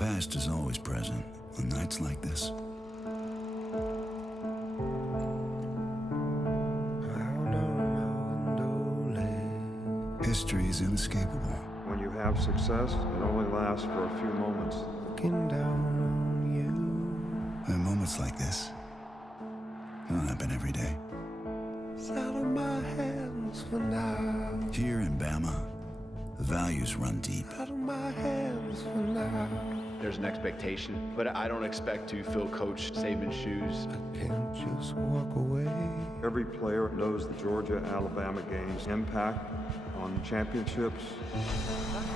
past is always present on nights like this. History is inescapable. When you have success, it only lasts for a few moments. Looking down on you. And moments like this don't happen every day. It's out of my hands for now. Here in Bama, the values run deep. Out of my hands for now. There's an expectation, but I don't expect to fill Coach Saban's shoes. I can't just walk away. Every player knows the Georgia-Alabama game's impact on championships. The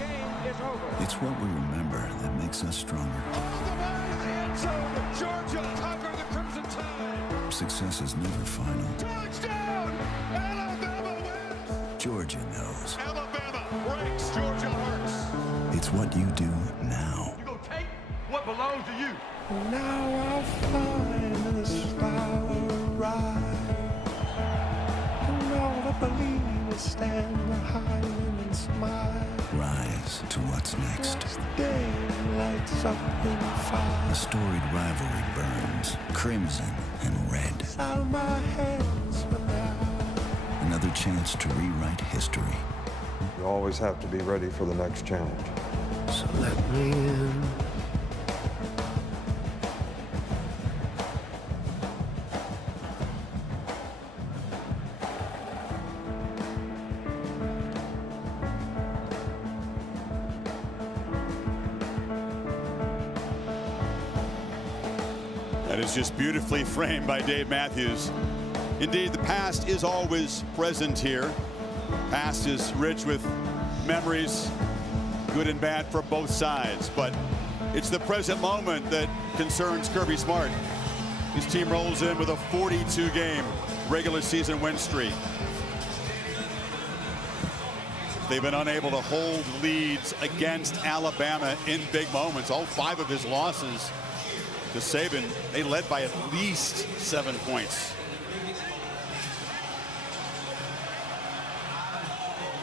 game is over. It's what we remember that makes us stronger. All the way to the end zone. Georgia conquer the Crimson Tide. Success is never final. Touchdown! Alabama wins! Georgia knows. Alabama breaks Georgia hearts. It's what you do now. You gonna take what belongs to you. Now I'll fly in the star ride. And all I believe is stand behind them and smile. Rise to what's next. Watch the day lights up in fire. The storied rivalry burns, crimson and red. It's out of my hands for now. Another chance to rewrite history. You always have to be ready for the next challenge. So let me in. That is just beautifully framed by Dave Matthews. Indeed, the past is always present here. Past is rich with memories, good and bad for both sides, but it's the present moment that concerns Kirby Smart. His team rolls in with a 42-game regular season win streak. They've been unable to hold leads against Alabama in big moments. All 5 of his losses to Saban, they led by at least 7 points.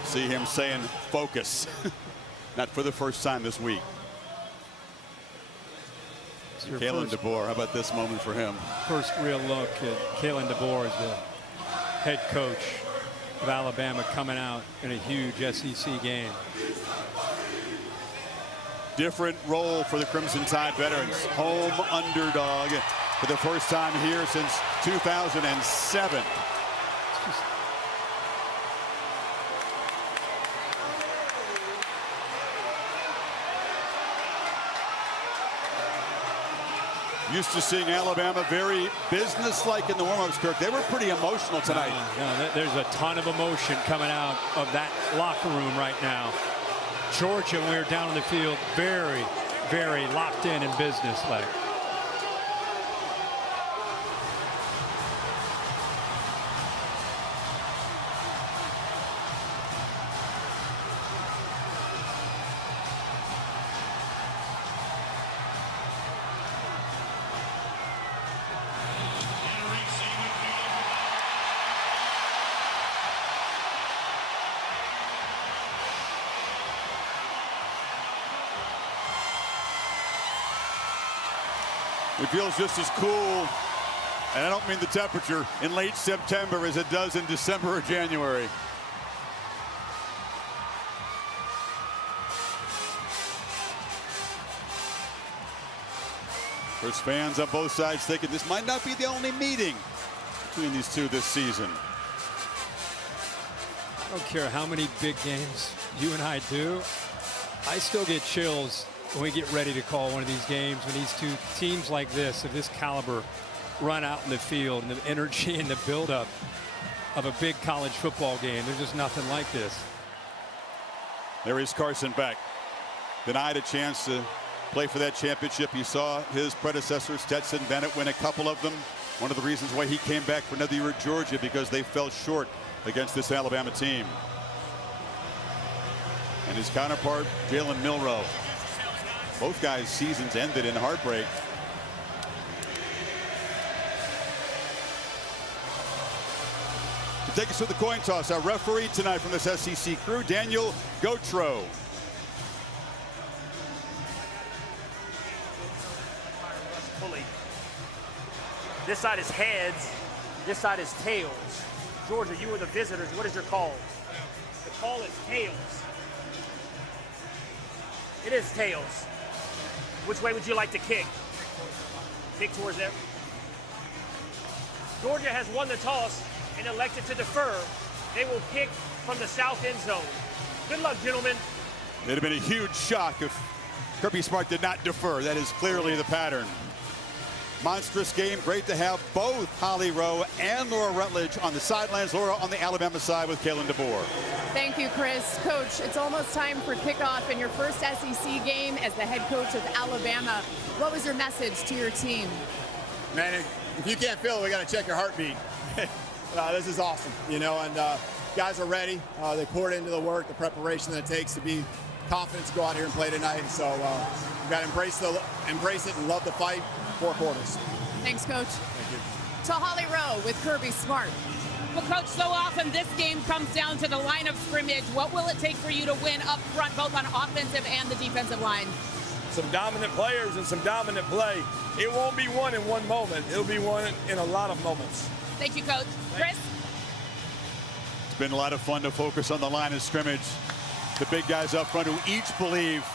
See him saying focus. Not for the first time this week. Kalen DeBoer, how about this moment for him? First real look at Kalen DeBoer as the head coach of Alabama coming out in a huge SEC game. Different role for the Crimson Tide veterans. Home underdog for the first time here since 2007. Used to seeing Alabama very businesslike in the warm-ups, Kirk. They were pretty emotional tonight. There's a ton of emotion coming out of that locker room right now. Georgia, when we were down on the field, very, very locked in businesslike. It feels just as cool, and I don't mean the temperature, in late September as it does in December or January. There's fans on both sides thinking this might not be the only meeting between these two this season. I don't care how many big games you and I do, I still get chills when we get ready to call one of these games, when these two teams like this, of this caliber, run out in the field, and the energy and the buildup of a big college football game. There's just nothing like this. There is Carson Beck, denied a chance to play for that championship. You saw his predecessor, Stetson Bennett, win a couple of them. One of the reasons why he came back for another year at Georgia, because they fell short against this Alabama team. And his counterpart, Jalen Milroe. Both guys' seasons ended in heartbreak. To take us to the coin toss, our referee tonight from this SEC crew, Daniel Gautreaux. fully. This side is heads, this side is tails. Georgia, you are the visitors. What is your call? The call is tails. It is tails. Which way would you like to kick? Kick towards there. Georgia has won the toss and elected to defer. They will kick from the south end zone. Good luck, gentlemen. It'd have been a huge shock if Kirby Smart did not defer. That is clearly the pattern. Monstrous game. Great to have both Holly Rowe and Laura Rutledge on the sidelines. Laura on the Alabama side with Kalen DeBoer. Thank you, Chris. Coach, it's almost time for kickoff in your first SEC game as the head coach of Alabama. What was your message to your team? Man, if you can't feel it, we got to check your heartbeat. This is awesome, you know, and guys are ready. They poured into the work, the preparation that it takes to be confident to go out here and play tonight. So we got to embrace it and love the fight. 4 quarters. Thanks, Coach. Thank you. To Holly Rowe with Kirby Smart. Well, Coach, so often this game comes down to the line of scrimmage. What will it take for you to win up front, both on offensive and the defensive line? Some dominant players and some dominant play. It won't be won in one moment. It'll be won in a lot of moments. Thank you, Coach. Chris? It's been a lot of fun to focus on the line of scrimmage. The big guys up front who each believe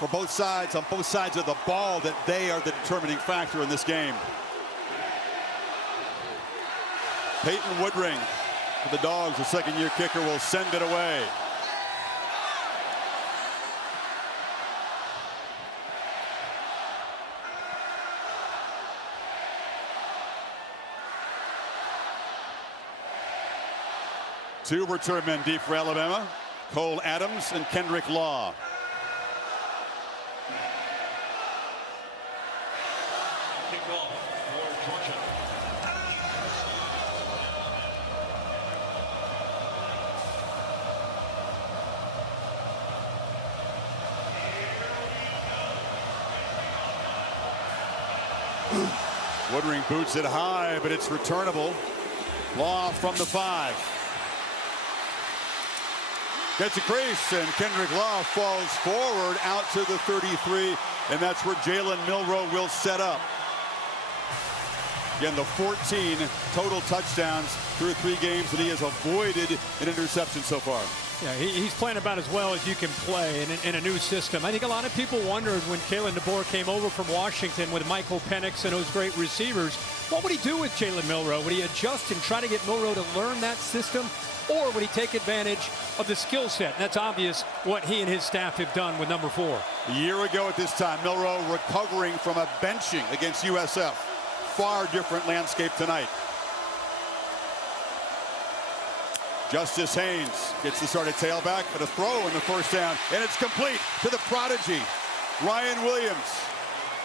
for both sides, on both sides of the ball, that they are the determining factor in this game. Peyton Woodring for the Dogs, the second-year kicker, will send it away. Two return men deep for Alabama, Cole Adams and Kendrick Law. Woodring boots it high, but it's returnable. Law from the 5. Gets a crease, and Kendrick Law falls forward out to the 33, and that's where Jalen Milroe will set up. Again, the 14 total touchdowns through 3 games, and he has avoided an interception so far. Yeah, he's playing about as well as you can play in a new system. I think a lot of people wondered when Kalen DeBoer came over from Washington with Michael Penix and those great receivers, what would he do with Jalen Milroe? Would he adjust and try to get Milroe to learn that system, or would he take advantage of the skill set? And that's obvious what he and his staff have done with number 4. A year ago at this time, Milroe recovering from a benching against USF. Far different landscape tonight. Justice Haynes gets the start at tailback, but a throw in the first down, and it's complete to the prodigy, Ryan Williams.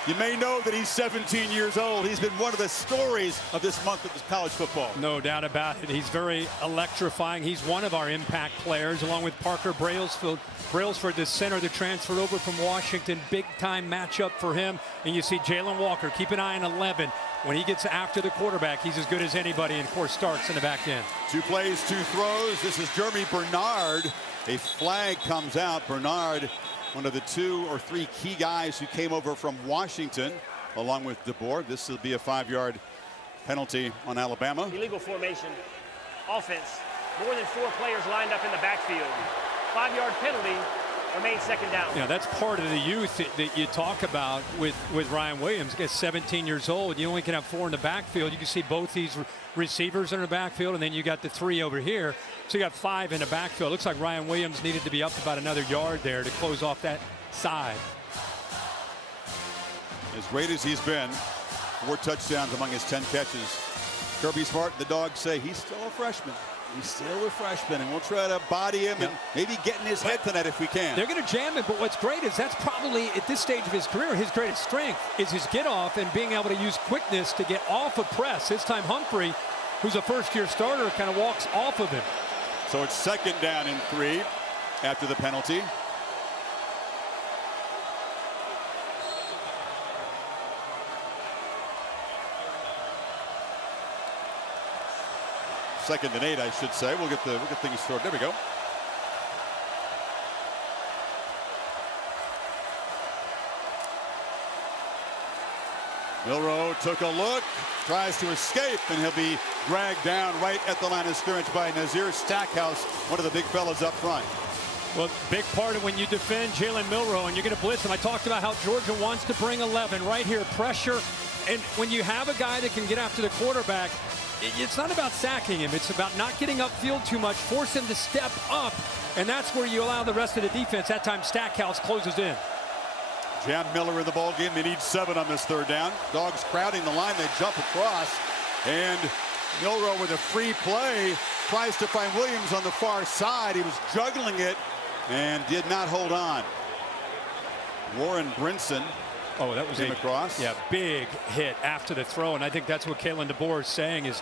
You may know that he's 17 years old. He's been one of the stories of this month of college football. No doubt about it. He's very electrifying. He's one of our impact players, along with Parker Brailsford, the center that transferred over from Washington. Big-time matchup for him. And you see Jalen Walker. Keep an eye on 11. When he gets after the quarterback, he's as good as anybody, and of course starts in the back end. 2 plays, 2 throws. This is Jeremy Bernard. A flag comes out. Bernard, one of the 2 or 3 key guys who came over from Washington, along with DeBoer. This will be a 5-yard penalty on Alabama. Illegal formation. Offense. More than 4 players lined up in the backfield. 5-yard penalty. Remains second down. Yeah, that's part of the youth that you talk about with Ryan Williams. He's 17 years old. You only can have 4 in the backfield. You can see both these receivers in the backfield, and then you got the 3 over here. So you got 5 in the backfield. Looks like Ryan Williams needed to be up about another yard there to close off that side. As great as he's been, 4 touchdowns among his 10 catches. Kirby Smart and the Dogs say he's still a freshman. He's still a freshman, and we'll try to body him and maybe get in his head tonight if we can. They're going to jam him, but what's great is that's probably, at this stage of his career, his greatest strength is his get-off and being able to use quickness to get off a press. This time Humphrey, who's a first-year starter, kind of walks off of him. So it's second down and 3 after the penalty. Second and 8, I should say. We'll get things sorted. There we go. Milroe took a look, tries to escape, and he'll be dragged down right at the line of scrimmage by Nazir Stackhouse, one of the big fellas up front. Well, big part of when you defend Jalen Milroe and you're going to blitz him. I talked about how Georgia wants to bring 11 right here, pressure. And when you have a guy that can get after the quarterback, it's not about sacking him. It's about not getting upfield too much, force him to step up, and that's where you allow the rest of the defense. That time Stackhouse closes in. Jam Miller in the ball game. They need 7 on this third down. Dogs crowding the line. They jump across, and Milroe with a free play tries to find Williams on the far side. He was juggling it and did not hold on. Warren Brinson. Oh, that was across. Yeah, big hit after the throw, and I think that's what Kalen DeBoer is saying is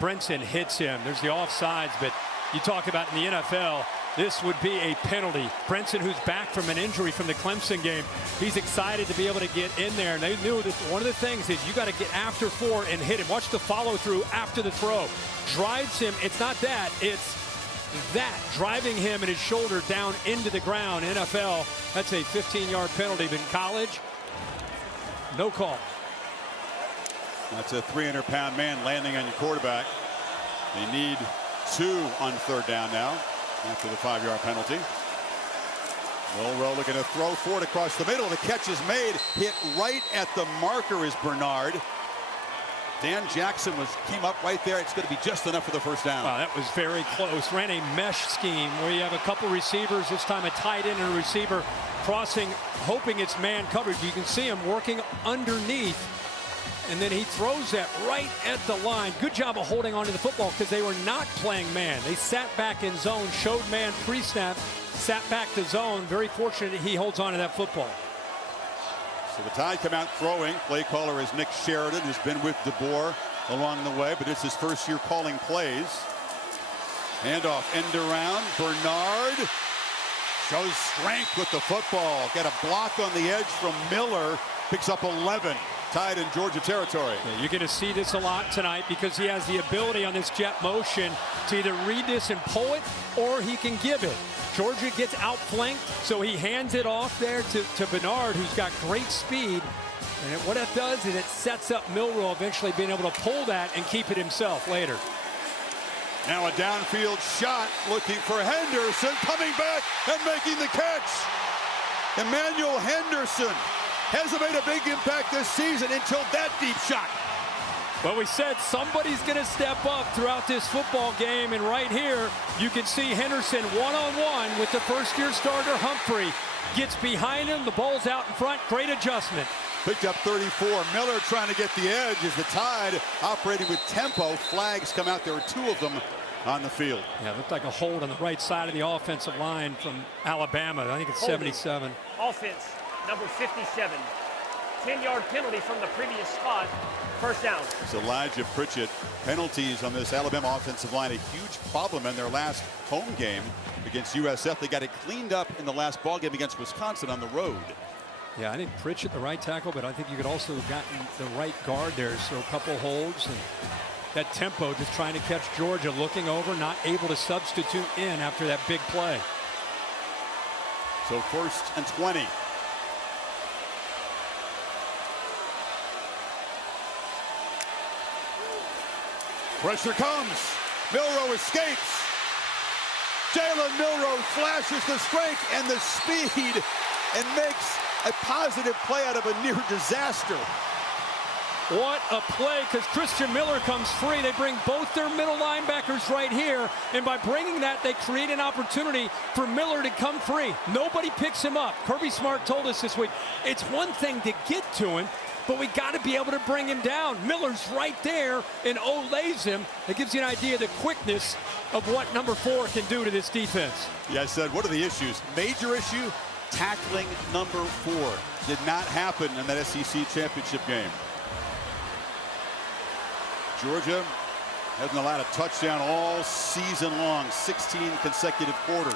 Brinson hits him. There's the offsides, but you talk about in the NFL, this would be a penalty. Brinson, who's back from an injury from the Clemson game, he's excited to be able to get in there, and they knew that one of the things is you got to get after 4 and hit him. Watch the follow through after the throw. Drives him. It's not that. It's that, driving him and his shoulder down into the ground. NFL, that's a 15-yard penalty, but in college, no call. That's a 300-pound man landing on your quarterback. They need 2 on third down now after the 5-yard penalty. Milroe looking to throw for it across the middle. The catch is made. Hit right at the marker is Bernard. Dan Jackson came up right there. It's going to be just enough for the first down. Wow, that was very close. Ran a mesh scheme where you have a couple receivers, this time a tight end and a receiver crossing, hoping it's man coverage. You can see him working underneath, and then he throws that right at the line. Good job of holding on to the football because they were not playing man. They sat back in zone, showed man pre-snap, sat back to zone. Very fortunate that he holds on to that football. So the Tide come out throwing. Play caller is Nick Sheridan, who's been with DeBoer along the way, but it's his first year calling plays. Handoff, end around. Bernard shows strength with the football. Got a block on the edge from Miller. Picks up 11. Tide in Georgia territory. Yeah, you're going to see this a lot tonight because he has the ability on this jet motion to either read this and pull it, or he can give it. Georgia gets outflanked, so he hands it off there to Bernard, who's got great speed. And what it does is it sets up Milroe eventually being able to pull that and keep it himself later. Now a downfield shot looking for Henderson, coming back and making the catch. Emmanuel Henderson hasn't made a big impact this season until that deep shot. Well, we said somebody's going to step up throughout this football game, and right here you can see Henderson one-on-one with the first-year starter Humphrey. Gets behind him, the ball's out in front, great adjustment. Picked up 34. Miller trying to get the edge as the Tide operating with tempo. Flags come out. There were 2 of them on the field. Yeah, it looked like a hold on the right side of the offensive line from Alabama. I think it's 77. Offense, number 57. 10-yard penalty from the previous spot. First down. It's Elijah Pritchett. Penalties on this Alabama offensive line, a huge problem in their last home game against USF. They got it cleaned up in the last ball game against Wisconsin on the road. Yeah, I think Pritchett the right tackle, but I think you could also have gotten the right guard there. So a couple holds and that tempo, just trying to catch Georgia, looking over, not able to substitute in after that big play. So 1st and 20. Pressure comes. Milroe escapes. Jalen Milroe flashes the strength and the speed and makes a positive play out of a near disaster. What a play, because Christian Miller comes free. They bring both their middle linebackers right here, and by bringing that, they create an opportunity for Miller to come free. Nobody picks him up. Kirby Smart told us this week, it's one thing to get to him, but we got to be able to bring him down. Miller's right there and olays him. That gives you an idea of the quickness of what number 4 can do to this defense. Yeah, I said, what are the issues? Major issue, tackling number 4. Did not happen in that SEC championship game. Georgia hasn't allowed a touchdown all season long, 16 consecutive quarters.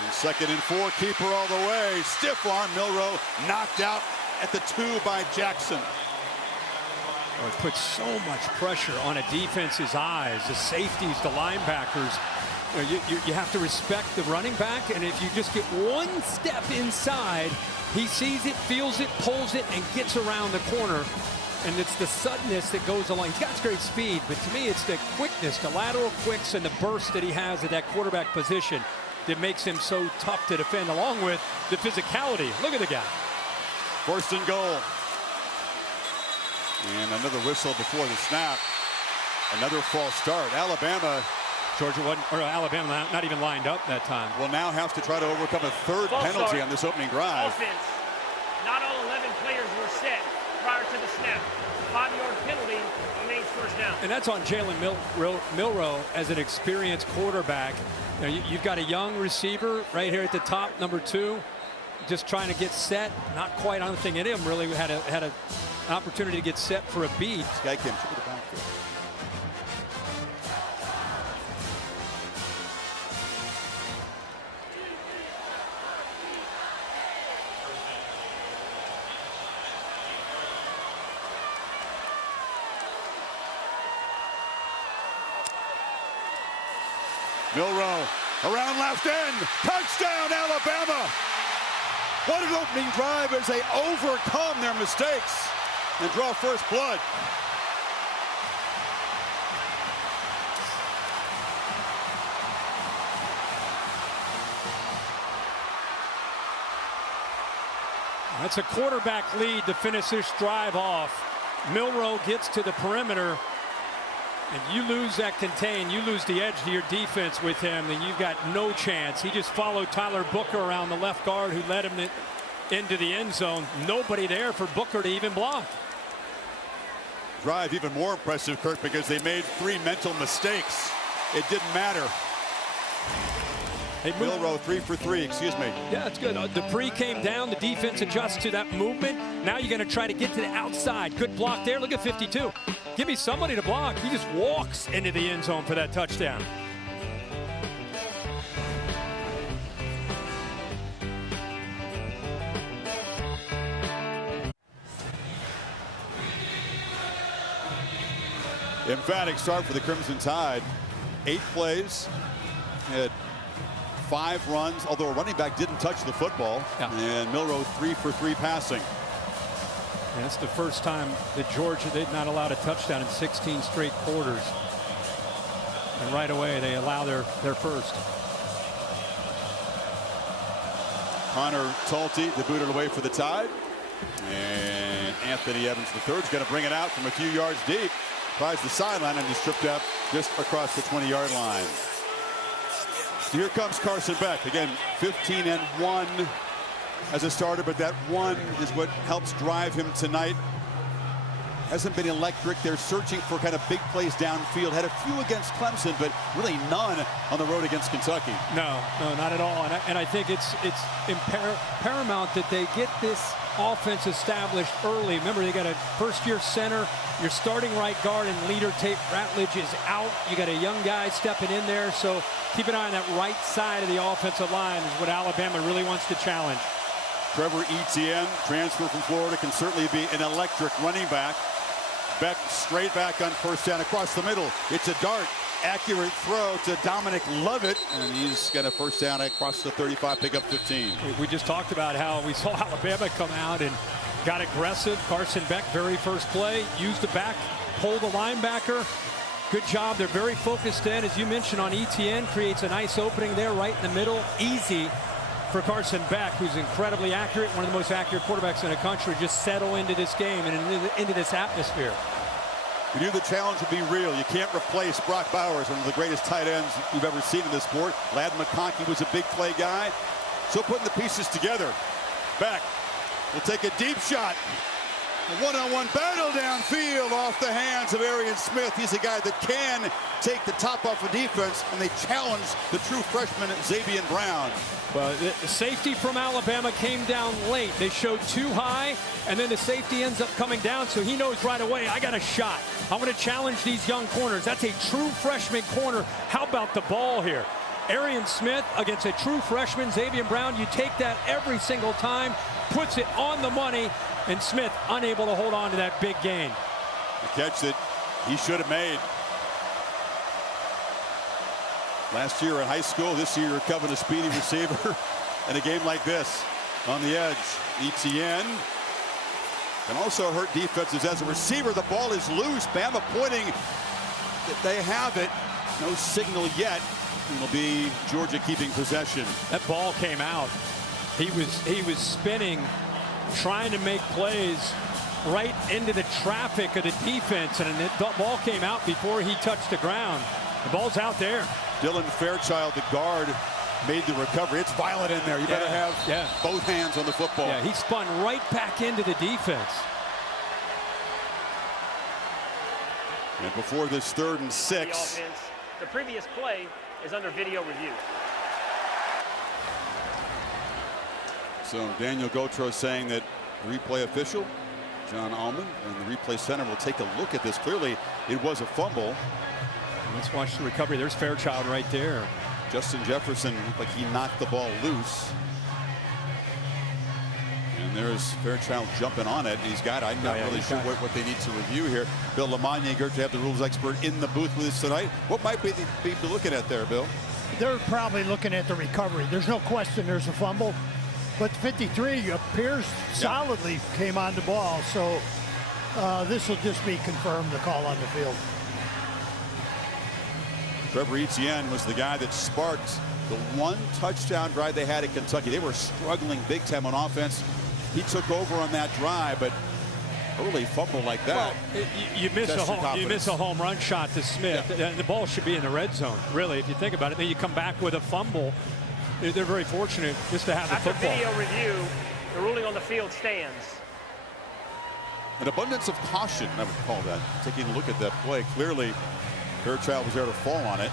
And 2nd and 4, keeper all the way. Stiff arm, Milroe knocked out at the 2 by Jackson. Oh, it puts so much pressure on a defense's eyes, the safeties, the linebackers. You have to respect the running back, and if you just get one step inside, he sees it, feels it, pulls it, and gets around the corner. And it's the suddenness that goes along. He's got great speed, but to me, it's the quickness, the lateral quicks, and the burst that he has at that quarterback position that makes him so tough to defend, along with the physicality. Look at the guy. First and goal. And another whistle before the snap. Another false start. Alabama not even lined up that time. Will now have to try to overcome a third penalty on this opening drive. Offense. Not all 11 players were set prior to the snap. 5-yard penalty remains first down. And that's on Jalen Milroe as an experienced quarterback. You've got a young receiver right here at the top, number 2, just trying to get set. Not quite on the thing in him. Really had an opportunity to get set for a beat. This guy came through the backfield. Milroe around left end. Touchdown, Alabama. What an opening drive as they overcome their mistakes and draw first blood. That's a quarterback lead to finish this drive off. Milroe gets to the perimeter. If you lose that contain, you lose the edge to your defense with him, then you've got no chance. He just followed Tyler Booker around the left guard, who led him into the end zone. Nobody there for Booker to even block. Drive even more impressive, Kirk, because they made 3 mental mistakes. It didn't matter. Hey, Milroe 3 for 3, excuse me. Yeah, it's good. Dupree came down. The defense adjusts to that movement. Now you're going to try to get to the outside. Good block there. Look at 52. Give me somebody to block. He just walks into the end zone for that touchdown. Emphatic start for the Crimson Tide. 8 plays. Had 5 runs, although a running back didn't touch the football. Yeah. And Milroe 3 for 3 passing. And that's the first time that Georgia, they've not allowed a touchdown in 16 straight quarters. And right away, they allow their first. Connor Talty debuted away for the Tide. And Anthony Evans III is going to bring it out from a few yards deep. Tries the sideline and is tripped up just across the 20-yard line. So here comes Carson Beck. Again, 15-1 as a starter, but that 1 is what helps drive him tonight. Hasn't been electric. They're searching for kind of big plays downfield. Had a few against Clemson, but really none on the road against Kentucky. No, not at all. And I think it's paramount that they get this offense established early. Remember, they got a first-year center. Your starting right guard and leader Tate Ratledge is out. You got a young guy stepping in there, so keep an eye on that right side of the offensive line is what Alabama really wants to challenge. Trevor Etienne, transfer from Florida, can certainly be an electric running back. Beck straight back on first down across the middle. It's a dart. Accurate throw to Dominic Lovett, and he's got a first down across the 35, pick up 15. We just talked about how we saw Alabama come out and got aggressive. Carson Beck, very first play, used the back, pulled the linebacker. Good job. They're very focused in, as you mentioned, on Etienne. Creates a nice opening there right in the middle. Easy for Carson Beck, who's incredibly accurate, one of the most accurate quarterbacks in the country, just settle into this game and into this atmosphere. We knew the challenge would be real. You can't replace Brock Bowers, one of the greatest tight ends we've ever seen in this sport. Ladd McConkey was a big play guy. So putting the pieces together. Beck will take a deep shot. A one-on-one battle downfield off the hands of Arian Smith. He's a guy that can take the top off of defense, and they challenge the true freshman Xavier Brown. Well, the safety from Alabama came down late. They showed too high, and then the safety ends up coming down, so he knows right away, I got a shot. I'm going to challenge these young corners. That's a true freshman corner. How about the ball here? Arian Smith against a true freshman, Xavier Brown. You take that every single time, puts it on the money, and Smith unable to hold on to that big gain. The catch that he should have made. Last year in high school, this year you're covering a speedy receiver in a game like this. On the edge, Etienne can also hurt defenses as a receiver. The ball is loose. Bama pointing that they have it. No signal yet. It'll be Georgia keeping possession. That ball came out. He was spinning, trying to make plays right into the traffic of the defense, and the ball came out before he touched the ground. The ball's out there. Dylan Fairchild, the guard, made the recovery. It's violent in there. You better have both hands on the football. Yeah, he spun right back into the defense. And before this 3rd and 6. The previous play is under video review. So Daniel Gautreaux saying that replay official John Allman and the replay center will take a look at this. Clearly it was a fumble. Let's watch the recovery. There's Fairchild right there. Justin Jefferson looked like he knocked the ball loose. And there's Fairchild jumping on it. He's got it. I'm not really sure what they need to review here. Bill Lamagna, great to have the rules expert in the booth with us tonight. What might be looking at there, Bill? They're probably looking at the recovery. There's no question there's a fumble. But 53 appears solidly came on the ball. So this will just be confirmed, the call on the field. Trevor Etienne was the guy that sparked the one touchdown drive they had at Kentucky. They were struggling big time on offense. He took over on that drive, but early fumble like that. Well, you miss a home run shot to Smith. The ball should be in the red zone, really, if you think about it. Then you come back with a fumble. They're very fortunate just to have the football. After video review, the ruling on the field stands. An abundance of caution, I would call that. Taking a look at that play, clearly Fairchild was there to fall on it.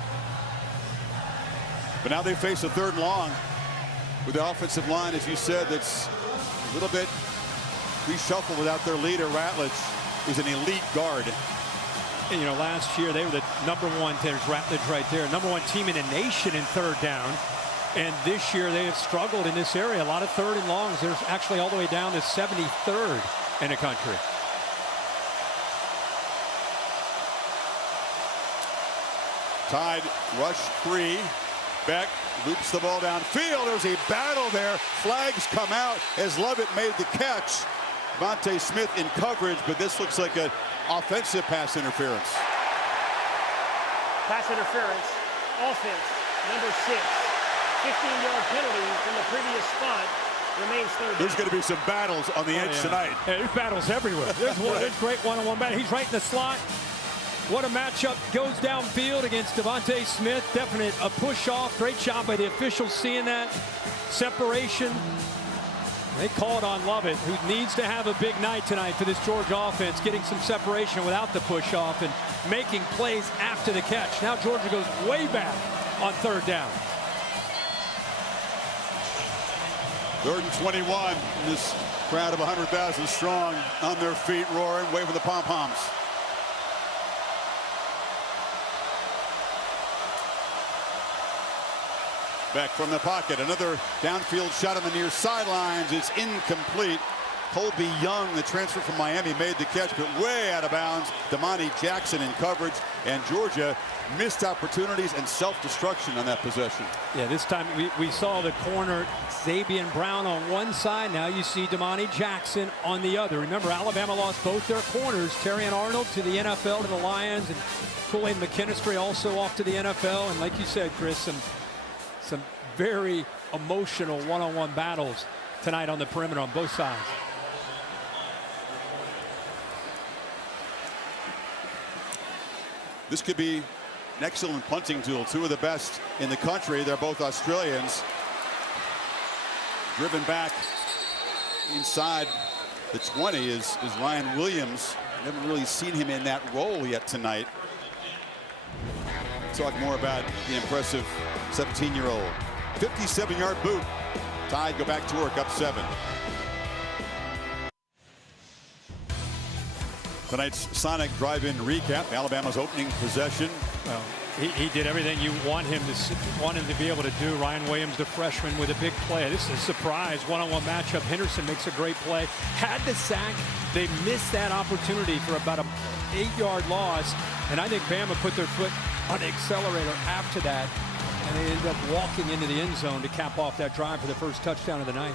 But now they face a 3rd and long with the offensive line, as you said, that's a little bit reshuffled without their leader, Ratledge, who's an elite guard. And, you know, last year they were the #1, there's Ratledge right there, #1 team in the nation in 3rd down. And this year they have struggled in this area. A lot of 3rd and longs. There's actually all the way down to 73rd in the country. Tide rush 3. Beck loops the ball downfield. There's a battle there. Flags come out as Lovett made the catch. Devontae Smith in coverage, but this looks like an offensive pass interference. Pass interference, offense, number 6. 15-yard penalty from the previous spot. Remains 3rd down. There's going to be some battles on the edge tonight. Yeah, there's battles everywhere. There's great one-on-one battle. He's right in the slot. What a matchup. Goes downfield against Devontae Smith. Definite a push-off. Great job by the officials seeing that. Separation. They called on Lovett, who needs to have a big night tonight for this Georgia offense, getting some separation without the push-off and making plays after the catch. Now Georgia goes way back on 3rd down. 3rd and 21. This crowd of 100,000 strong on their feet, roaring, waving the pom-poms. Beck from the pocket. Another downfield shot on the near sidelines. It's incomplete. Colby Young, the transfer from Miami, made the catch, but way out of bounds. Damani Jackson in coverage, and Georgia missed opportunities and self-destruction on that possession. Yeah, this time we saw the corner, Zabian Brown on one side. Now you see Damani Jackson on the other. Remember, Alabama lost both their corners. Terrion Arnold to the NFL, to the Lions, and Kool-Aid McKinstry also off to the NFL. And like you said, Chris, some very emotional one-on-one battles tonight on the perimeter on both sides. This could be an excellent punting tool. 2 of the best in the country. They're both Australians. Driven back inside the 20 is Ryan Williams. Haven't really seen him in that role yet tonight. Talk more about the impressive 17-year-old. 57-yard boot. Tide go back to work, up 7. Tonight's Sonic drive-in recap. Alabama's opening possession. Well, he did everything you want him to be able to do. Ryan Williams, the freshman, with a big play. This is a surprise one-on-one matchup. Henderson makes a great play. Had the sack. They missed that opportunity for about an 8-yard loss. And I think Bama put their foot on the accelerator after that. And they end up walking into the end zone to cap off that drive for the first touchdown of the night.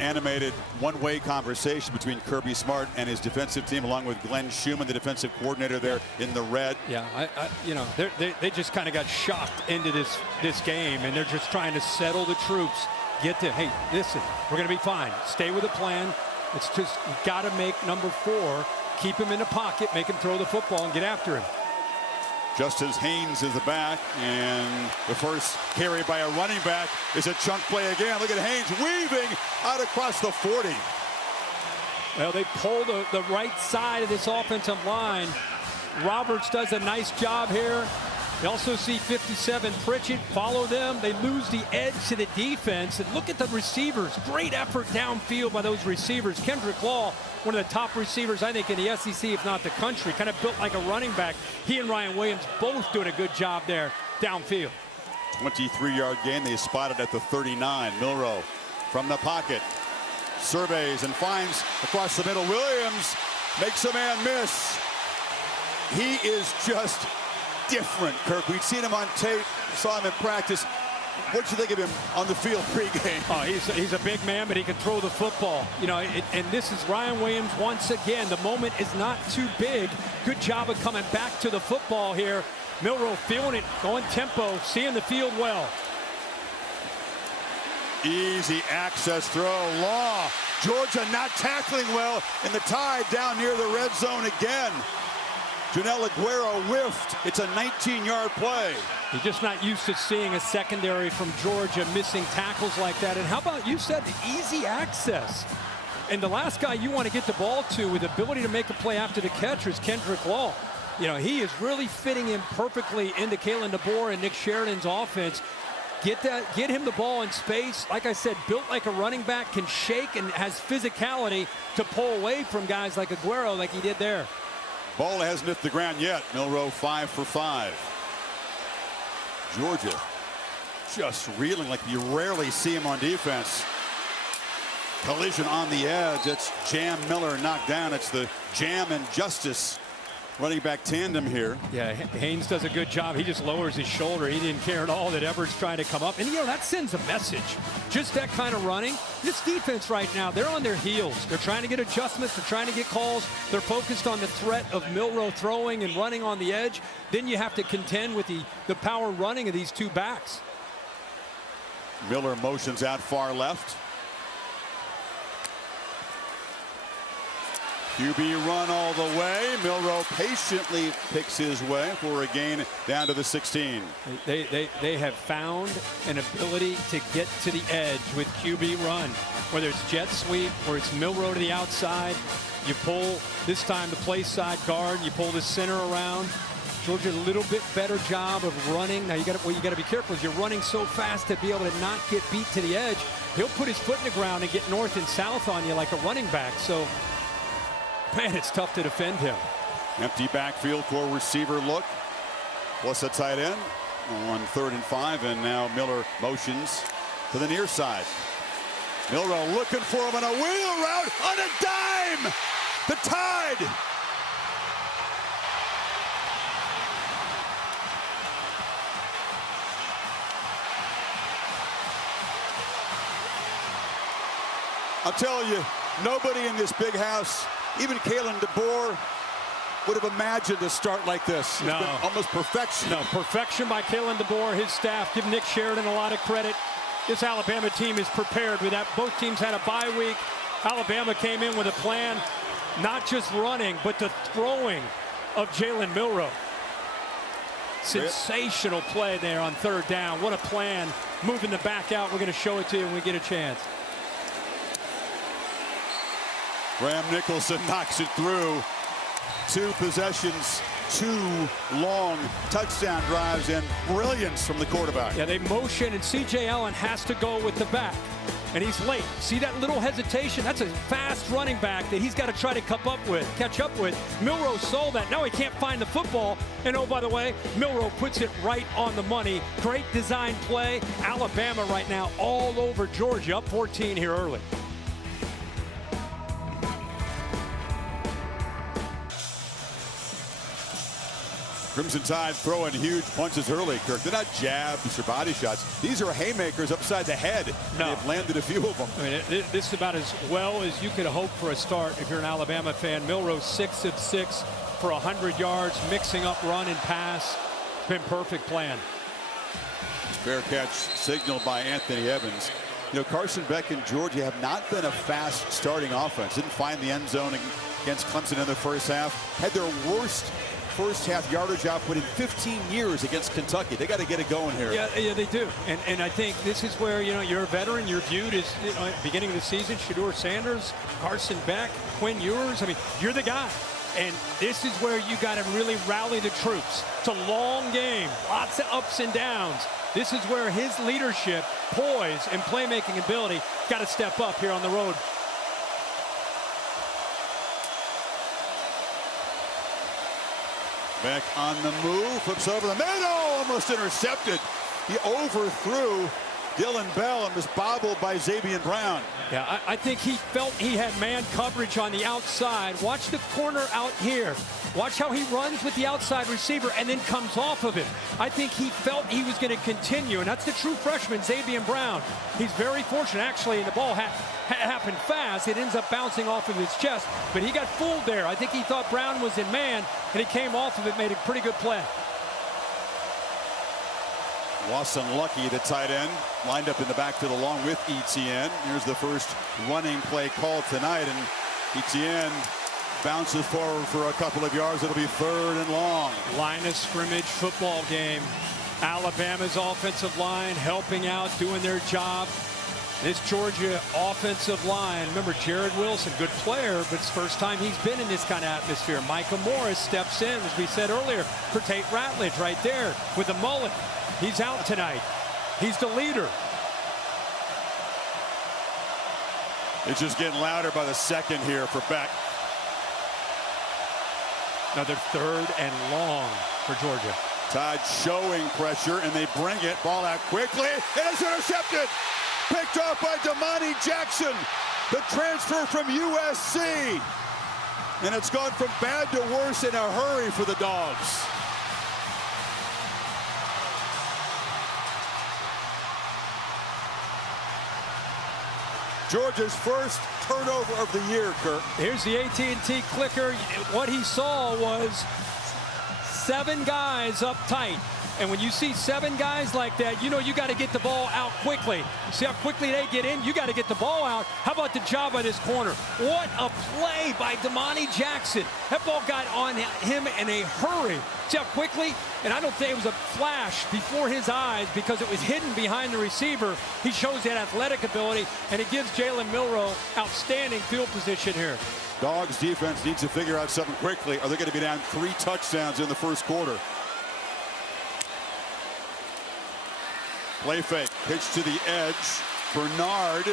Animated one-way conversation between Kirby Smart and his defensive team, along with Glenn Schumann, the defensive coordinator there in the red. Yeah, you know, they just kind of got shocked into this game, and they're just trying to settle the troops. Hey, listen, we're going to be fine. Stay with the plan. It's just, you got to make number 4, keep him in the pocket, make him throw the football, and get after him. Justice Haynes is the back, and the first carry by a running back is a chunk play again. Look at Haynes weaving out across the 40. Well, they pull the right side of this offensive line. Roberts does a nice job here. You also see 57 Pritchett follow them. They lose the edge to the defense. And look at the receivers. Great effort downfield by those receivers. Kendrick Law, one of the top receivers, I think, in the SEC, if not the country. Kind of built like a running back. He and Ryan Williams both doing a good job there downfield. 23-yard gain. They spotted at the 39. Milroe from the pocket. Surveys and finds across the middle. Williams makes a man miss. He is just different, Kirk. We'd seen him on tape, saw him in practice. What'd you think of him on the field pregame? Oh, he's a big man, but he can throw the football. You know, and this is Ryan Williams once again. The moment is not too big. Good job of coming back to the football here. Milroe feeling it, going tempo, seeing the field well. Easy access throw. Law. Georgia not tackling well in the tie down near the red zone again. Janelle Aguero whiffed. It's a 19-yard play. You're just not used to seeing a secondary from Georgia missing tackles like that. And how about, you said, the easy access. And the last guy you want to get the ball to with the ability to make a play after the catch is Kendrick Law. You know, he is really fitting in perfectly into Kalen DeBoer and Nick Sheridan's offense. Get him the ball in space. Like I said, built like a running back, can shake and has physicality to pull away from guys like Aguero like he did there. Ball hasn't hit the ground yet. Milroe 5 for 5. Georgia just reeling like you rarely see him on defense. Collision on the edge. It's Jam Miller knocked down. It's the Jam and Justice running back tandem here. Yeah, Haynes does a good job. He just lowers his shoulder. He didn't care at all that Everett's trying to come up. And, you know, that sends a message. Just that kind of running. This defense right now, they're on their heels. They're trying to get adjustments. They're trying to get calls. They're focused on the threat of Milroe throwing and running on the edge. Then you have to contend with the power running of these two backs. Miller motions out far left. QB run all the way. Milroe patiently picks his way for a gain down to the 16. They have found an ability to get to the edge with QB run. Whether it's jet sweep or it's Milroe to the outside, you pull this time the play side guard, you pull the center around. Georgia a little bit better job of running. Now you got to be careful as you're running so fast to be able to not get beat to the edge. He'll put his foot in the ground and get north and south on you like a running back. So, man, it's tough to defend him. Empty backfield for receiver look. Plus a tight end on 3rd and 5, and now Miller motions to the near side. Milroe looking for him on a wheel route on a dime. The Tide. I'll tell you, nobody in this big house, even Kalen DeBoer, would have imagined a start like this. It's been almost perfection. No, perfection by Kalen DeBoer, his staff. Give Nick Sheridan a lot of credit. This Alabama team is prepared with that. Both teams had a bye week. Alabama came in with a plan, not just running, but the throwing of Jalen Milroe. Sensational play there on 3rd down. What a plan. Moving the back out. We're going to show it to you when we get a chance. Graham Nicholson knocks it through. 2 possessions, 2 long touchdown drives, and brilliance from the quarterback. Yeah, they motion, and C.J. Allen has to go with the back, and he's late. See that little hesitation? That's a fast running back that he's got to try to catch up with. Milroe saw that. Now he can't find the football. And oh, by the way, Milroe puts it right on the money. Great design play. Alabama right now all over Georgia, up 14 here early. Crimson Tide throwing huge punches early, Kirk. They're not jabs or body shots. These are haymakers upside the head. No. They've landed a few of them. I mean, this is about as well as you could hope for a start if you're an Alabama fan. Milroe 6 of 6 for 100 yards, mixing up run and pass. It's been perfect plan. Fair catch signaled by Anthony Evans. You know, Carson Beck and Georgia have not been a fast starting offense. Didn't find the end zone against Clemson in the first half. Had their worst first half yardage output in 15 years against Kentucky. They got to get it going here. Yeah, they do. And I think this is where, you know, you're a veteran. You're viewed as, you know, beginning of the season, Shedeur Sanders, Carson Beck, Quinn Ewers. I mean, you're the guy. And this is where you got to really rally the troops. It's a long game, lots of ups and downs. This is where his leadership, poise, and playmaking ability got to step up here on the road. Beck on the move, flips over the middle, almost intercepted. He overthrew Dylan Bell and was bobbled by Xavier Brown. Yeah, I think he felt he had man coverage on the outside. Watch the corner out here. Watch how he runs with the outside receiver and then comes off of it. I think he felt he was going to continue, and that's the true freshman, Xavier Brown. He's very fortunate, actually, and the ball happened fast. It ends up bouncing off of his chest, but he got fooled there. I think he thought Brown was in man, and he came off of it, made a pretty good play. Lawson Lucky, the tight end, lined up in the backfield along with Etienne. Here's the first running play called tonight, and Etienne bounces forward for a couple of yards. It'll be 3rd and long. Line of scrimmage football game. Alabama's offensive line helping out, doing their job. This Georgia offensive line, remember Jared Wilson, good player, but it's the first time he's been in this kind of atmosphere. Micah Morris steps in, as we said earlier, for Tate Ratledge right there with the mullet. He's out tonight. He's the leader. It's just getting louder by the second here for Beck. Another 3rd and long for Georgia. Tide showing pressure, and they bring it. Ball out quickly. It is intercepted. Picked off by Damani Jackson, the transfer from USC. And it's gone from bad to worse in a hurry for the Dogs. Georgia's first turnover of the year, Kirk. Here's the AT&T clicker. What he saw was 7 guys up tight. And when you see 7 guys like that, you know you got to get the ball out quickly. You see how quickly they get in? You got to get the ball out. How about the job by this corner? What a play by Damani Jackson. That ball got on him in a hurry. See how quickly? And I don't think it was a flash before his eyes because it was hidden behind the receiver. He shows that athletic ability, and it gives Jalen Milroe outstanding field position here. Dogs defense needs to figure out something quickly, or they're going to be down 3 touchdowns in the first quarter. Play fake, pitch to the edge. Bernard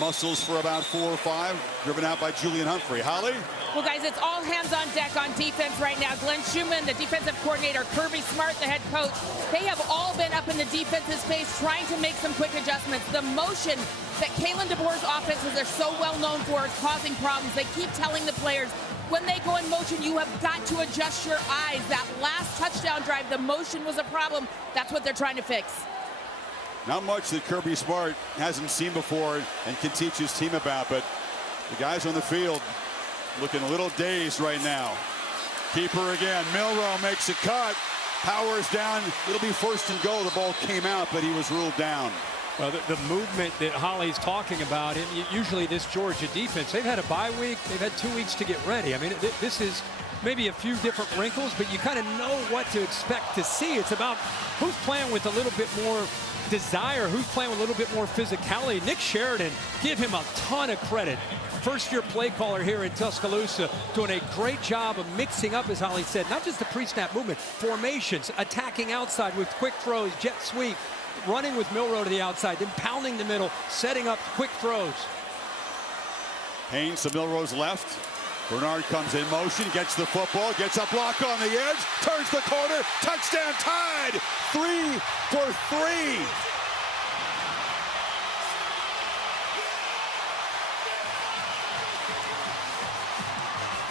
muscles for about 4 or 5, driven out by Julian Humphrey. Holly? Well, guys, it's all hands on deck on defense right now. Glenn Schumann, the defensive coordinator, Kirby Smart, the head coach, they have all been up in the defensive space trying to make some quick adjustments. The motion that Kalen DeBoer's offenses are so well known for is causing problems. They keep telling the players, when they go in motion, you have got to adjust your eyes. That last touchdown drive, the motion was a problem. That's what they're trying to fix. Not much that Kirby Smart hasn't seen before and can teach his team about, but the guys on the field looking a little dazed right now. Keeper again. Milroe makes a cut. Powers down. It'll be 1st and goal. The ball came out, but he was ruled down. Well, the movement that Holly's talking about, and usually this Georgia defense, they've had a bye week. They've had 2 weeks to get ready. I mean, this is maybe a few different wrinkles, but you kind of know what to expect to see. It's about who's playing with a little bit more desire, who's playing with a little bit more physicality. Nick Sheridan, give him a ton of credit. First-year play caller here in Tuscaloosa, doing a great job of mixing up, as Holly said, not just the pre-snap movement, formations, attacking outside with quick throws, jet sweep, running with Milroe to the outside, then pounding the middle, setting up quick throws. Haynes to Milroe's left. Bernard comes in motion, gets the football, gets a block on the edge, turns the corner, touchdown Tide, 3 for 3.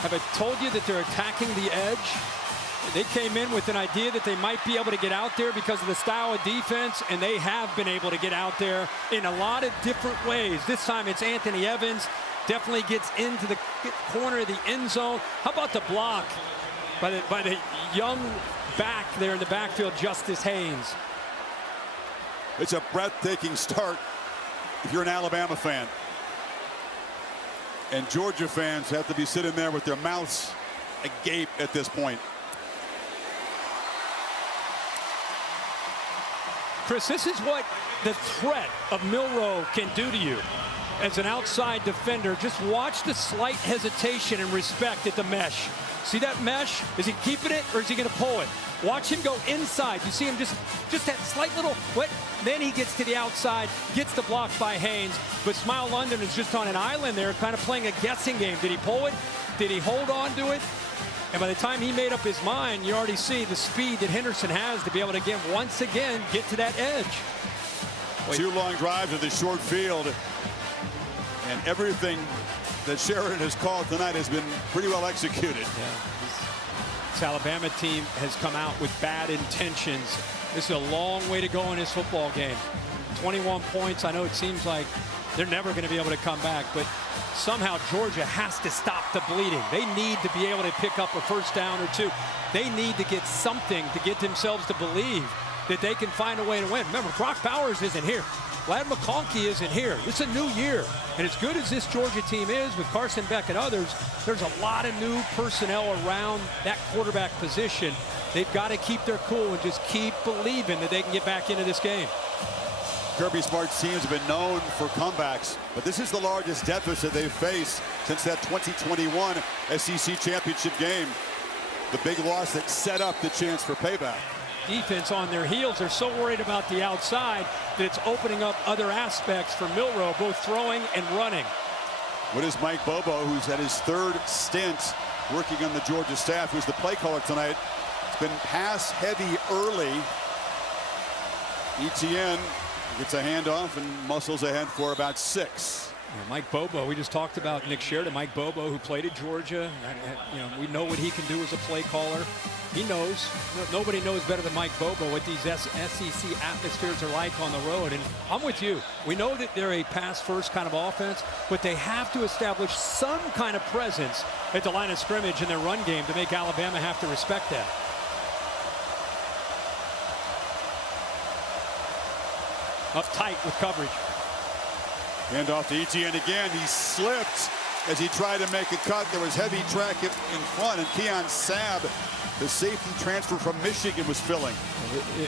Have I told you that they're attacking the edge? They came in with an idea that they might be able to get out there because of the style of defense, and they have been able to get out there in a lot of different ways. This time it's Anthony Evans. Definitely gets into the corner of the end zone. How about the block by the young back there in the backfield, Justice Haynes? It's a breathtaking start if you're an Alabama fan. And Georgia fans have to be sitting there with their mouths agape at this point. Chris, this is what the threat of Milroe can do to you as an outside defender. Just watch the slight hesitation and respect at the mesh. See that mesh? Is he keeping it or is he going to pull it? Watch him go inside. You see him just that slight little what? Then he gets to the outside, gets the block by Haynes. But Smile London is just on an island there, kind of playing a guessing game. Did he pull it? Did he hold on to it? And by the time he made up his mind, you already see the speed that Henderson has to be able to once again get to that edge. Two long drives with a short field. And everything that Sheridan has called tonight has been pretty well executed. Yeah. This Alabama team has come out with bad intentions. This is a long way to go in this football game. 21 points. I know it seems like they're never going to be able to come back, but somehow Georgia has to stop the bleeding. They need to be able to pick up a first down or two. They need to get something to get themselves to believe that they can find a way to win. Remember, Brock Bowers isn't here. Ladd McConkey isn't here. It's a new year. And as good as this Georgia team is with Carson Beck and others, there's a lot of new personnel around that quarterback position. They've got to keep their cool and just keep believing that they can get back into this game. Kirby Smart's teams have been known for comebacks, but this is the largest deficit they've faced since that 2021 SEC championship game. The big loss that set up the chance for payback. Defense on their heels. They're so worried about the outside that it's opening up other aspects for Milroe, both throwing and running. What is Mike Bobo, who's had his third stint working on the Georgia staff, who's the play caller tonight? It's been pass heavy early. Etienne gets a handoff and muscles ahead for about 6. Yeah, Mike Bobo, we just talked about Nick Sheridan. Mike Bobo, who played at Georgia. We know what he can do as a play caller. He knows. Nobody knows better than Mike Bobo what these SEC atmospheres are like on the road. And I'm with you. We know that they're a pass-first kind of offense, but they have to establish some kind of presence at the line of scrimmage in their run game to make Alabama have to respect that. Up tight with coverage. Hand off to Etienne again. He slipped as he tried to make a cut. There was heavy track in front, and Keon Sabb, the safety transfer from Michigan, was filling.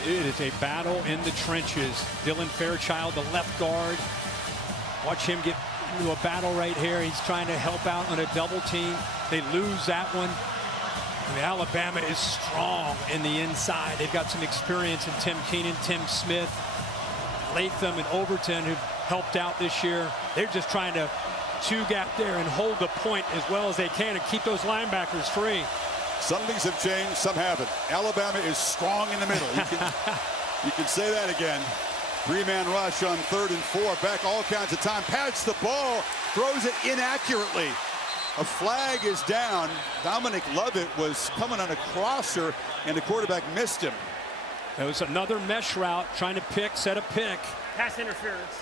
It is a battle in the trenches. Dylan Fairchild, the left guard. Watch him get into a battle right here. He's trying to help out on a double team. They lose that one. I mean, Alabama is strong in the inside. They've got some experience in Tim Keenan, Tim Smith, Latham, and Overton, who've helped out this year. They're just trying to two-gap there and hold the point as well as they can and keep those linebackers free. Some things have changed, some haven't. Alabama is strong in the middle. You can say that again. 3-man rush on 3rd and 4. Beck all kinds of time. Pats the ball. Throws it inaccurately. A flag is down. Dominic Lovett was coming on a crosser, and the quarterback missed him. It was another mesh route, trying to set a pick. Pass interference.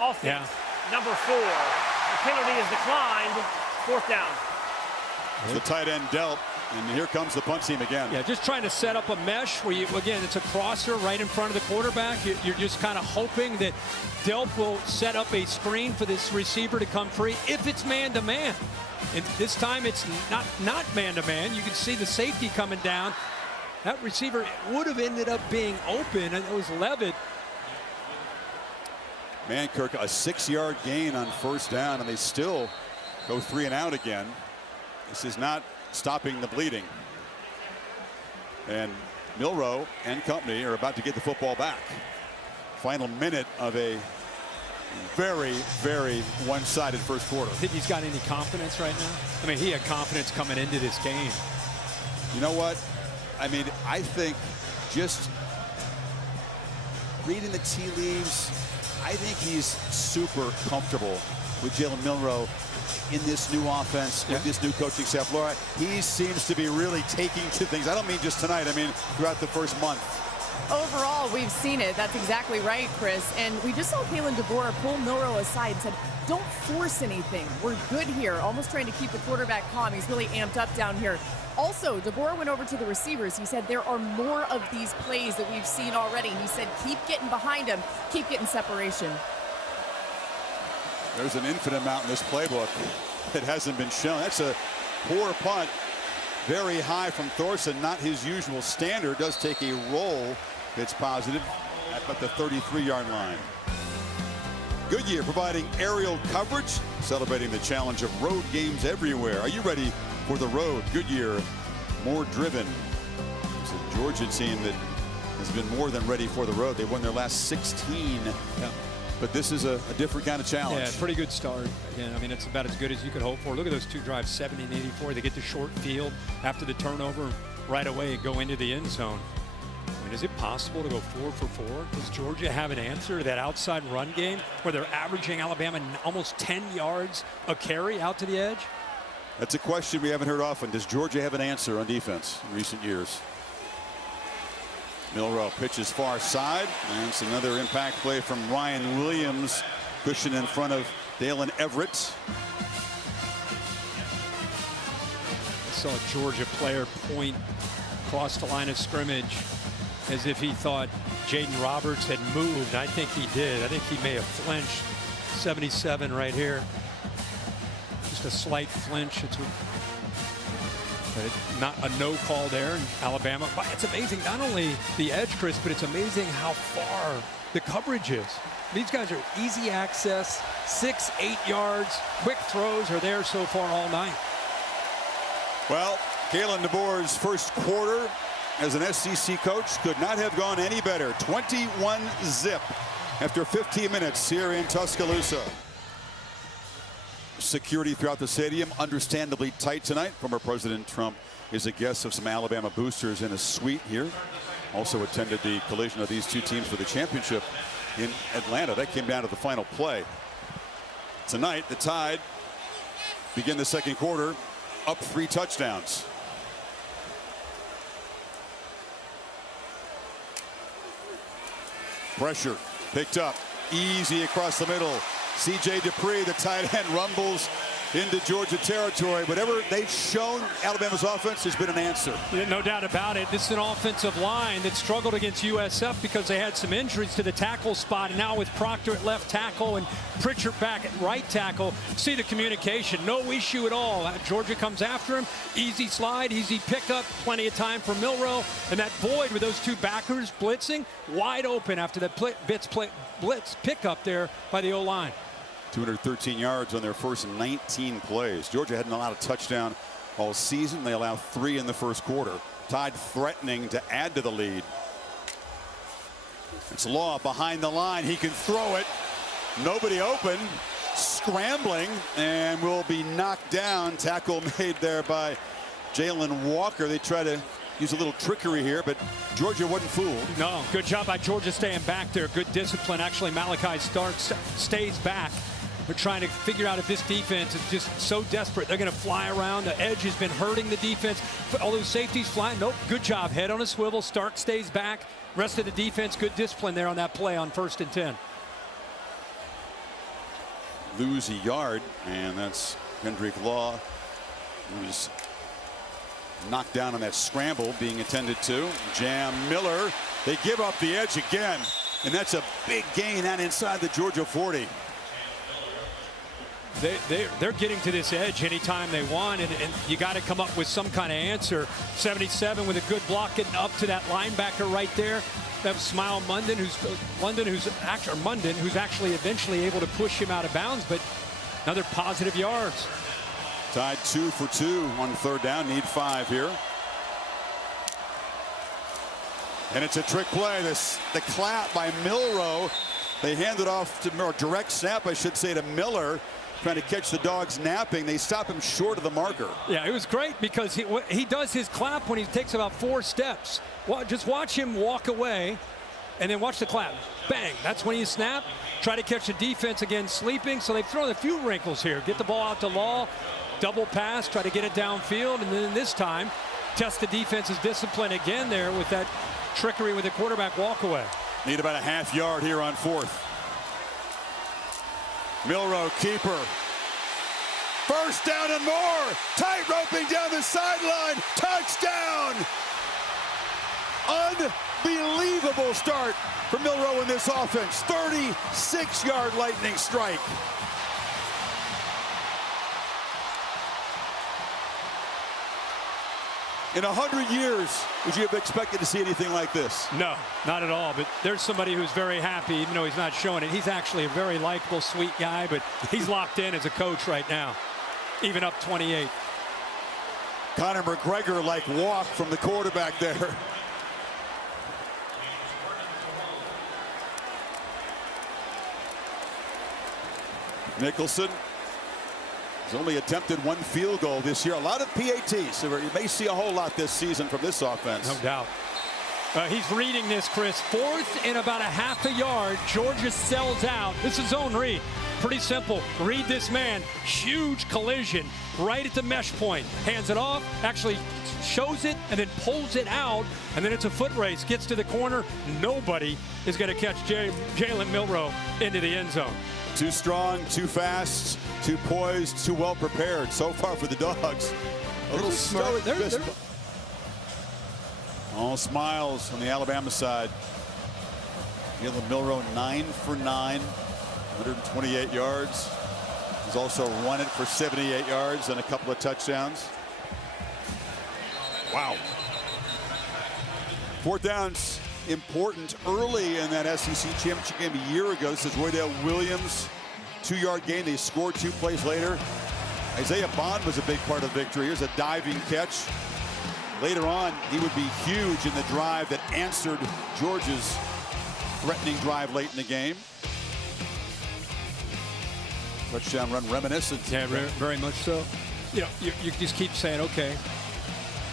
Offense, number 4. The penalty is declined. 4th down. The tight end dealt, and here comes the punt team again. Yeah, just trying to set up a mesh where, again, it's a crosser right in front of the quarterback. You're just kind of hoping that Delp will set up a screen for this receiver to come free if it's man-to-man. And this time it's not man-to-man. You can see the safety coming down. That receiver would have ended up being open, and it was Levitt. Mankirk, a 6-yard gain on 1st down, and they still go 3 and out again. This is not stopping the bleeding. And Milroe and company are about to get the football back. Final minute of a very, very one-sided first quarter. Think he's got any confidence right now? I mean, he had confidence coming into this game. You know what? I mean, I think just reading the tea leaves, I think he's super comfortable with Jalen Milroe in this new offense with this new coaching staff. Laura, he seems to be really taking to things. I don't mean just tonight. I mean throughout the first month. Overall, we've seen it. That's exactly right, Chris. And we just saw Kalen DeBoer pull Milroe aside and said, don't force anything. We're good here. Almost trying to keep the quarterback calm. He's really amped up down here. Also, DeBoer went over to the receivers. He said there are more of these plays that we've seen already. He said keep getting behind him, keep getting separation. There's an infinite amount in this playbook that hasn't been shown. That's a poor punt. Very high from Thorson, not his usual standard. Does take a roll. It's positive at about the 33-yard line. Goodyear providing aerial coverage, celebrating the challenge of road games everywhere. Are you ready for the road? Goodyear, more driven. It's a Georgia team that has been more than ready for the road. They won their last 16. Yeah. But this is a different kind of challenge. Yeah, pretty good start. Again, I mean, it's about as good as you could hope for. Look at those two drives, 70 and 84. They get the short field after the turnover right away and go into the end zone. I mean, is it possible to go 4 for 4? Does Georgia have an answer to that outside run game where they're averaging Alabama almost 10 yards a carry out to the edge? That's a question we haven't heard often. Does Georgia have an answer on defense in recent years? Milroe pitches far side, and it's another impact play from Ryan Williams, cushion in front of Dalen Everett. I saw a Georgia player point across the line of scrimmage as if he thought Jaden Roberts had moved. I think he did. I think he may have flinched. 77 right here. Just a slight flinch. Not a no call there in Alabama. But it's amazing, not only the edge, Chris, but it's amazing how far the coverage is. These guys are easy access, 6, 8 yards, quick throws are there so far all night. Well, Kalen DeBoer's first quarter as an SEC coach could not have gone any better. 21-zip after 15 minutes here in Tuscaloosa. Security throughout the stadium understandably tight tonight. Former President Trump is a guest of some Alabama boosters in a suite here. Also attended the collision of these two teams for the championship in Atlanta. That came down to the final play. Tonight, the Tide begin the second quarter up 3 touchdowns. Pressure picked up easy across the middle. C.J. Dupree, the tight end, rumbles into Georgia territory. Whatever they've shown, Alabama's offense has been an answer. Yeah, no doubt about it. This is an offensive line that struggled against USF because they had some injuries to the tackle spot. And now with Proctor at left tackle and Pritchard back at right tackle, see the communication. No issue at all. Georgia comes after him. Easy slide, easy pickup, plenty of time for Milroe. And that void with those two backers blitzing, wide open after that blitz pickup there by the O-line. 213 yards on their first 19 plays. Georgia hadn't allowed a touchdown all season. They allowed 3 in the first quarter. Tide threatening to add to the lead. It's Law behind the line. He can throw it. Nobody open. Scrambling and will be knocked down. Tackle made there by Jalen Walker. They try to use a little trickery here, but Georgia wasn't fooled. No, good job by Georgia staying back there. Good discipline. Actually, Malachi Starks stays back. They're trying to figure out if this defense is just so desperate. They're going to fly around. The edge has been hurting the defense. But all those safeties flying. Nope, good job. Head on a swivel. Stark stays back. Rest of the defense, good discipline there on that play on 1st and 10. Lose a yard, and that's Kendrick Law, who's knocked down on that scramble being attended to. Jam Miller. They give up the edge again, and that's a big gain out inside the Georgia 40. They're getting to this edge anytime they want, and you got to come up with some kind of answer. 77 with a good block getting up to that linebacker right there. That was Smile Munden, who's actually eventually able to push him out of bounds, but another positive yards. Tied 2 for 2 on 3rd down. Need 5 here. And it's a trick play. The clap by Milroe. They hand it off to Milroe. Direct snap, I should say, to Miller. Trying to catch the dogs napping. They stop him short of the marker. Yeah, it was great because he does his clap when he takes about 4 steps. Well, just watch him walk away and then watch the clap. Bang. That's when you snap. try to catch the defense again sleeping. So they've thrown a few wrinkles here. Get the ball out to Law, double pass, try to get it downfield, and then this time test the defense's discipline again there with that trickery with the quarterback walk away. Need about a half yard here on 4th. Milroe, keeper. First down and more. Tight roping down the sideline. Touchdown. Unbelievable start for Milroe in this offense. 36-yard lightning strike. In 100 years, would you have expected to see anything like this? No, not at all. But there's somebody who's very happy, even though he's not showing it. He's actually a very likable, sweet guy, but he's locked in as a coach right now, even up 28. Conor McGregor-like walk from the quarterback there. Nicholson has only attempted 1 field goal this year. A lot of PATs, so you may see a whole lot this season from this offense. No doubt. He's reading this, Chris. 4th and about a half a yard. Georgia sells out. This is zone read. Pretty simple. Read this man. Huge collision right at the mesh point. Hands it off, actually shows it, and then pulls it out. And then it's a foot race. Gets to the corner. Nobody is going to catch Jalen Milroe into the end zone. Too strong, too fast, too poised, too well prepared. So far for the Dogs. A little stoic fist. All smiles on the Alabama side. Jalen Milroe 9 for 9, 128 yards. He's also run it for 78 yards and a couple of touchdowns. Wow. 4th downs important early in that SEC championship game a year ago. This is Roydale Williams, 2-yard gain. They scored 2 plays later. Isaiah Bond was a big part of the victory. Here's a diving catch. Later on, he would be huge in the drive that answered Georgia's threatening drive late in the game. Touchdown run reminiscent. Yeah, very much so. You know, you just keep saying, okay,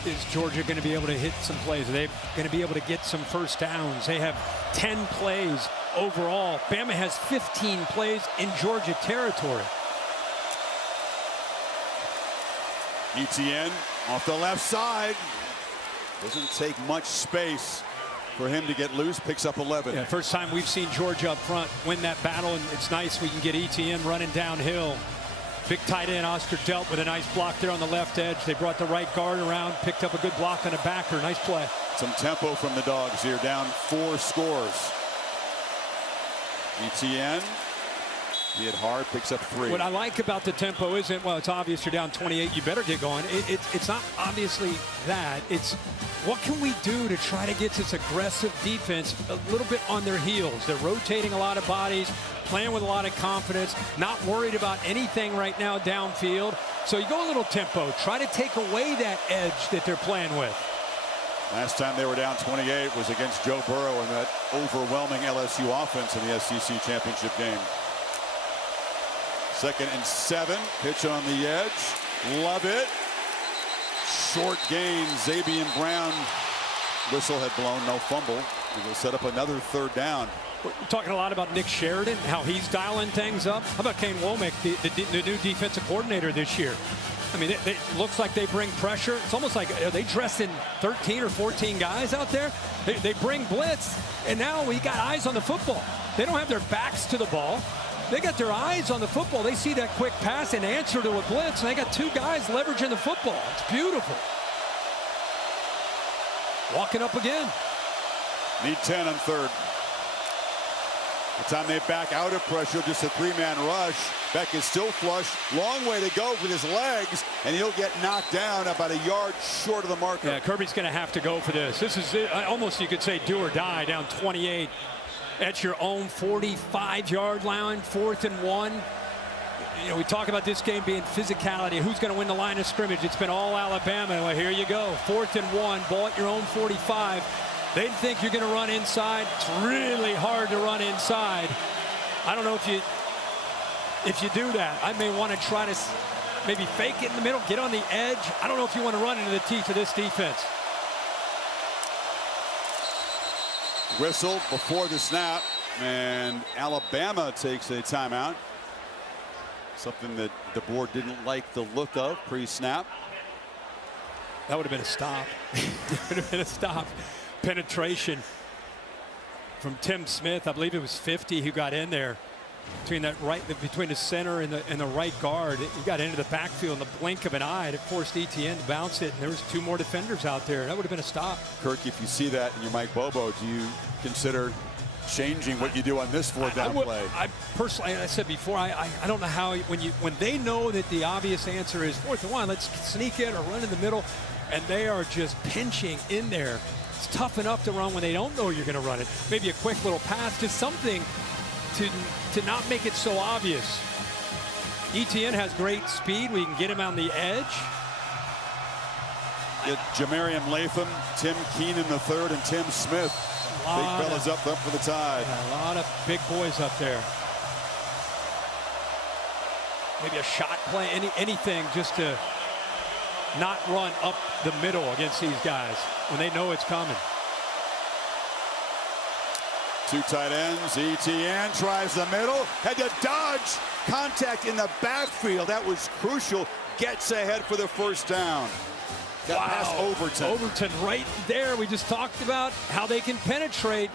is Georgia going to be able to hit some plays? Are they going to be able to get some first downs? They have 10 plays overall. Bama has 15 plays in Georgia territory. ETN off the left side. Doesn't take much space for him to get loose. Picks up 11. Yeah, first time we've seen Georgia up front win that battle, and it's nice we can get ETN running downhill. Big tight end Oscar Delp with a nice block there on the left edge. They brought the right guard around, picked up a good block on a backer. Nice play. Some tempo from the Dogs here, down 4 scores. ETN hit hard, picks up 3. What I like about the tempo isn't, well, it's obvious you're down 28, you better get going. It's not obviously that. It's what can we do to try to get this aggressive defense a little bit on their heels. They're rotating a lot of bodies, playing with a lot of confidence, not worried about anything right now downfield. So you go a little tempo, try to take away that edge that they're playing with. Last time they were down 28 was against Joe Burrow in that overwhelming LSU offense in the SEC championship game. 2nd and 7, pitch on the edge. Love it. Short gain. Zabian Brown. Whistle had blown, no fumble. He will set up another 3rd down. We're talking a lot about Nick Sheridan, how he's dialing things up. How about Kane Womack, the new defensive coordinator this year? I mean, it looks like they bring pressure. It's almost like are they dressing 13 or 14 guys out there? They bring blitz, and now we got eyes on the football. They don't have their backs to the ball. They got their eyes on the football. They see that quick pass and answer to a blitz, and they got 2 guys leveraging the football. It's beautiful. Walking up again. Need 10 on 3rd. The time they back out of pressure, just a 3-man rush. Beck is still flush. Long way to go with his legs, and he'll get knocked down about a yard short of the marker. Yeah, Kirby's going to have to go for this. This is almost, you could say, do or die, down 28. At your own 45-yard line, 4th and 1. You know, we talk about this game being physicality. Who's going to win the line of scrimmage? It's been all Alabama. Well, here you go. 4th and 1, ball at your own 45. They think you're going to run inside. It's really hard to run inside. I don't know if you do that. I may want to try to maybe fake it in the middle, get on the edge. I don't know if you want to run into the teeth of this defense. Whistle before the snap. And Alabama takes a timeout. Something that the board didn't like the look of pre-snap. That would have been a stop. It would have been a stop. Penetration from Tim Smith. I believe it was 50 who got in there between the center and the right guard. He got into the backfield in the blink of an eye. It forced Etienne to bounce it, and there was 2 more defenders out there. That would have been a stop. Kirk, if you see that and you're Mike Bobo, do you consider changing what you do on this 4th-down play? I personally, I said before, I don't know how when they know that the obvious answer is 4th and 1, let's sneak it or run in the middle, and they are just pinching in there. It's tough enough to run when they don't know you're going to run it. Maybe a quick little pass, just something to not make it so obvious. Etienne has great speed. We can get him on the edge. Get Jamarian Latham, Tim Keenan III, and Tim Smith. Big fellas up for the Tide. A lot of big boys up there. Maybe a shot play, anything just to not run up the middle against these guys when they know it's coming. 2 tight ends. Etienne tries the middle. Had to dodge contact in the backfield. That was crucial. Gets ahead for the 1st down. Got past Overton. Overton right there. We just talked about how they can penetrate.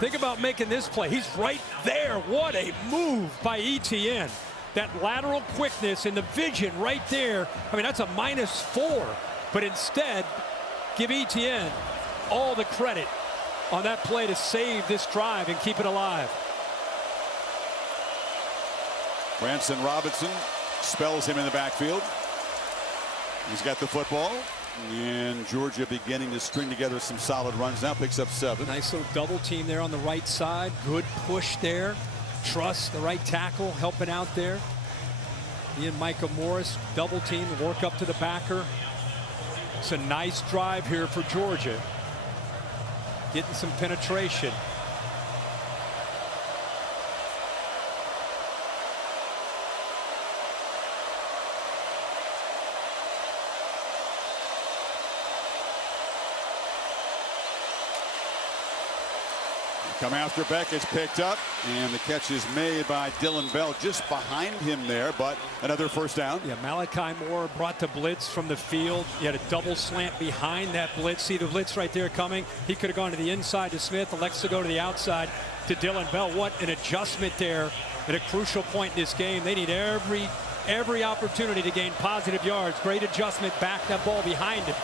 Think about making this play. He's right there. What a move by Etienne. That lateral quickness and the vision right there. I mean, that's a -4. But instead, give Etienne all the credit on that play to save this drive and keep it alive. Branson Robinson spells him in the backfield. He's got the football, and Georgia beginning to string together some solid runs now. Picks up 7. Nice little double team there on the right side. Good push there. Truss, the right tackle, helping out there. He and Micah Morris double team, work up to the backer. It's a nice drive here for Georgia. Getting some penetration. Come after Beck, it's picked up, and the catch is made by Dylan Bell just behind him there, but another 1st down. Yeah, Malachi Moore brought the blitz from the field. He had a double slant behind that blitz. See the blitz right there coming. He could have gone to the inside to Smith, elects to go to the outside to Dylan Bell. What an adjustment there at a crucial point in this game. They need every opportunity to gain positive yards. Great adjustment, back that ball behind him.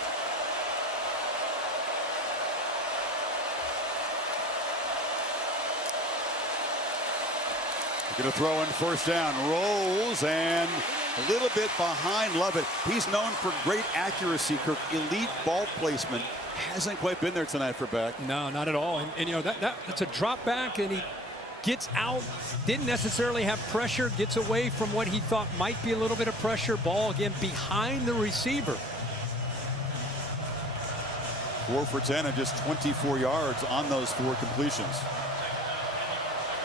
Going to throw in 1st down. Rolls and a little bit behind Lovett. He's known for great accuracy, Kirk. Elite ball placement. Hasn't quite been there tonight for Beck. No, not at all. And you know, that's a drop back, and he gets out. Didn't necessarily have pressure. Gets away from what he thought might be a little bit of pressure. Ball again behind the receiver. 4 for 10 and just 24 yards on those 4 completions.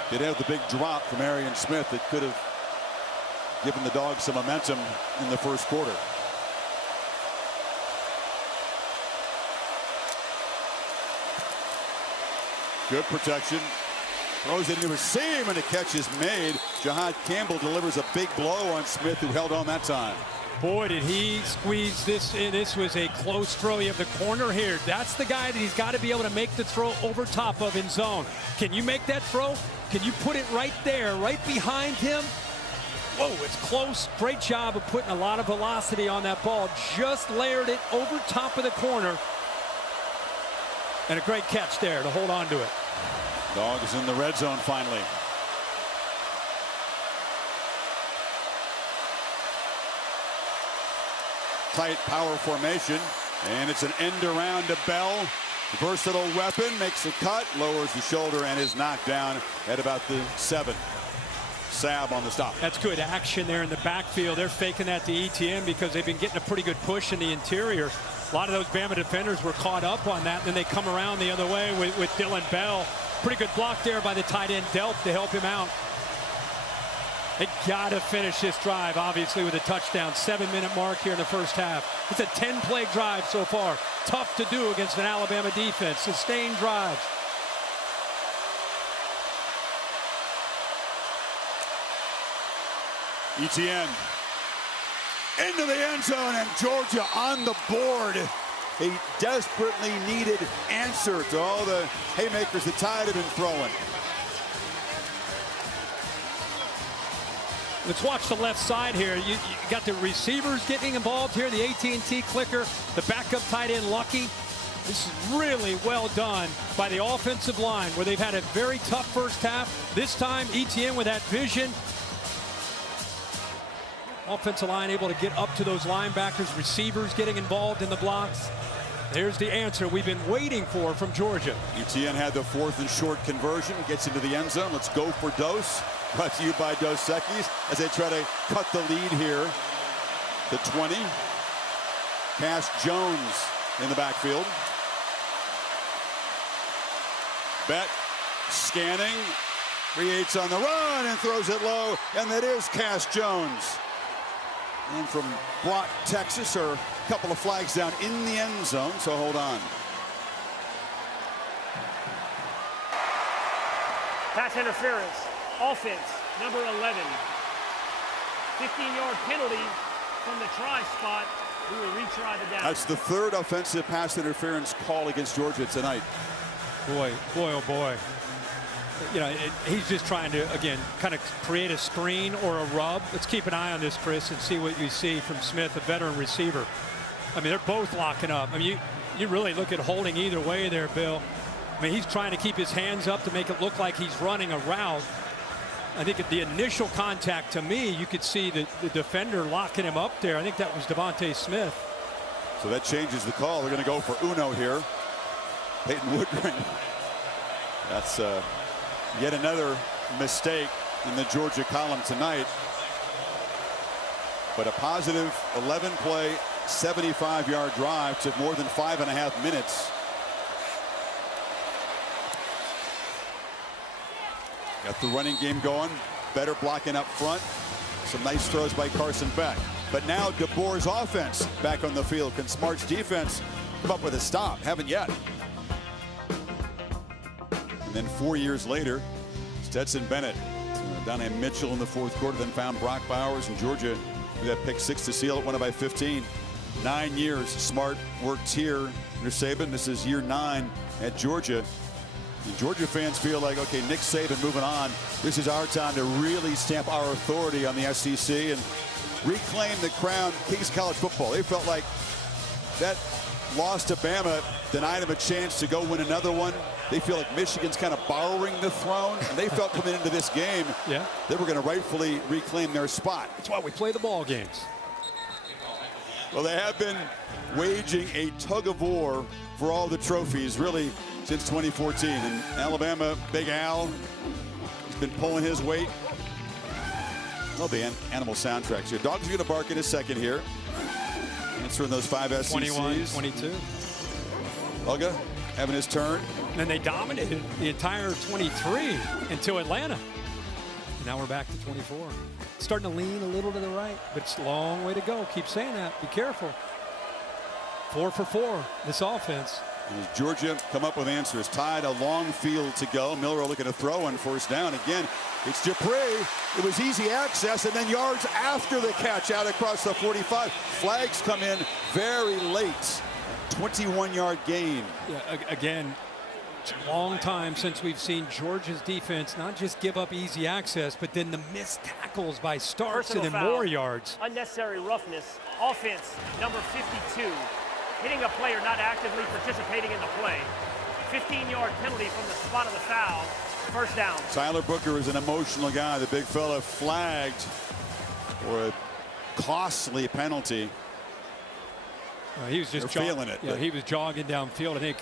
Did have the big drop from Arian Smith that could have given the Dogs some momentum in the 1st quarter. Good protection. Throws it into a seam, and the catch is made. Jahad Campbell delivers a big blow on Smith, who held on that time. Boy, did he squeeze this in. This was a close throw. You have the corner here. That's the guy that he's got to be able to make the throw over top of in zone. Can you make that throw? Can you put it right there, right behind him? Whoa, it's close. Great job of putting a lot of velocity on that ball. Just layered it over top of the corner. And a great catch there to hold on to it. Dogs in the red zone finally. Tight power formation, and it's an end around to Bell. Versatile weapon, makes a cut, lowers the shoulder, and is knocked down at about the 7. Sab on the stop. That's good action there in the backfield. They're faking that to Etienne because they've been getting a pretty good push in the interior. A lot of those Bama defenders were caught up on that, and then they come around the other way with Dylan Bell. Pretty good block there by the tight end Delp to help him out. They got to finish this drive, obviously, with a touchdown. 7-minute mark here in the 1st half. It's a 10-play drive so far. Tough to do against an Alabama defense. Sustained drives. ETN into the end zone, and Georgia on the board. A desperately needed answer to all the haymakers the Tide have been throwing. Let's watch the left side here. You got the receivers getting involved here, the AT&T clicker, the backup tight end Lucky. This is really well done by the offensive line, where they've had a very tough first half. This time, ETN with that vision. Offensive line able to get up to those linebackers, receivers getting involved in the blocks. There's the answer we've been waiting for from Georgia. ETN had the 4th and short conversion. Gets into the end zone. Let's go for Dos. Brought to you by Dos Equis as they try to cut the lead here. The 20. Cash Jones in the backfield. Beck scanning. Creates on the run and throws it low. And that is Cash Jones. And from Brock, Texas, are a couple of flags down in the end zone, so hold on. Pass interference. Offense, number 11. 15-yard penalty from the try spot. We will retry the down. That's the 3rd offensive pass interference call against Georgia tonight. Boy, oh boy. You know, he's just trying to, again, kind of create a screen or a rub. Let's keep an eye on this, Chris, and see what you see from Smith, a veteran receiver. I mean, they're both locking up. I mean, you really look at holding either way there, Bill. I mean, he's trying to keep his hands up to make it look like he's running a route. I think at the initial contact, to me, you could see the defender locking him up there. I think that was Devontae Smith. So that changes the call. They're going to go for Uno here. Peyton Woodring. That's yet another mistake in the Georgia column tonight. But a positive 11-play, 75-yard drive took more than 5.5 minutes. Got the running game going. Better blocking up front. Some nice throws by Carson Beck. But now DeBoer's offense back on the field. Can Smart's defense come up with a stop? Haven't yet. And then 4 years later, Stetson Bennett down at Mitchell in the 4th quarter, then found Brock Bowers, and Georgia with that pick 6 to seal it, won it by 15. 9 years Smart worked here under Saban. This is year 9 at Georgia. The Georgia fans feel like, okay, Nick Saban moving on. This is our time to really stamp our authority on the SEC and reclaim the crown. Kings College football. They felt like that loss to Bama denied them a chance to go win another one. They feel like Michigan's kind of borrowing the throne, and they felt coming into this game, they were going to rightfully reclaim their spot. That's why we play the ball games. Well, they have been waging a tug of war for all the trophies, really, since 2014. And Alabama, Big Al, has been pulling his weight. Love the animal soundtracks here. Dogs are going to bark in a second here. Answering those 5 SECs. 21, 22. Uga having his turn. And then they dominated the entire 23 until Atlanta. Now we're back to 24. Starting to lean a little to the right, but it's a long way to go. Keep saying that. Be careful. 4 for 4, this offense. As Georgia come up with answers. Tied a long field to go. Milroe looking to throw on 1st down. Again, it's Dupree. It was easy access, and then yards after the catch out across the 45. Flags come in very late. 21-yard gain. Yeah, again, it's a long time since we've seen Georgia's defense not just give up easy access, but then the missed tackles by Starks and then more yards. Unnecessary roughness. Offense, number 52. Hitting a player not actively participating in the play. 15-yard penalty from the spot of the foul. 1st down. Tyler Booker is an emotional guy. The big fella flagged for a costly penalty. He was just feeling it. Yeah, he was jogging downfield. I think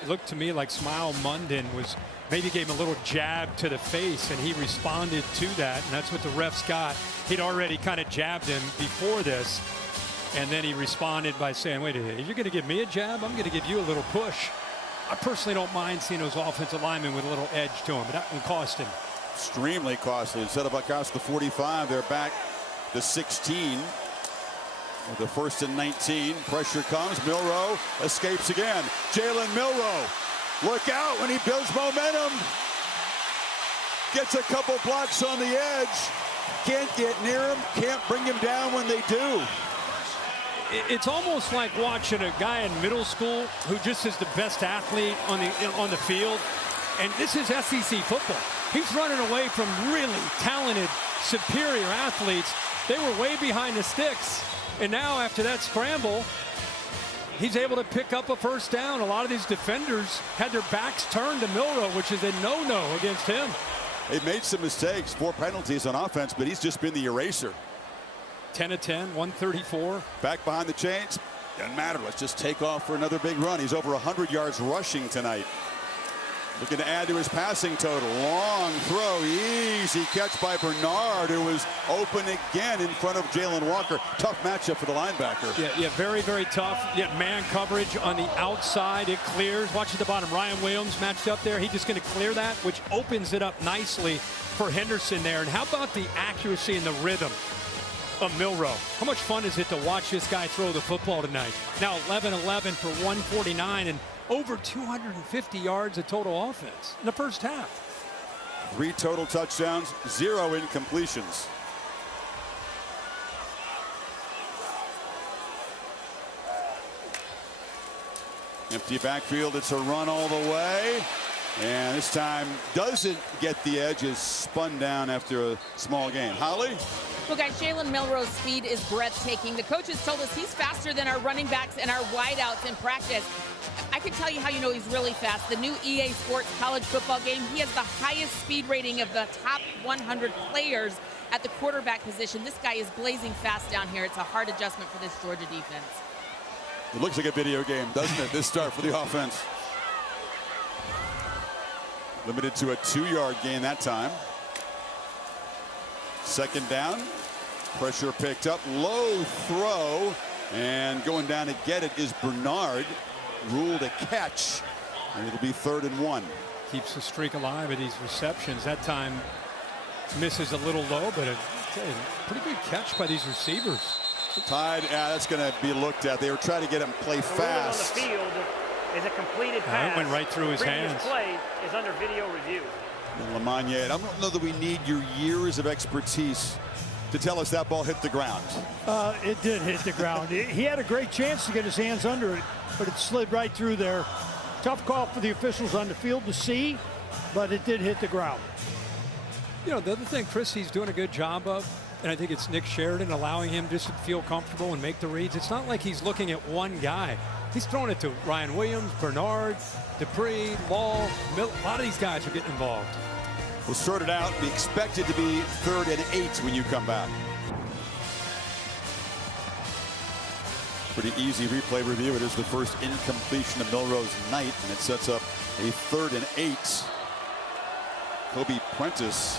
it looked to me like Smile Munden was maybe gave him a little jab to the face, and he responded to that, and that's what the refs got. He'd already kind of jabbed him before this, and then he responded by saying, wait a minute, you're going to give me a jab? I'm going to give you a little push. I personally don't mind seeing those offensive linemen with a little edge to them, but that one cost him. Extremely costly. Instead of across the 45, they're back to 16. With the 1st and 19. Pressure comes. Milroe escapes again. Jalen Milroe. Look out when he builds momentum. Gets a couple blocks on the edge. Can't get near him, can't bring him down when they do. It's almost like watching a guy in middle school who just is the best athlete on the field. And this is SEC football. He's running away from really talented, superior athletes. They were way behind the sticks. And now after that scramble, he's able to pick up a first down. A lot of these defenders had their backs turned to Milroe, which is a no-no against him. They've made some mistakes, 4 penalties on offense, but he's just been the eraser. 10 of 10, 134. Back behind the chains. Doesn't matter. Let's just take off for another big run. He's over 100 yards rushing tonight. Looking to add to his passing total. Long throw. Easy catch by Bernard, who was open again in front of Jalen Walker. Tough matchup for the linebacker. Yeah, very, very tough. Yet man coverage on the outside. It clears. Watch at the bottom. Ryan Williams matched up there. He's just going to clear that, which opens it up nicely for Henderson there. And how about the accuracy and the rhythm of Milroe? How much fun is it to watch this guy throw the football tonight? Now 11-11 for 149 and over 250 yards of total offense in the first half. 3 total touchdowns, 0 incompletions. Empty backfield. It's a run all the way. And this time doesn't get the edge, is spun down after a small gain. Holly? Well, guys, Jalen Milroe's speed is breathtaking. The coaches told us he's faster than our running backs and our wideouts in practice. I can tell you how you know he's really fast. The new EA Sports college football game, he has the highest speed rating of the top 100 players at the quarterback position. This guy is blazing fast down here. It's a hard adjustment for this Georgia defense. It looks like a video game, doesn't it? This start for the offense. Limited to a 2-yard gain that time. Second down. Pressure picked up. Low throw. And going down to get it is Bernard. Ruled a catch. And it'll be 3rd and 1. Keeps the streak alive at these receptions. That time misses a little low, but a pretty good catch by these receivers. Tied. That's going to be looked at. They were trying to get him play fast. On the field is a completed pass. It went right through his hands. Play is under video review. Lamagna, I don't know that we need your years of expertise to tell us that ball hit the ground. It did hit the ground. He had a great chance to get his hands under it, but it slid right through there. Tough call for the officials on the field to see, but it did hit the ground. You know, the other thing, Chris, he's doing a good job of, and I think it's Nick Sheridan allowing him just to feel comfortable and make the reads. It's not like he's looking at one guy. He's throwing it to Ryan Williams, Bernard, Dupree, Law. A lot of these guys are getting involved. We'll sort it out. Be expected to be 3rd and 8 when you come back. Pretty easy replay review. It is the first incompletion of Milroe's night, and it sets up a 3rd and 8. Kobe Prentice,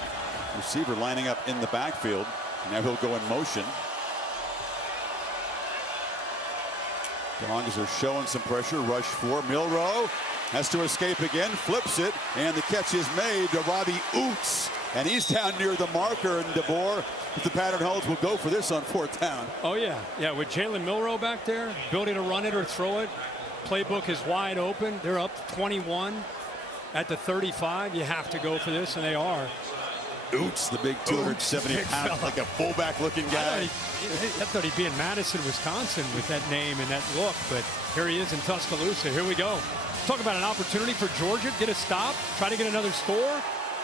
receiver, lining up in the backfield. Now he'll go in motion. Dogs are showing some pressure. Rush 4. Milroe has to escape again. Flips it. And the catch is made to Robbie Oots. And he's down near the marker. And DeBoer, if the pattern holds, will go for this on 4th down. Oh, yeah. Yeah, with Jalen Milroe back there, ability to run it or throw it. Playbook is wide open. They're up 21 at the 35. You have to go for this, and they are. Oots, the big 270-pound, like a fullback-looking guy. I thought he'd be in Madison, Wisconsin with that name and that look, but here he is in Tuscaloosa. Here we go. Talk about an opportunity for Georgia. Get a stop, try to get another score.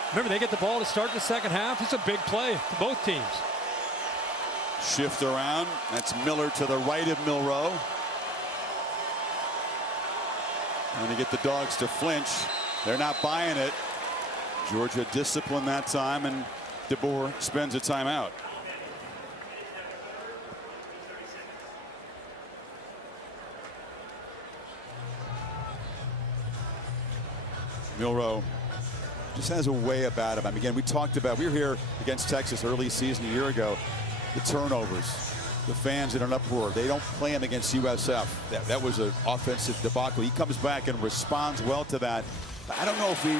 Remember, they get the ball to start the second half. It's a big play for both teams. Shift around. That's Miller to the right of Milroe. And to get the Dogs to flinch. They're not buying it. Georgia disciplined that time, and DeBoer spends a timeout. Milroe just has a way about him. I mean, again, we talked about, we were here against Texas early season a year ago. The turnovers, the fans in an uproar. They don't play him against USF. That was an offensive debacle. He comes back and responds well to that. But I don't know if he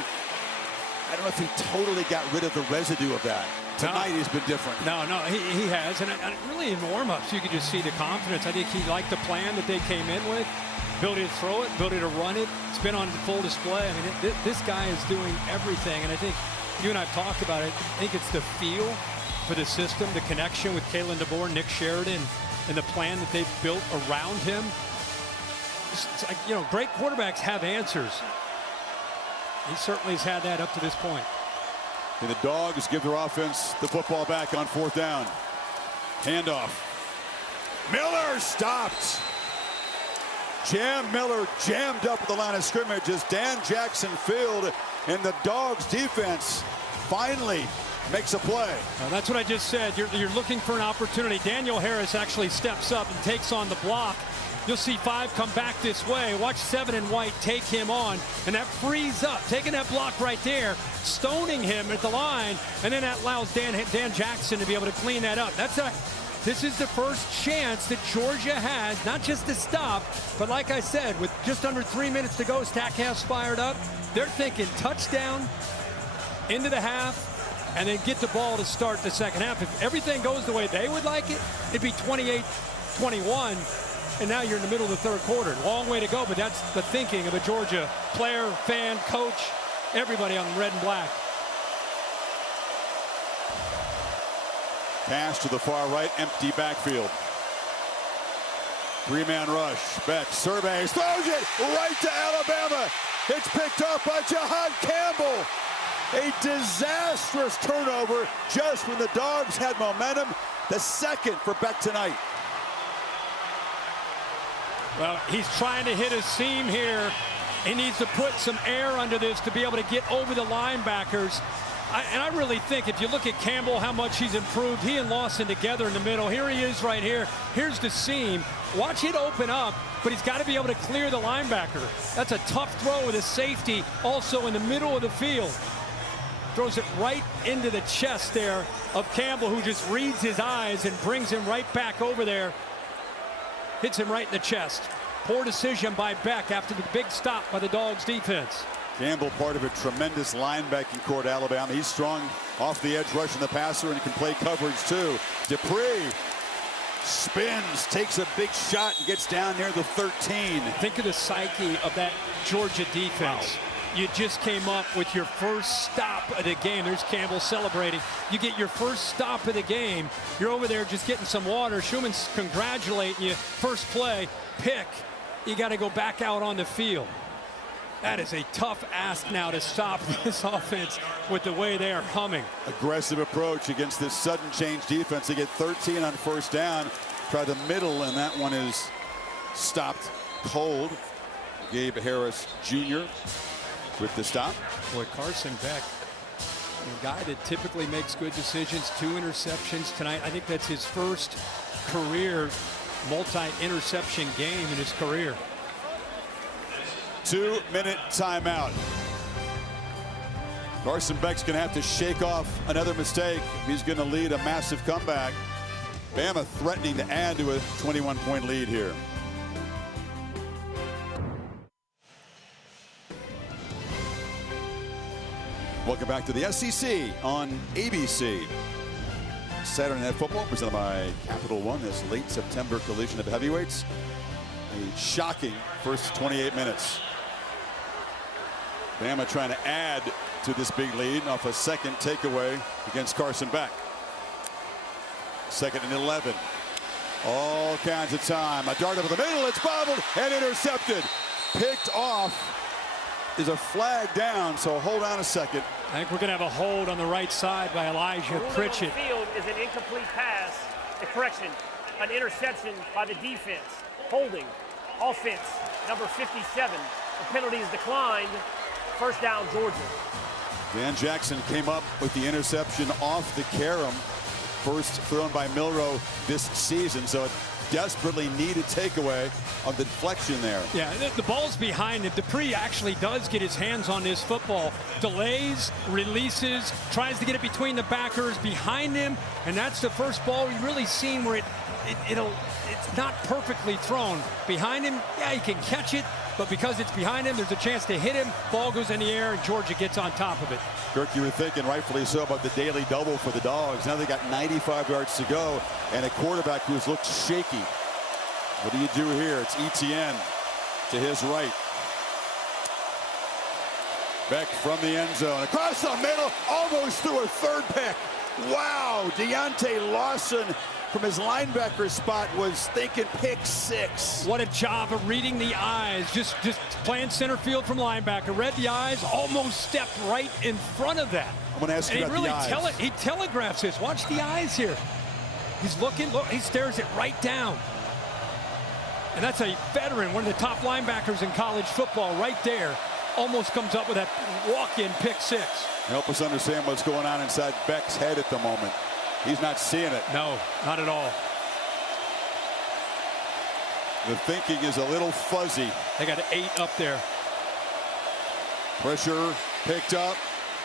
totally got rid of the residue of that. Tonight he's been different. No, he has. And really in warm-ups, you could just see the confidence. I think he liked the plan that they came in with. Ability to throw it, ability to run it. It's been on full display. I mean, this guy is doing everything. And I think you and I have talked about it. I think it's the feel for the system, the connection with Kalen DeBoer, Nick Sheridan, and the plan that they've built around him. It's like, you know, great quarterbacks have answers. He certainly has had that up to this point. And the Dogs give their offense the football back on 4th down. Handoff. Miller stopped. Miller jammed up at the line of scrimmage as Dan Jackson filled, and the Dogs defense finally makes a play. Well, that's what I just said. You're looking for an opportunity. Daniel Harris actually steps up and takes on the block. You'll see 5 come back this way. Watch 7 and White take him on, and that frees up, taking that block right there, stoning him at the line, and then that allows Dan Jackson to be able to clean that up. This is the first chance that Georgia has, not just to stop, but like I said, with just under 3 minutes to go, Stackhouse fired up. They're thinking touchdown into the half, and then get the ball to start the second half. If everything goes the way they would like it, it'd be 28-21, and now you're in the middle of the third quarter. Long way to go, but that's the thinking of a Georgia player, fan, coach, everybody on red and black. Pass to the far right, empty backfield. 3-man rush. Beck surveys, throws it right to Alabama. It's picked up by Jahan Campbell. A disastrous turnover just when the Dogs had momentum. The second for Beck tonight. Well, he's trying to hit a seam here. He needs to put some air under this to be able to get over the linebackers. And I really think if you look at Campbell, how much he's improved. He and Lawson together in the middle. Here he is right here. Here's the seam. Watch it open up, but he's got to be able to clear the linebacker. That's a tough throw with a safety also in the middle of the field. Throws it right into the chest there of Campbell, who just reads his eyes and brings him right back over there. Hits him right in the chest. Poor decision by Beck after the big stop by the Dogs defense. Campbell, part of a tremendous linebacking core at Alabama. He's strong off the edge, rushing the passer, and can play coverage too. Dupree spins, takes a big shot, and gets down near the 13. Think of the psyche of that Georgia defense. Wow. You just came up with your first stop of the game. There's Campbell celebrating. You get your first stop of the game. You're over there just getting some water. Schumann's congratulating you. First play, pick. You got to go back out on the field. That is a tough ask now to stop this offense with the way they are humming. Aggressive approach against this sudden change defense. They get 13 on 1st down. Try the middle, and that one is stopped cold. Gabe Harris Jr. with the stop. Boy, Carson Beck, a guy that typically makes good decisions. 2 interceptions tonight. I think that's his first career multi-interception game in his career. 2-minute timeout. Carson Beck's going to have to shake off another mistake. He's going to lead a massive comeback. Bama threatening to add to a 21-point lead here. Welcome back to the SEC on ABC. Saturday Night Football presented by Capital One. This late September collision of heavyweights. A shocking first 28 minutes. Bama trying to add to this big lead off a second takeaway against Carson Beck. 2nd and 11. All kinds of time. A dart over the middle. It's bobbled and intercepted. Picked off. Is a flag down, so hold on a second. I think we're going to have a hold on the right side by Elijah Pritchett. Field is an incomplete pass. A correction, an interception by the defense. Holding, offense, number 57. The penalty is declined. First down, Georgia. Dan Jackson came up with the interception off the carom. First thrown by Milroe this season, so it desperately needed takeaway of the deflection there. Yeah, the ball's behind him. Dupree actually does get his hands on this football. Delays, releases, tries to get it between the backers behind him, and that's the first ball we've really seen where it's not perfectly thrown. Behind him, yeah, he can catch it, but because it's behind him, there's a chance to hit him. Ball goes in the air, and Georgia gets on top of it. Kirk, you were thinking rightfully so about the daily double for the Dogs. Now they got 95 yards to go and a quarterback who's looked shaky. What do you do here? It's Etienne to his right. Beck from the end zone. Across the middle, almost through a third pick. Wow, Deontay Lawson from his linebacker spot was thinking pick six. What a job of reading the eyes. Just playing center field from linebacker. Read the eyes, almost stepped right in front of that. I'm going to ask you about the eyes. He telegraphs this. Watch the eyes here. He's looking, look, he stares it right down. And that's a veteran, one of the top linebackers in college football right there. Almost comes up with that walk-in pick six. Help us understand what's going on inside Beck's head at the moment. He's not seeing it. No, not at all. The thinking is a little fuzzy. They got 8 up there. Pressure picked up.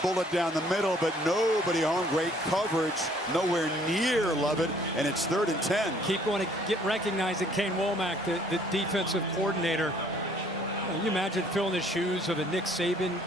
Bullet down the middle, but nobody on. Great coverage. Nowhere near Lovett, and it's 3rd and 10. Keep going to get recognized at Kane Womack, the defensive coordinator. Can you imagine filling the shoes of a Nick Saban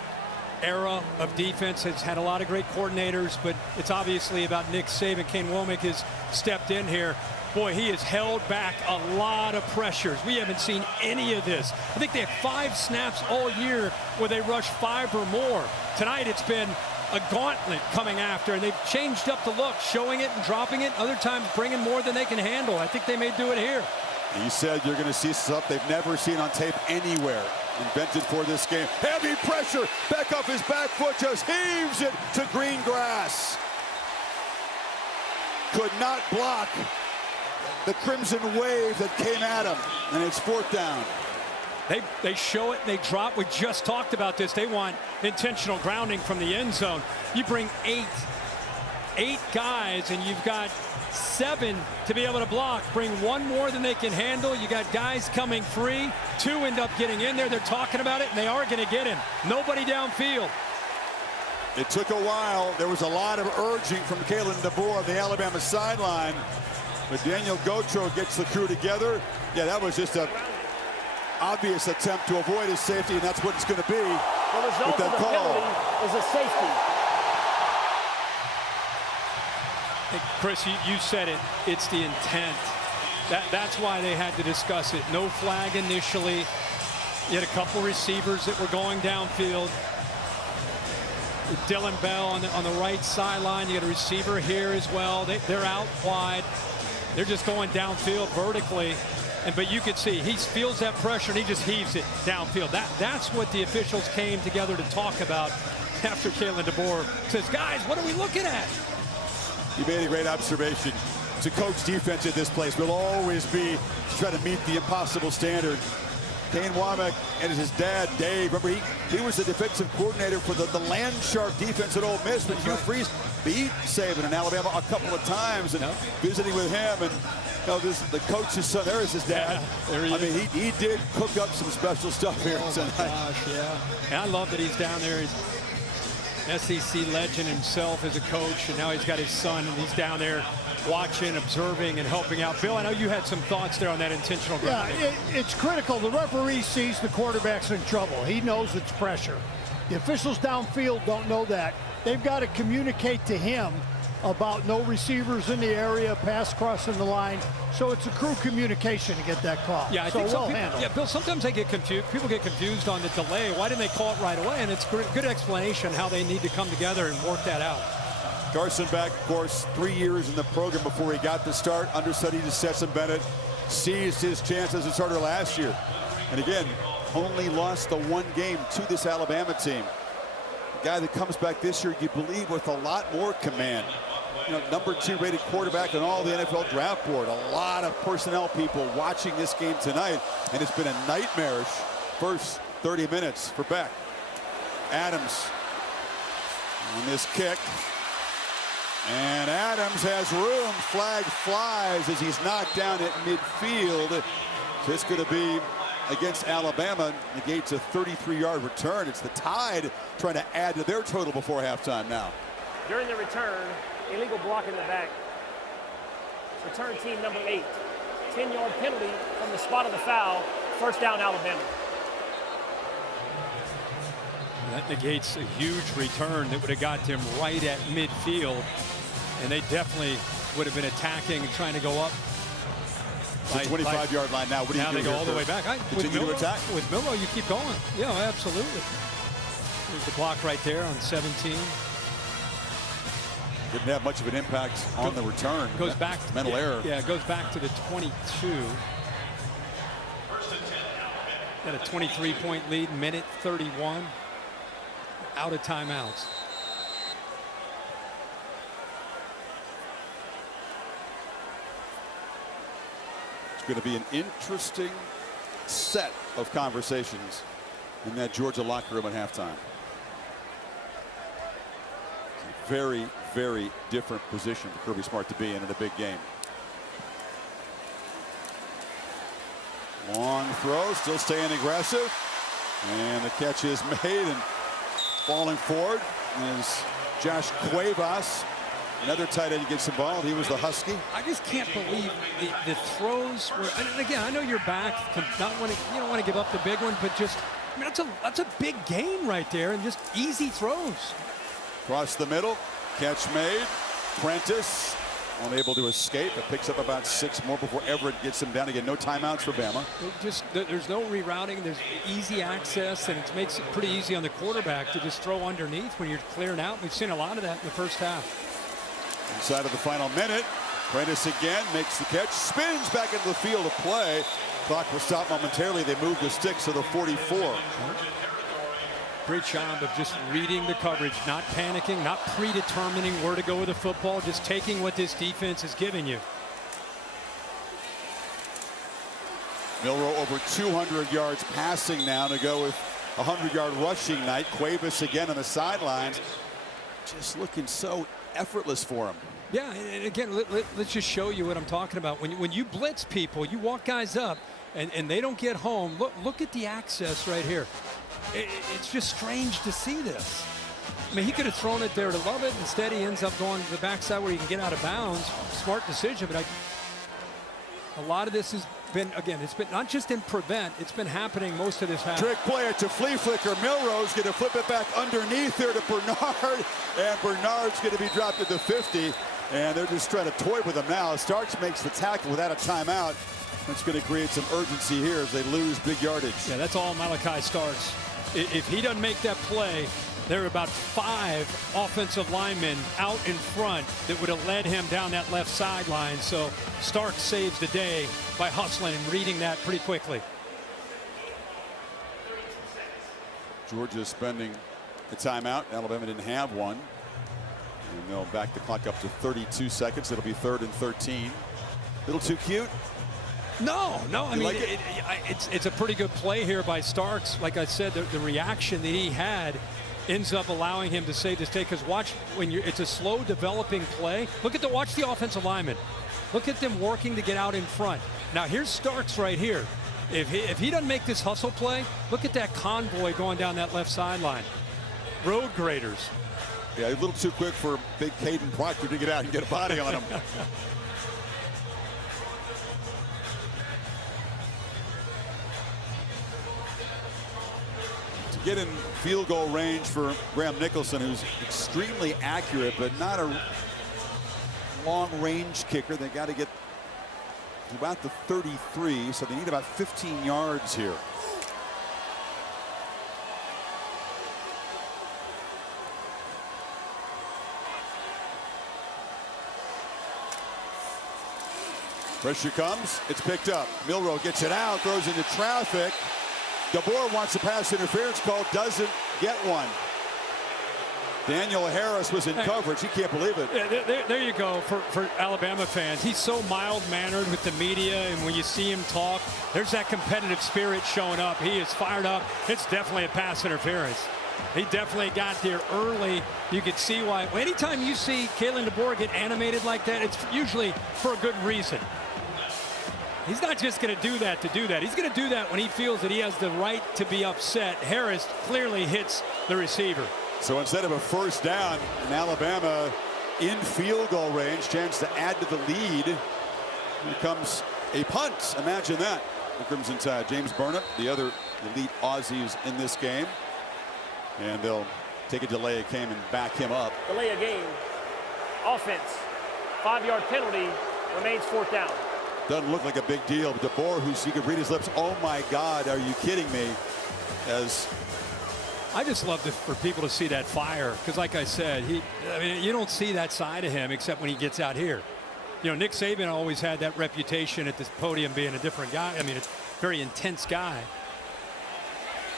era of defense? Has had a lot of great coordinators, but it's obviously about Nick Saban. Kane Womack has stepped in here. Boy, he has held back a lot of pressures. We haven't seen any of this. I think they had 5 snaps all year where they rushed 5 or more. Tonight it's been a gauntlet coming after, and they've changed up the look, showing it and dropping it. Other times bringing more than they can handle. I think they may do it here. He said you're going to see stuff they've never seen on tape anywhere. Invented for this game. Heavy pressure. Beck off his back foot, just heaves it to green grass. Could not block the crimson wave that came at him, and it's 4th down. They show it and they drop. We just talked about this. They want intentional grounding from the end zone. You bring 8 guys, and you've got 7 to be able to block. Bring 1 more than they can handle. You got guys coming free. 2 end up getting in there. They're talking about it, and they are going to get him. Nobody downfield. It took a while. There was a lot of urging from Kalen DeBoer on the Alabama sideline. But Daniel Gotro gets the crew together. Yeah, that was just an obvious attempt to avoid his safety, and that's what it's going to be. The result of the penalty is a safety. Hey, Chris, you said it. It's the intent. That's why they had to discuss it. No flag initially. You had a couple receivers that were going downfield. Dylan Bell on the right sideline. You got a receiver here as well. They're out wide. They're just going downfield vertically. But you could see he feels that pressure and he just heaves it downfield. That's what the officials came together to talk about after Kalen DeBoer says, guys, what are we looking at? You made a great observation. To coach defense at this place will always be to try to meet the impossible standard. Kane Womack and his dad, Dave, remember he was the defensive coordinator for the Land Shark defense at Ole Miss, but Hugh Freeze beat Saban in Alabama a couple of times, and visiting with him, and the coach's son, there is his dad. Yeah, there he is. He did cook up some special stuff here tonight. Gosh, yeah. And I love that he's down there. He's SEC legend himself as a coach, and now he's got his son, and he's down there watching, observing, and helping out. Bill, I know you had some thoughts there on that intentional grounding. Yeah, it's critical. The referee sees the quarterback's in trouble. He knows it's pressure. The officials downfield don't know that. They've got to communicate to him about no receivers in the area, pass crossing the line. So it's a crew communication to get that call. Yeah, I think well handled. Yeah, Bill, sometimes they get confused. People get confused on the delay. Why didn't they call it right away? And it's a good explanation how they need to come together and work that out. Carson Beck, of course, 3 years in the program before he got the start, understudied to Stetson Bennett, seized his chance as a starter last year. And again, only lost the 1 game to this Alabama team. A guy that comes back this year, you believe, with a lot more command. Number 2 rated quarterback on all the NFL draft board. A lot of personnel people watching this game tonight, and it's been a nightmarish first 30 minutes for Beck. Adams on this kick. And Adams has room. Flag flies as he's knocked down at midfield. So it's going to be against Alabama. Negates a 33-yard return. It's the Tide trying to add to their total before halftime now. During the return, illegal block in the back. Return team number 8. 10-yard penalty from the spot of the foul. First down, Alabama. That negates a huge return that would have got him right at midfield. And they definitely would have been attacking and trying to go up. The 25-yard line now. What do you do? Now they go all the way back. Continue to attack? With Milroe, you keep going. Yeah, absolutely. There's the block right there on 17. Didn't have much of an impact on the return. Goes back to mental error. Yeah, it goes back to the 22. Got a 23-point lead, minute 31. Out of timeouts. It's going to be an interesting set of conversations in that Georgia locker room at halftime. It's a very, very different position for Kirby Smart to be in a big game. Long throw, still staying aggressive. And the catch is made, and falling forward is Josh Cuevas. Another tight end gets involved. He was the Husky. I just can't believe the throws were. And again, I know you're back. You don't want to give up the big one, but just, I mean, that's a big game right there, and just easy throws. Across the middle, catch made. Prentice unable to escape. It picks up about 6 more before Everett gets him down. Again, no timeouts for Bama. There's no rerouting. There's easy access, and it makes it pretty easy on the quarterback to just throw underneath when you're clearing out. We've seen a lot of that in the first half. Inside of the final minute, Prentice again makes the catch, spins back into the field of play. Clock will stop momentarily. They move the sticks to the 44. Great job of just reading the coverage, not panicking, not predetermining where to go with the football, just taking what this defense is giving you. Milroe over 200 yards passing now to go with a 100-yard rushing night. Cuevas again on the sidelines, just looking so effortless for him. Yeah, and again, let's just show you what I'm talking about. When you blitz people, you walk guys up, and they don't get home. Look at the access right here. It's just strange to see this. I mean, he could have thrown it there to Love It. Instead, he ends up going to the backside where he can get out of bounds. Smart decision, but a lot of this has been, again, it's been not just in prevent, it's been happening most of this half. Trick player to flea flicker. Milroe's going to flip it back underneath there to Bernard, and Bernard's going to be dropped at the 50, and they're just trying to toy with him now. Starks makes the tackle without a timeout. That's going to create some urgency here as they lose big yardage. Yeah, that's all Malachi Starks. If he doesn't make that play, there are about 5 offensive linemen out in front that would have led him down that left sideline. So Starks saves the day by hustling and reading that pretty quickly. Georgia spending a timeout. Alabama didn't have one. And they'll back the clock up to 32 seconds. It'll be 3rd and 13. Little too cute. No. I mean, like it's a pretty good play here by Starks. Like I said, the reaction that he had ends up allowing him to save this day. Because watch, it's a slow developing play. Watch the offensive linemen. Look at them working to get out in front. Now here's Starks right here. If he doesn't make this hustle play, look at that convoy going down that left sideline. Road graders. Yeah, a little too quick for big Caden Proctor to get out and get a body on him. Get in field goal range for Graham Nicholson, who's extremely accurate, but not a long range kicker. They got to get to about the 33, so they need about 15 yards here. Pressure comes, it's picked up. Milroe gets it out, throws into traffic. DeBoer wants a pass interference call, doesn't get one. Daniel Harris was in coverage. He can't believe it. Yeah, there you go for Alabama fans. He's so mild-mannered with the media, and when you see him talk, there's that competitive spirit showing up. He is fired up. It's definitely a pass interference. He definitely got there early. You could see why. Anytime you see Kalen DeBoer get animated like that, it's usually for a good reason. He's not just going to do that to do that. He's going to do that when he feels that he has the right to be upset. Harris clearly hits the receiver. So instead of a first down in Alabama in field goal range, chance to add to the lead, here comes a punt. Imagine that. The Crimson Tide. James Burnett, the other elite Aussies in this game. And they'll take a delay of game and back him up. Delay of game. Offense. 5-yard penalty. Remains 4th down. Doesn't look like a big deal, but DeBoer, who you could read his lips, oh my God, are you kidding me? As I just love for people to see that fire, because like I said, you don't see that side of him except when he gets out here. You know, Nick Saban always had that reputation at this podium being a different guy. I mean, a very intense guy.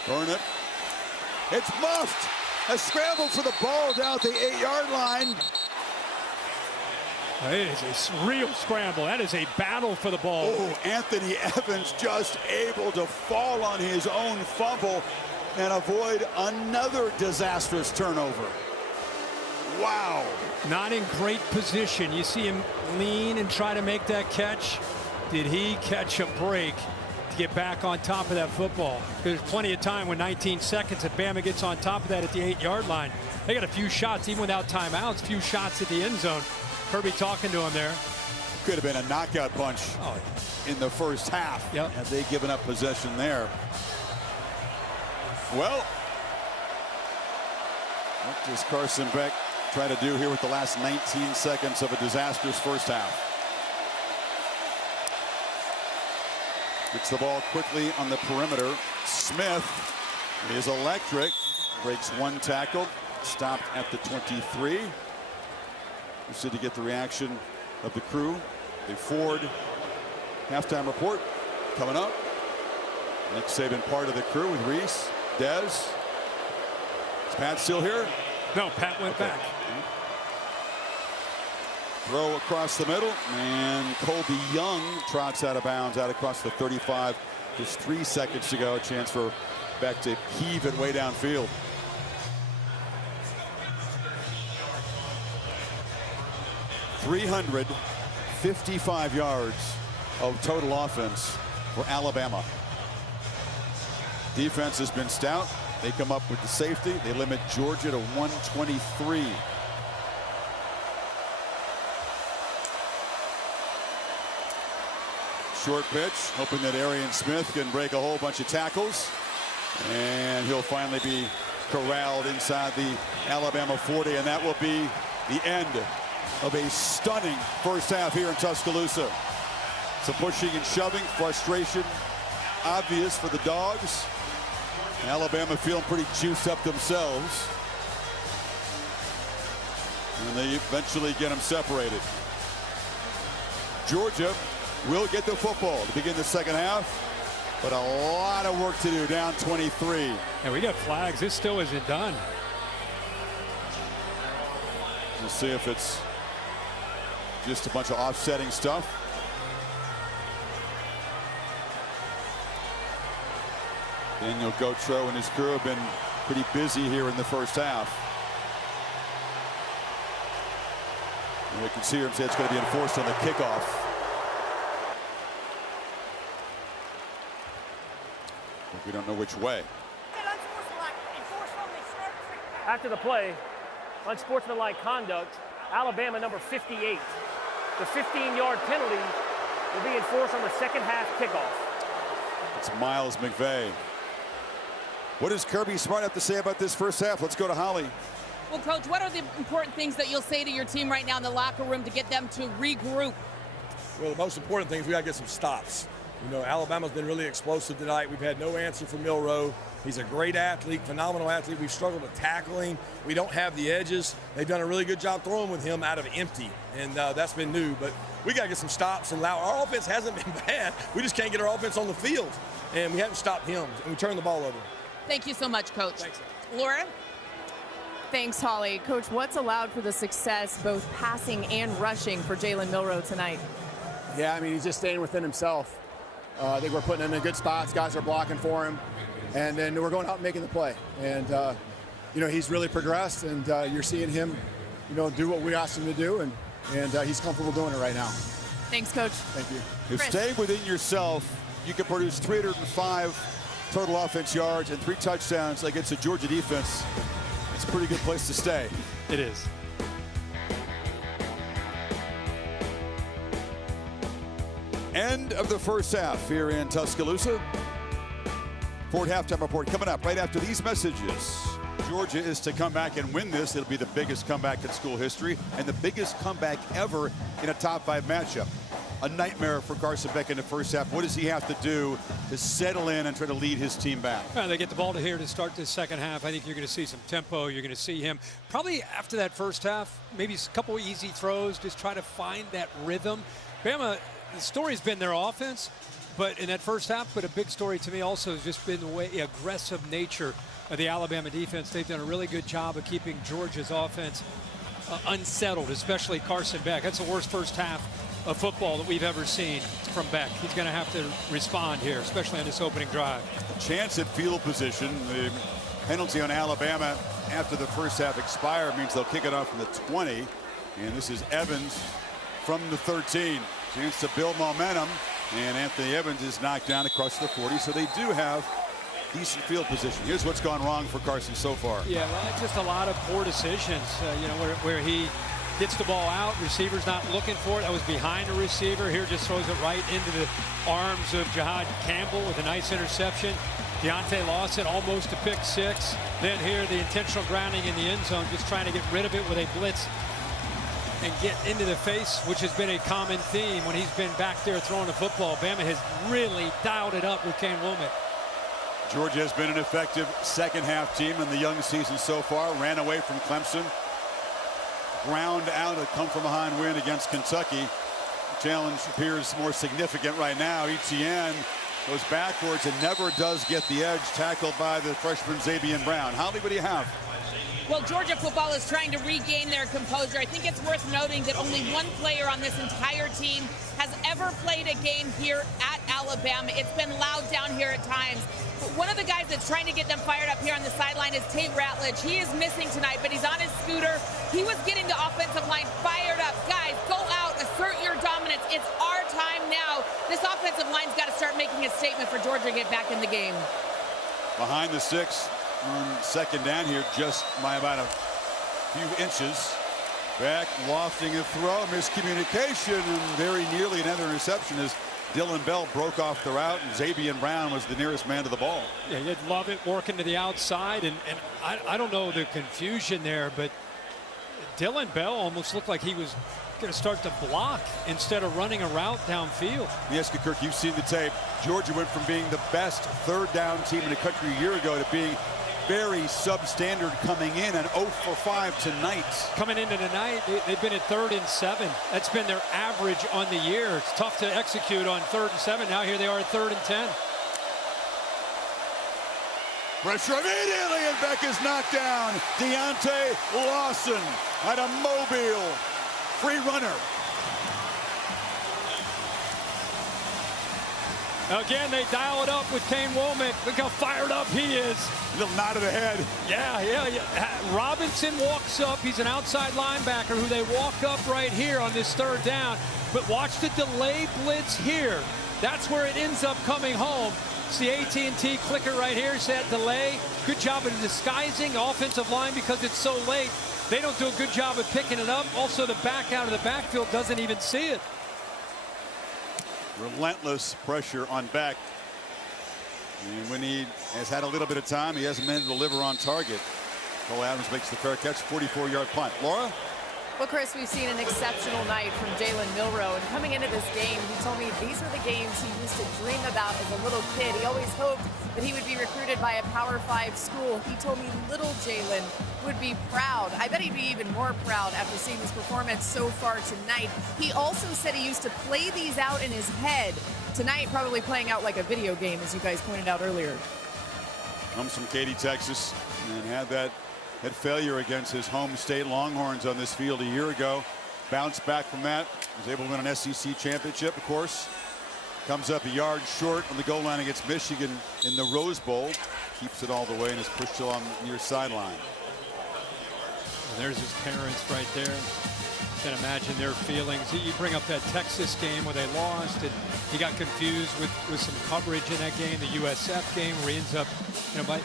Burn it. It's muffed. A scramble for the ball down at the 8-yard line. It is a real scramble. That is a battle for the ball. Oh, Anthony Evans just able to fall on his own fumble and avoid another disastrous turnover. Wow. Not in great position. You see him lean and try to make that catch. Did he catch a break to get back on top of that football? There's plenty of time with 19 seconds that Bama gets on top of that at the 8-yard line. They got a few shots, even without timeouts, few shots at the end zone. Kirby talking to him there. Could have been a knockout punch in the first half. Yep. Had they given up possession there. Well, what does Carson Beck try to do here with the last 19 seconds of a disastrous first half? Gets the ball quickly on the perimeter. Smith is electric. Breaks one tackle. Stopped at the 23. Interested to get the reaction of the crew. The Ford halftime report coming up. Nick Saban part of the crew with Reese, Dez. Is Pat still here? No, Pat went back. Throw across the middle, and Colby Young trots out of bounds out across the 35. Just 3 seconds to go. A chance for Beck to heave it way downfield. .355 yards of total offense for Alabama. Defense has been stout. They come up with the safety. They limit Georgia to 123. Short pitch, hoping that Arian Smith can break a whole bunch of tackles. And he'll finally be corralled inside the Alabama 40, and that will be the end of a stunning first half here in Tuscaloosa. Some pushing and shoving, frustration obvious for the Dogs. Alabama feeling pretty juiced up themselves. And they eventually get them separated. Georgia will get the football to begin the second half, but a lot of work to do, down 23. And we got flags. This still isn't done. We'll see if it's just a bunch of offsetting stuff. Daniel Gautreaux and his crew have been pretty busy here in the first half. And we can see here say it's going to be enforced on the kickoff. But we don't know which way. After the play, unsportsmanlike conduct, Alabama number 58. The 15-yard penalty will be enforced on the second half kickoff. It's Miles McVay. What does Kirby Smart have to say about this first half? Let's go to Holly. Well, Coach, what are the important things that you'll say to your team right now in the locker room to get them to regroup? Well, the most important thing is we got to get some stops. You know, Alabama's been really explosive tonight. We've had no answer for Milroe. He's a great athlete, phenomenal athlete. We've struggled to tackle him. We don't have the edges. They've done a really good job throwing with him out of empty, and that's been new. But we got to get some stops and allow. Our offense hasn't been bad. We just can't get our offense on the field, and we haven't stopped him, and we turned the ball over. Thank you so much, Coach. Thanks. Laura? Thanks, Holly. Coach, what's allowed for the success, both passing and rushing, for Jalen Milroe tonight? Yeah, I mean, he's just staying within himself. I think we're putting him in good spots. Guys are blocking for him. And then we're going out and making the play. And, you know, he's really progressed, and you're seeing him, you know, do what we asked him to do, and he's comfortable doing it right now. Thanks, Coach. Thank you. If staying within yourself, you can produce 305 total offense yards and 3 touchdowns against a Georgia defense. It's a pretty good place to stay. It is. End of the first half here in Tuscaloosa. Ford halftime report coming up right after these messages. Georgia is to come back and win this. It'll be the biggest comeback in school history and the biggest comeback ever in a top 5 matchup. a nightmare for Carson Beck in the first half. What does he have to do to settle in and try to lead his team back? They get the ball to here to start this second half. I think you're going to see some tempo. You're going to see him probably after that first half, maybe a couple easy throws, just try to find that rhythm. Bama, the story's been their offense, but in that first half, but a big story to me also has just been the aggressive nature of the Alabama defense. They've done a really good job of keeping Georgia's offense unsettled, especially Carson Beck. That's the worst first half of football that we've ever seen from Beck. He's going to have to respond here, especially on this opening drive. Chance at field position. The penalty on Alabama after the first half expired means they'll kick it off from the 20. And this is Evans from the 13. Chance to build momentum. And Anthony Evans is knocked down across the 40. So they do have decent field position. Here's what's gone wrong for Carson so far. Yeah, well, just a lot of poor decisions, where he gets the ball out, receiver's not looking for it. That was behind the receiver. Here just throws it right into the arms of Jahad Campbell with a nice interception. Deontay Lawson almost a pick six. Then here the intentional grounding in the end zone, just trying to get rid of it with a blitz and get into the face, which has been a common theme when he's been back there throwing the football. Bama has really dialed it up with Kane Womack. Georgia has been an effective second half team in the young season so far. Ran away from Clemson. Ground out a come from behind win against Kentucky. The challenge appears more significant right now. Etienne goes backwards and never does get the edge, tackled by the freshman Xavier Brown. Holly, what do you have? Well, Georgia football is trying to regain their composure. I think it's worth noting that only one player on this entire team has ever played a game here at Alabama. It's been loud down here at times. But one of the guys that's trying to get them fired up here on the sideline is Tate Ratledge. He is missing tonight, but he's on his scooter. He was getting the offensive line fired up. Guys, go out, assert your dominance. It's our time now. This offensive line's got to start making a statement for Georgia to get back in the game. Behind the six on second down here, just by about a few inches. Beck lofting a throw, miscommunication, and very nearly another interception as Dylan Bell broke off the route, and Xavier Brown was the nearest man to the ball. Yeah, you'd love it working to the outside, and I don't know the confusion there, but Dylan Bell almost looked like he was going to start to block instead of running a route downfield. Yes, Kirk, you've seen the tape. Georgia went from being the best third down team in the country a year ago to being very substandard coming in, and 0 for 5 tonight. Coming into tonight, they've been at 3rd and 7. That's been their average on the year. It's tough to execute on 3rd and 7. Now here they are at 3rd and 10. Pressure immediately, and Beck is knocked down. Deontay Lawson at a Mobile free runner. Again, they dial it up with Kane Womack. Look how fired up he is. A little nod of the head. Yeah. Robinson walks up. He's an outside linebacker who they walk up right here on this 3rd down. But watch the delay blitz here. That's where it ends up coming home. It's the AT&T clicker right here. It's that delay. Good job of disguising offensive line because it's so late. They don't do a good job of picking it up. Also, the back out of the backfield doesn't even see it. Relentless pressure on Beck. And when he has had a little bit of time, he hasn't been able to deliver on target. Cole Adams makes the fair catch, 44-yard punt. Laura? Well, Chris, we've seen an exceptional night from Jalen Milroe, and coming into this game, he told me these were the games he used to dream about as a little kid. He always hoped that he would be recruited by a Power 5 school. He told me little Jalen would be proud. I bet he'd be even more proud after seeing this performance so far tonight. He also said he used to play these out in his head. Tonight, probably playing out like a video game, as you guys pointed out earlier. Comes from Katy, Texas, and had that failure against his home state Longhorns on this field a year ago. Bounced back from that. Was able to win an SEC championship, of course. Comes up a yard short on the goal line against Michigan in the Rose Bowl. Keeps it all the way and is pushed along near sideline. And there's his parents right there. Can imagine their feelings. You bring up that Texas game where they lost, and he got confused with some coverage in that game, the USF game, where he ends up,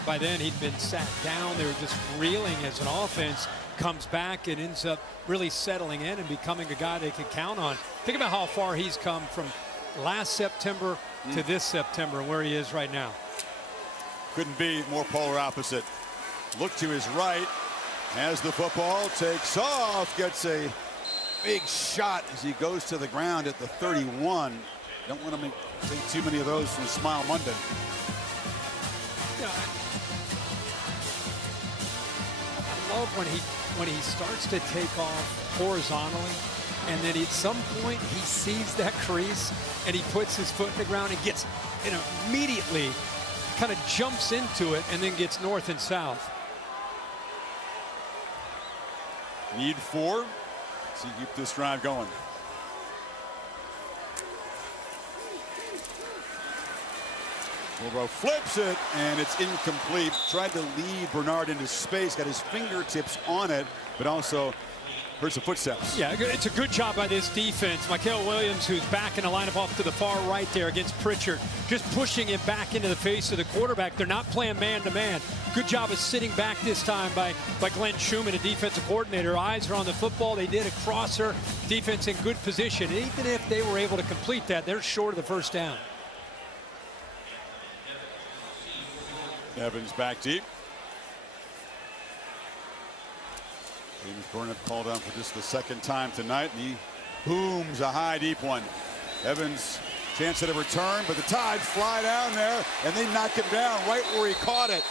by then he'd been sat down. They were just reeling as an offense. Comes back and ends up really settling in and becoming a guy they can count on. Think about how far he's come from last September to this September and where he is right now. Couldn't be more polar opposite. Look to his right as the football takes off, gets a big shot as he goes to the ground at the 31. Don't want to take too many of those from Smile Monday. Yeah, I love when he starts to take off horizontally, and then at some point he sees that crease and he puts his foot in the ground and gets, immediately kind of jumps into it and then gets north and south. Need 4. So keep this drive going. Milroe flips it, and it's incomplete. Tried to lead Bernard into space, got his fingertips on it, but also heard some footsteps. Yeah, it's a good job by this defense. Michael Williams, who's back in the lineup off to the far right there against Pritchard, just pushing him back into the face of the quarterback. They're not playing man-to-man. Good job of sitting back this time by Glenn Schumann, a defensive coordinator. Eyes are on the football. They did a crosser. Defense in good position. And even if they were able to complete that, they're short of the first down. Evans back deep. James Burnett called on for just the second time tonight, and he booms a high deep one. Evans chance at a return, but the Tide fly down there and they knock him down right where he caught it.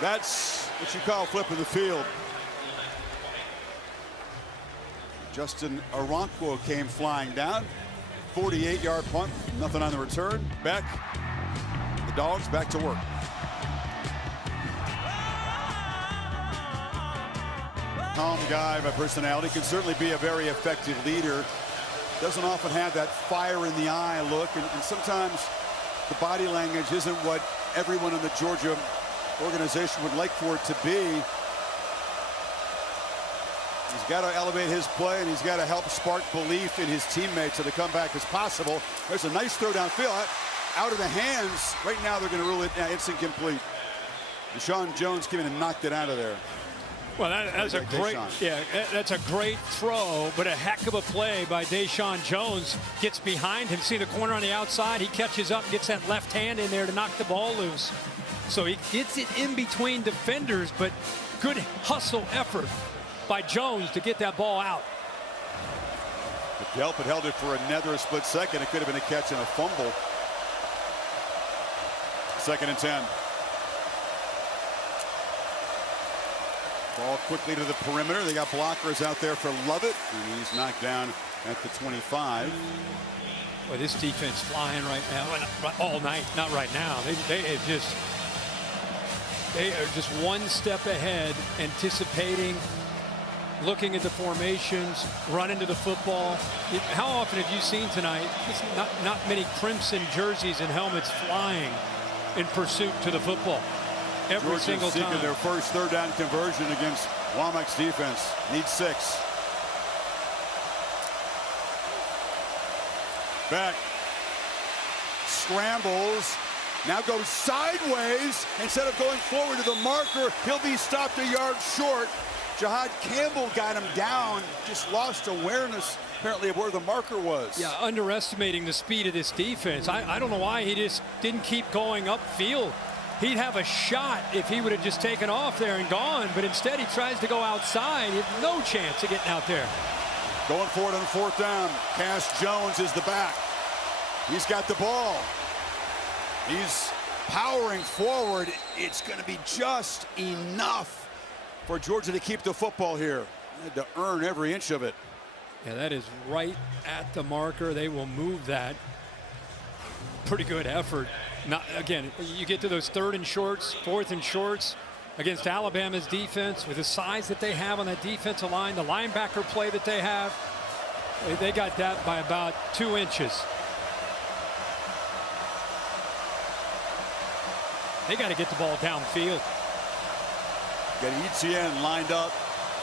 That's what you call flipping the field. Justin Aronquo came flying down. 48-yard punt, nothing on the return. Beck, the Dogs back to work. Calm guy by personality, can certainly be a very effective leader. Doesn't often have that fire in the eye look, and sometimes the body language isn't what everyone in the Georgia organization would like for it to be. He's got to elevate his play, and he's got to help spark belief in his teammates so the comeback is possible. There's a nice throw downfield, out of the hands. Right now they're going to rule it, it's incomplete. Deshaun Jones came in and knocked it out of there. Well, that's a great, that's a great throw, but a heck of a play by Deshaun Jones. Gets behind him, see the corner on the outside. He catches up, gets that left hand in there to knock the ball loose. So he gets it in between defenders, but good hustle effort by Jones to get that ball out. If Delp had held it for another split second, it could have been a catch and a fumble. 2nd and 10. Ball quickly to the perimeter. They got blockers out there for Lovett, and he's knocked down at the 25. Well, this defense flying right now, all night, not right now. They are just one step ahead, anticipating, looking at the formations, running to the football. How often have you seen tonight? Not many crimson jerseys and helmets flying in pursuit to the football. Every single time. Seeking their first 3rd down conversion against Womack's defense. Need 6. Beck scrambles, now goes sideways. Instead of going forward to the marker, he'll be stopped a yard short. Jahad Campbell got him down, just lost awareness apparently of where the marker was. Yeah, underestimating the speed of this defense. I don't know why he just didn't keep going upfield. He'd have a shot if he would have just taken off there and gone, but instead he tries to go outside. He has no chance of getting out there. Going forward on 4th down. Cass Jones is the back. He's got the ball. He's powering forward. It's going to be just enough for Georgia to keep the football here. They had to earn every inch of it. Yeah, that is right at the marker. They will move that. Pretty good effort. Not, again, you get to those 3rd and shorts, 4th and shorts against Alabama's defense with the size that they have on that defensive line, the linebacker play that they have. They got that by about 2 inches. They got to get the ball downfield. Got Etienne lined up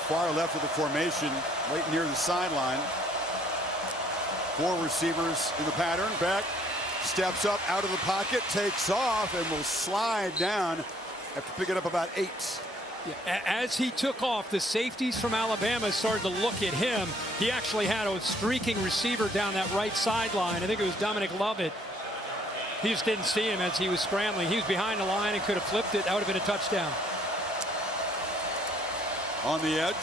far left of the formation, right near the sideline. 4 receivers in the pattern. Beck steps up out of the pocket, takes off, and will slide down after picking up about 8. Yeah, as he took off, the safeties from Alabama started to look at him. He actually had a streaking receiver down that right sideline. I think it was Dominic Lovett. He just didn't see him as he was scrambling. He was behind the line and could have flipped it. That would have been a touchdown. On the edge,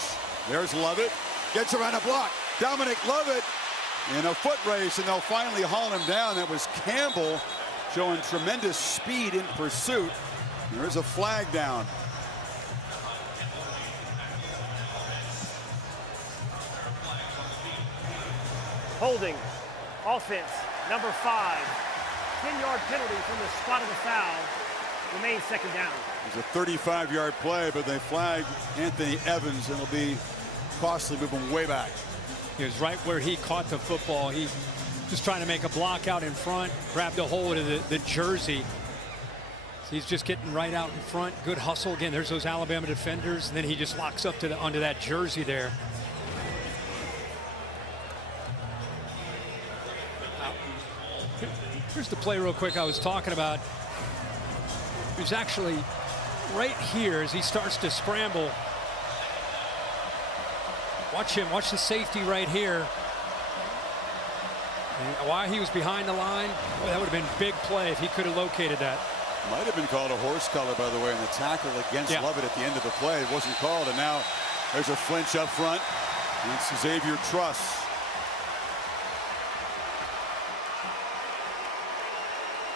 there's Lovett. Gets around a block. Dominic Lovett in a foot race, and they'll finally haul him down. That was Campbell showing tremendous speed in pursuit. There is a flag down. Holding, offense, number 5. 10-yard penalty from the spot of the foul. Remains second down. It's a 35-yard play, but they flagged Anthony Evans, and it'll be costly, moving way back. He was right where he caught the football. He just trying to make a block out in front, grabbed a hold of the jersey. So he's just getting right out in front. Good hustle. Again, there's those Alabama defenders, and then he just locks up to onto that jersey there. Here's the play real quick I was talking about. He was actually right here as he starts to scramble. Watch him, watch the safety right here. And while he was behind the line, boy, that would have been a big play if he could have located that. Might have been called a horse collar, by the way, in the tackle against Lovett at the end of the play. It wasn't called, and now there's a flinch up front. And it's Xavier Truss.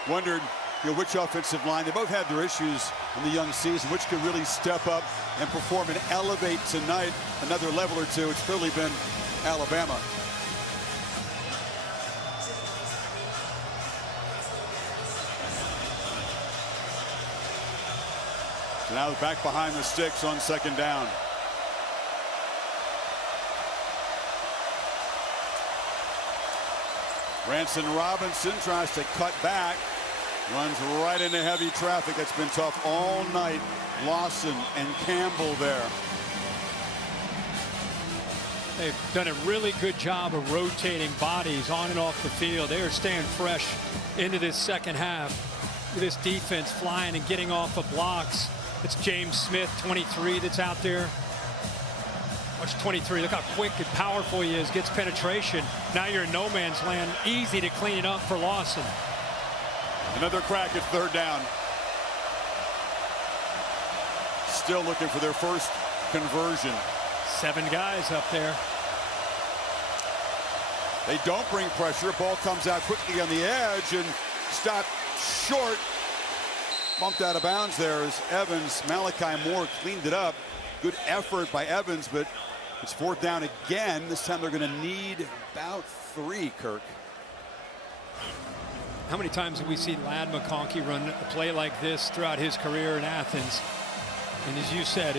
Wondered, which offensive line, they both had their issues in the young season, which could really step up and perform and elevate tonight another level or two. It's clearly been Alabama. So now back behind the sticks on second down. Ranson Robinson tries to cut back. Runs right into heavy traffic. That's been tough all night. Lawson and Campbell there. They've done a really good job of rotating bodies on and off the field. They are staying fresh into this second half. This defense flying and getting off of blocks. It's James Smith, 23, that's out there. Watch 23. Look how quick and powerful he is. Gets penetration. Now you're in no man's land. Easy to clean it up for Lawson. Another crack at third down. Still looking for their first conversion. 7 guys up there. They don't bring pressure. Ball comes out quickly on the edge and stopped short. Bumped out of bounds there as Evans. Malachi Moore cleaned it up. Good effort by Evans, but it's fourth down again. This time they're going to need about 3, Kirk. How many times have we seen Ladd McConkey run a play like this throughout his career in Athens? And as you said,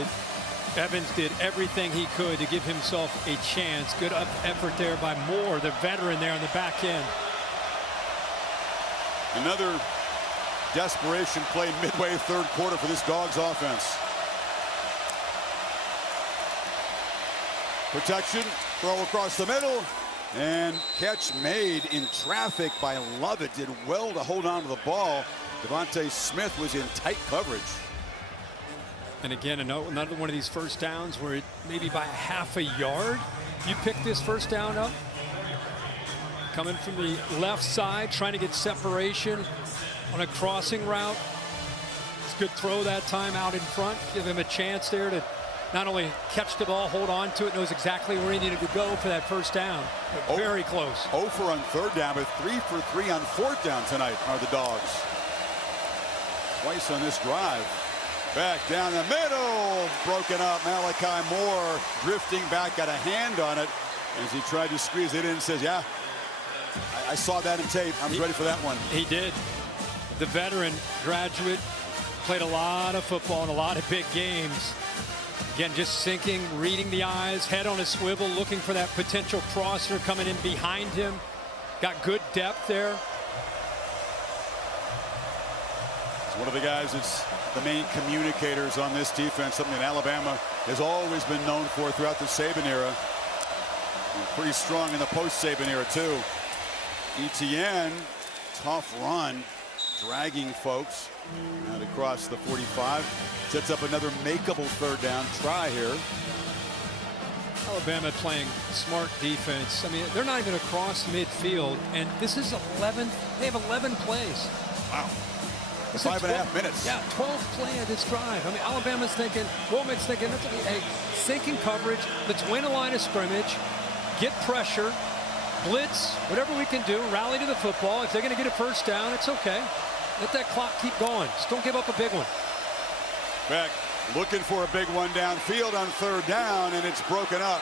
Evans did everything he could to give himself a chance. Good effort there by Moore, the veteran there on the back end. Another desperation play midway third quarter for this Dogs offense. Protection, throw across the middle, and catch made in traffic by Lovett. Did well to hold on to the ball. Devontae Smith was in tight coverage. And again, another one of these first downs where it maybe by a ½ yard, you pick this first down up. Coming from the left side, trying to get separation on a crossing route. It's a good throw that time out in front. Give him a chance there to not only catch the ball, hold on to it, knows exactly where he needed to go for that first down. Very close. 0 for on third down, but 3 for 3 on fourth down tonight are the Dogs. Twice on this drive. Back down the middle, broken up. Malachi Moore drifting back, got a hand on it as he tried to squeeze it in and says, yeah, I saw that in tape. I was ready for that one. He did. The veteran graduate, played a lot of football in a lot of big games. Again, just sinking, reading the eyes, head on a swivel, looking for that potential crosser coming in behind him. Got good depth there. It's one of the guys that's the main communicators on this defense, something that Alabama has always been known for throughout the Saban era. And pretty strong in the post-Saban era, too. Etienne, tough run, dragging folks. And across the 45, sets up another makeable third down try here. Alabama playing smart defense. I mean, they're not even across midfield, and this is 11th. They have 11 plays. Wow. 5.5 minutes. Yeah, 12th play of this drive. I mean, Alabama's thinking, Womack's thinking, hey, sinking coverage, let's win a line of scrimmage. get pressure, blitz, whatever we can do, rally to the football. If they're going to get a first down, it's okay. Let that clock keep going. Just don't give up a big one. Beck looking for a big one downfield on 3rd down, and it's broken up.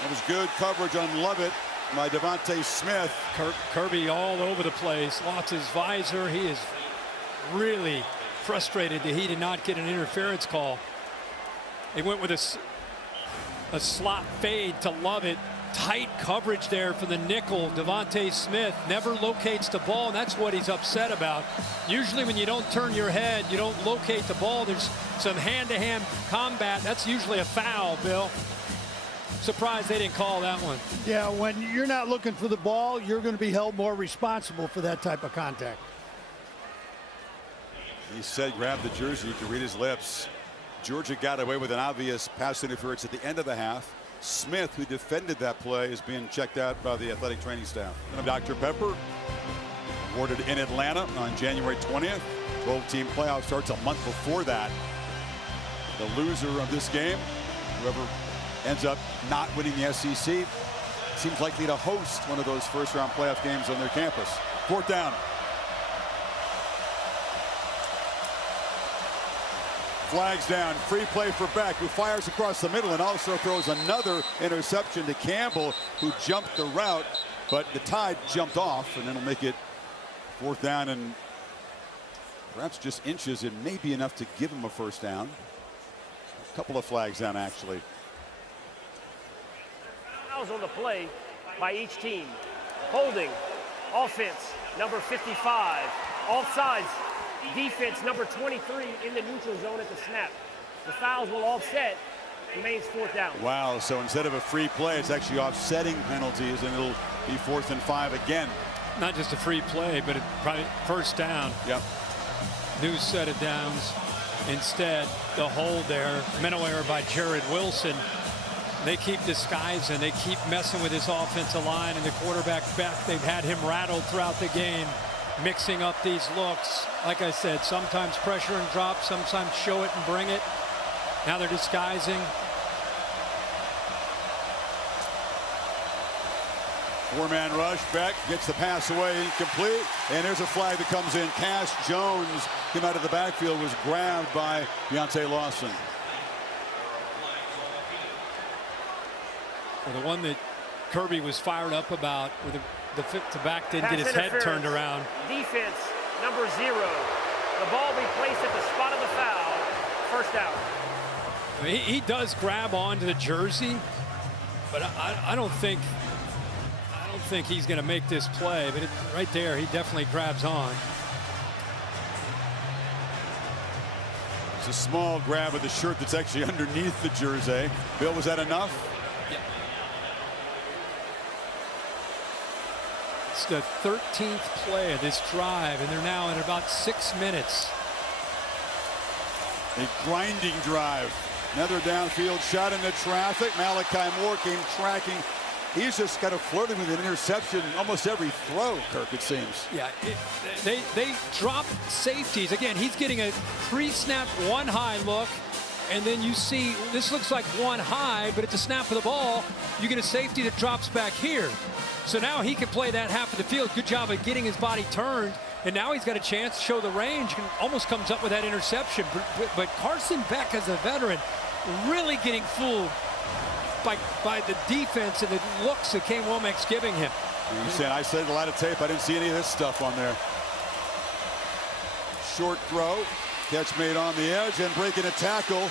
That was good coverage on Lovett by Devontae Smith. Kirby all over the place, lost his visor. He is really frustrated that he did not get an interference call. He went with a slot fade to Lovett. Tight coverage there for the nickel. Devontae Smith never locates the ball, and that's what he's upset about. Usually when you don't turn your head, you don't locate the ball, there's some hand-to-hand combat. That's usually a foul, Bill. Surprised they didn't call that one. Yeah, when you're not looking for the ball, you're going to be held more responsible for that type of contact. He said grab the jersey. You can read his lips. Georgia got away with an obvious pass interference at the end of the half. Smith, who defended that play, is being checked out by the athletic training staff. And Dr. Pepper, awarded in Atlanta on January 20th. 12-team playoff starts a month before that. The loser of this game, whoever ends up not winning the SEC, seems likely to host one of those first-round playoff games on their campus. 4th down. Flags down, free play for Beck, who fires across the middle and also throws another interception to Campbell, who jumped the route, but the Tide jumped off, and then will make it 4th down and perhaps just inches. It may be enough to give him a first down. A couple of flags down, actually. Fouls on the play by each team. Holding, offense, number 55. Offsides, defense, number 23 in the neutral zone at the snap. The fouls will offset. Remains 4th down. Wow, so instead of a free play, it's actually offsetting penalties, and it'll be 4th and 5 again. Not just a free play, but probably first down. Yep. New set of downs. Instead, the hold there. Mental error by Jared Wilson. They keep disguising. They keep messing with his offensive line and the quarterback Beck. They've had him rattled throughout the game, mixing up these looks. Like I said, sometimes pressure and drop, sometimes show it and bring it. Now they're disguising. Four-man rush. Beck gets the pass away, incomplete, and there's a flag that comes in. Cash Jones came out of the backfield, was grabbed by Deontay Lawson. Well, the one that Kirby was fired up about, where the back didn't get his head turned around. Defense, number 0. The ball be placed at the spot of the foul. First down. I mean, he does grab onto the jersey, but I don't think he's going to make this play. But right there, he definitely grabs on. It's a small grab of the shirt that's actually underneath the jersey. Bill, was that enough? Yeah. It's the 13th play of this drive, and they're now at about 6 minutes. A grinding drive. Another downfield shot into traffic. Malachi Moore came tracking. He's just kind of flirting with an interception almost every throw, Kirk, it seems. Yeah, they drop safeties. Again, he's getting a 3-snap, 1-high look. And then you see, this looks like 1 high, but at the snap of the ball, you get a safety that drops back here. So now he can play that half of the field. Good job of getting his body turned. And now he's got a chance to show the range and almost comes up with that interception. But Carson Beck, as a veteran, really getting fooled by the defense and the looks that Kane Womack's giving him. I said a lot of tape. I didn't see any of this stuff on there. Short throw. Catch made on the edge, and breaking a tackle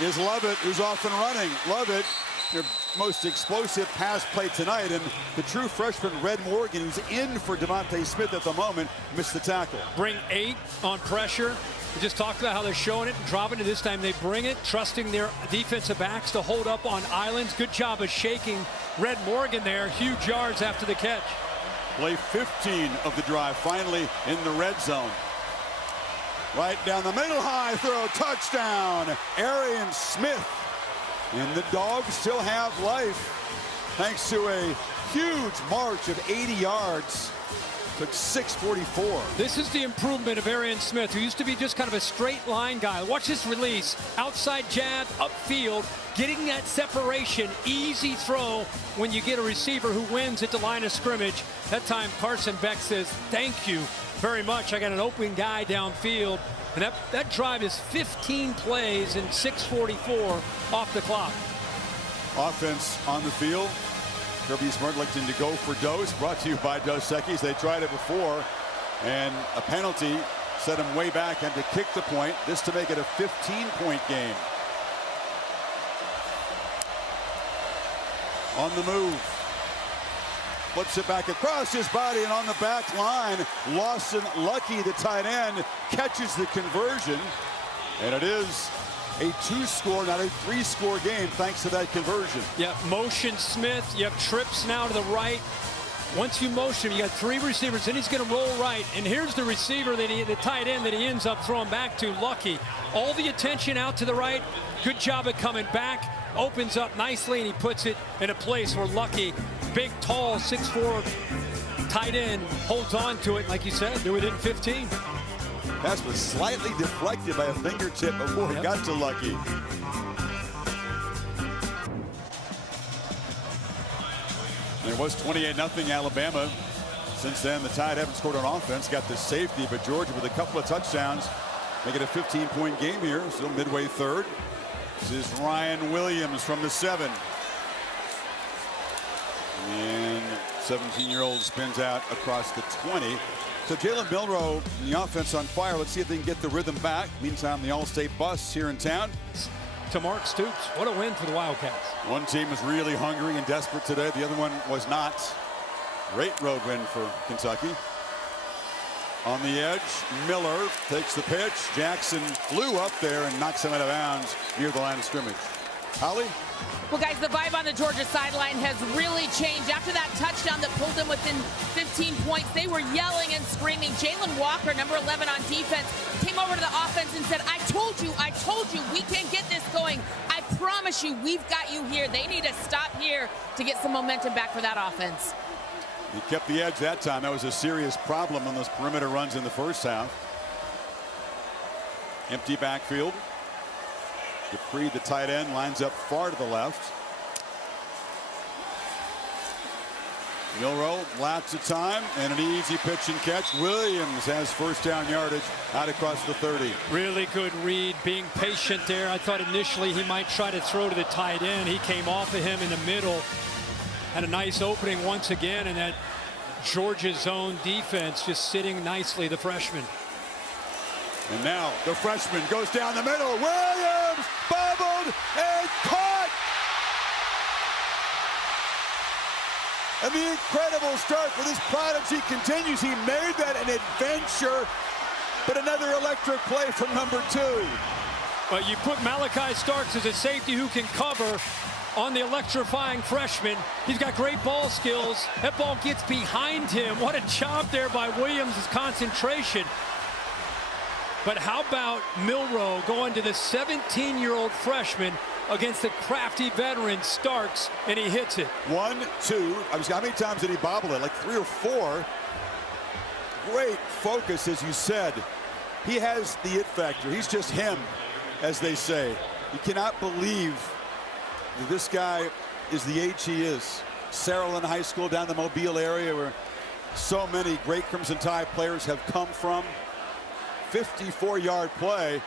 is Lovett, who's off and running. Lovett, their most explosive pass play tonight, and the true freshman Red Morgan, who's in for Devontae Smith at the moment, missed the tackle. Bring 8 on pressure. We just talked about how they're showing it and dropping it. This time they bring it, trusting their defensive backs to hold up on islands. Good job of shaking Red Morgan there. Huge yards after the catch. Play 15 of the drive, finally in the red zone. Right down the middle, high throw, touchdown, Arian Smith. And the Dogs still have life thanks to a huge march of 80 yards took 6:44. This is the improvement of Arian Smith, who used to be just kind of a straight line guy. Watch this release. Outside jab, upfield, getting that separation. Easy throw when you get a receiver who wins at the line of scrimmage. That time, Carson Beck says, thank you very much. I got an open guy downfield. And that drive is 15 plays and 6:44 off the clock. Offense on the field. Kirby Smart electing to go for Dose. Brought to you by Dos Equis. They tried it before, and a penalty set him way back and to kick the point. This to make it a 15-point game. On the move. Flips it back across his body and on the back line. Lawson Lucky, the tight end, catches the conversion. And it is a 2-score, not a 3-score game thanks to that conversion. Yeah, motion Smith. You have trips now to the right. Once you motion him, you got 3 receivers, then he's going to roll right. And here's the receiver, the tight end that he ends up throwing back to, Lucky. All the attention out to the right. Good job at coming back. Opens up nicely, and he puts it in a place where Lucky, big, tall, 6'4" tight end, holds on to it. Like you said, they're within 15. Pass was slightly deflected by a fingertip before it got to Lucky. And it was 28-0 Alabama. Since then, the Tide haven't scored on offense. Got the safety, but Georgia with a couple of touchdowns. Make it a 15-point game here. Still midway third. This is Ryan Williams from the 7. And 17-year-old spins out across the 20. So Jalen Milroe, the offense on fire. Let's see if they can get the rhythm back. Meantime, the All-State bus here in town. To Mark Stoops. What a win for the Wildcats. One team was really hungry and desperate today. The other one was not. Great road win for Kentucky. On the edge, Miller takes the pitch. Jackson flew up there and knocks him out of bounds near the line of scrimmage. Holly? Well, guys, the vibe on the Georgia sideline has really changed. After that touchdown that pulled them within 15 points, they were yelling and screaming. Jalen Walker, number 11 on defense, came over to the offense and said, I told you, we can get this going. I promise you, we've got you here. They need to stop here to get some momentum back for that offense. He kept the edge that time. That was a serious problem on those perimeter runs in the first half. Empty backfield. Dupree, the tight end, lines up far to the left. Milroe, lots of time, and an easy pitch and catch. Williams has first down yardage out across the 30. Really good read, being patient there. I thought initially he might try to throw to the tight end. He came off of him in the middle. Had a nice opening once again, and that Georgia zone defense just sitting nicely, the freshman. And now the freshman goes down the middle. Williams bobbled and caught. And the incredible start for this prodigy continues. He made that an adventure, but another electric play from number 2. But you put Malachi Starks as a safety who can cover on the electrifying freshman. He's got great ball skills. That ball gets behind him. What a job there by Williams' concentration. But how about Milroe going to the 17-year-old freshman against the crafty veteran Starks, and he hits it. 1, 2. How many times did he bobble it? Like 3 or 4. Great focus, as you said. He has the it factor. He's just him, as they say. You cannot believe that this guy is the age he is. Saraland High School down the Mobile area where so many great Crimson Tide players have come from. 54-yard play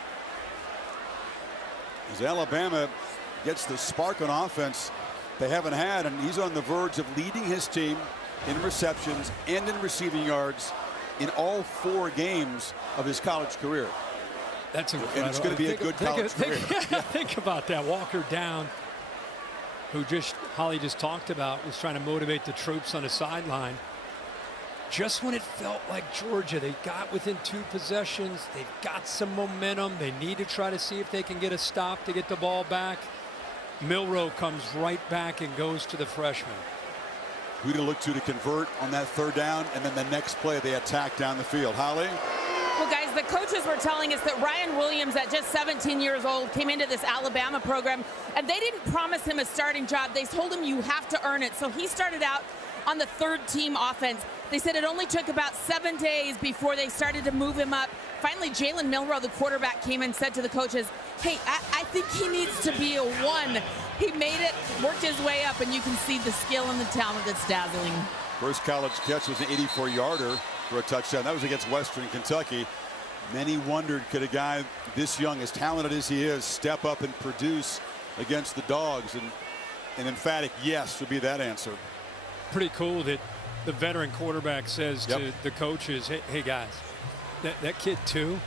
as Alabama gets the spark on offense they haven't had, and he's on the verge of leading his team in receptions and in receiving yards in all 4 games of his college career. That's incredible. And it's going to be a good college career. Think about that. Walker down, who Holly just talked about, was trying to motivate the troops on the sideline. Just when it felt like Georgia, they got within 2 possessions, they've got some momentum, they need to try to see if they can get a stop to get the ball back. Milroe comes right back and goes to the freshman. Who to look to convert on that 3rd down, and then the next play they attack down the field. Holly? Well, guys, the coaches were telling us that Ryan Williams, at just 17 years old, came into this Alabama program, and they didn't promise him a starting job. They told him you have to earn it. So he started out on the third team offense. They said it only took about 7 days before they started to move him up. Finally, Jalen Milroe, the quarterback, came and said to the coaches, hey, I think he needs to be a 1. He made it, worked his way up, and you can see the skill and the talent that's dazzling. First college catch was an 84-yarder for a touchdown. That was against Western Kentucky. Many wondered, could a guy this young, as talented as he is, step up and produce against the Dogs? And an emphatic yes would be that answer. Pretty cool that the veteran quarterback says to the coaches, hey guys, that kid too,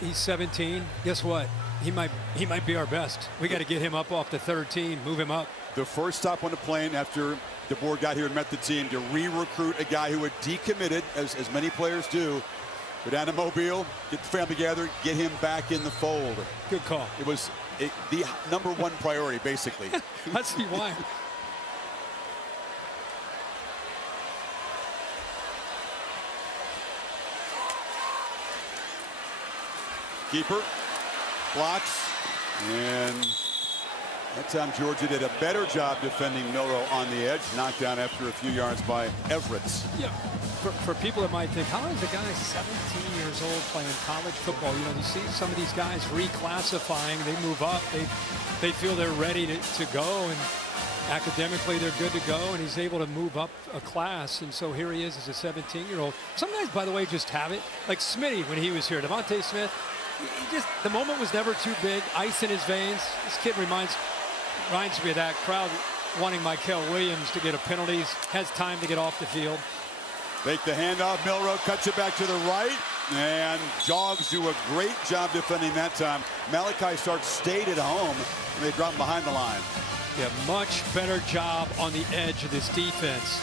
he's 17. Guess what? He might be our best. We got to get him up off the third team, move him up. The first stop on the plane after DeBoer got here and met the team to re-recruit a guy who had decommitted, as many players do. Go down to Mobile, get the family together, get him back in the fold. Good call. It was the #1 priority, basically. I see why. Keeper blocks, and that time Georgia did a better job defending Milroe on the edge. Knocked down after a few yards by Everett. Yeah, for people that might think, how is a guy 17 years old playing college football? You know, you see some of these guys reclassifying. They move up. They feel they're ready to go, and academically they're good to go, and he's able to move up a class. And so here he is as a 17-year-old. Some guys, by the way, just have it. Like Smitty when he was here, Devontae Smith. He just, the moment was never too big. Ice in his veins. This kid reminds me of that crowd wanting Michael Williams to get a penalty. Has time to get off the field. Take the handoff. Milroe cuts it back to the right, and Dogs do a great job defending that time. Malachi Starks stayed at home, and they drop him behind the line. Yeah, much better job on the edge of this defense.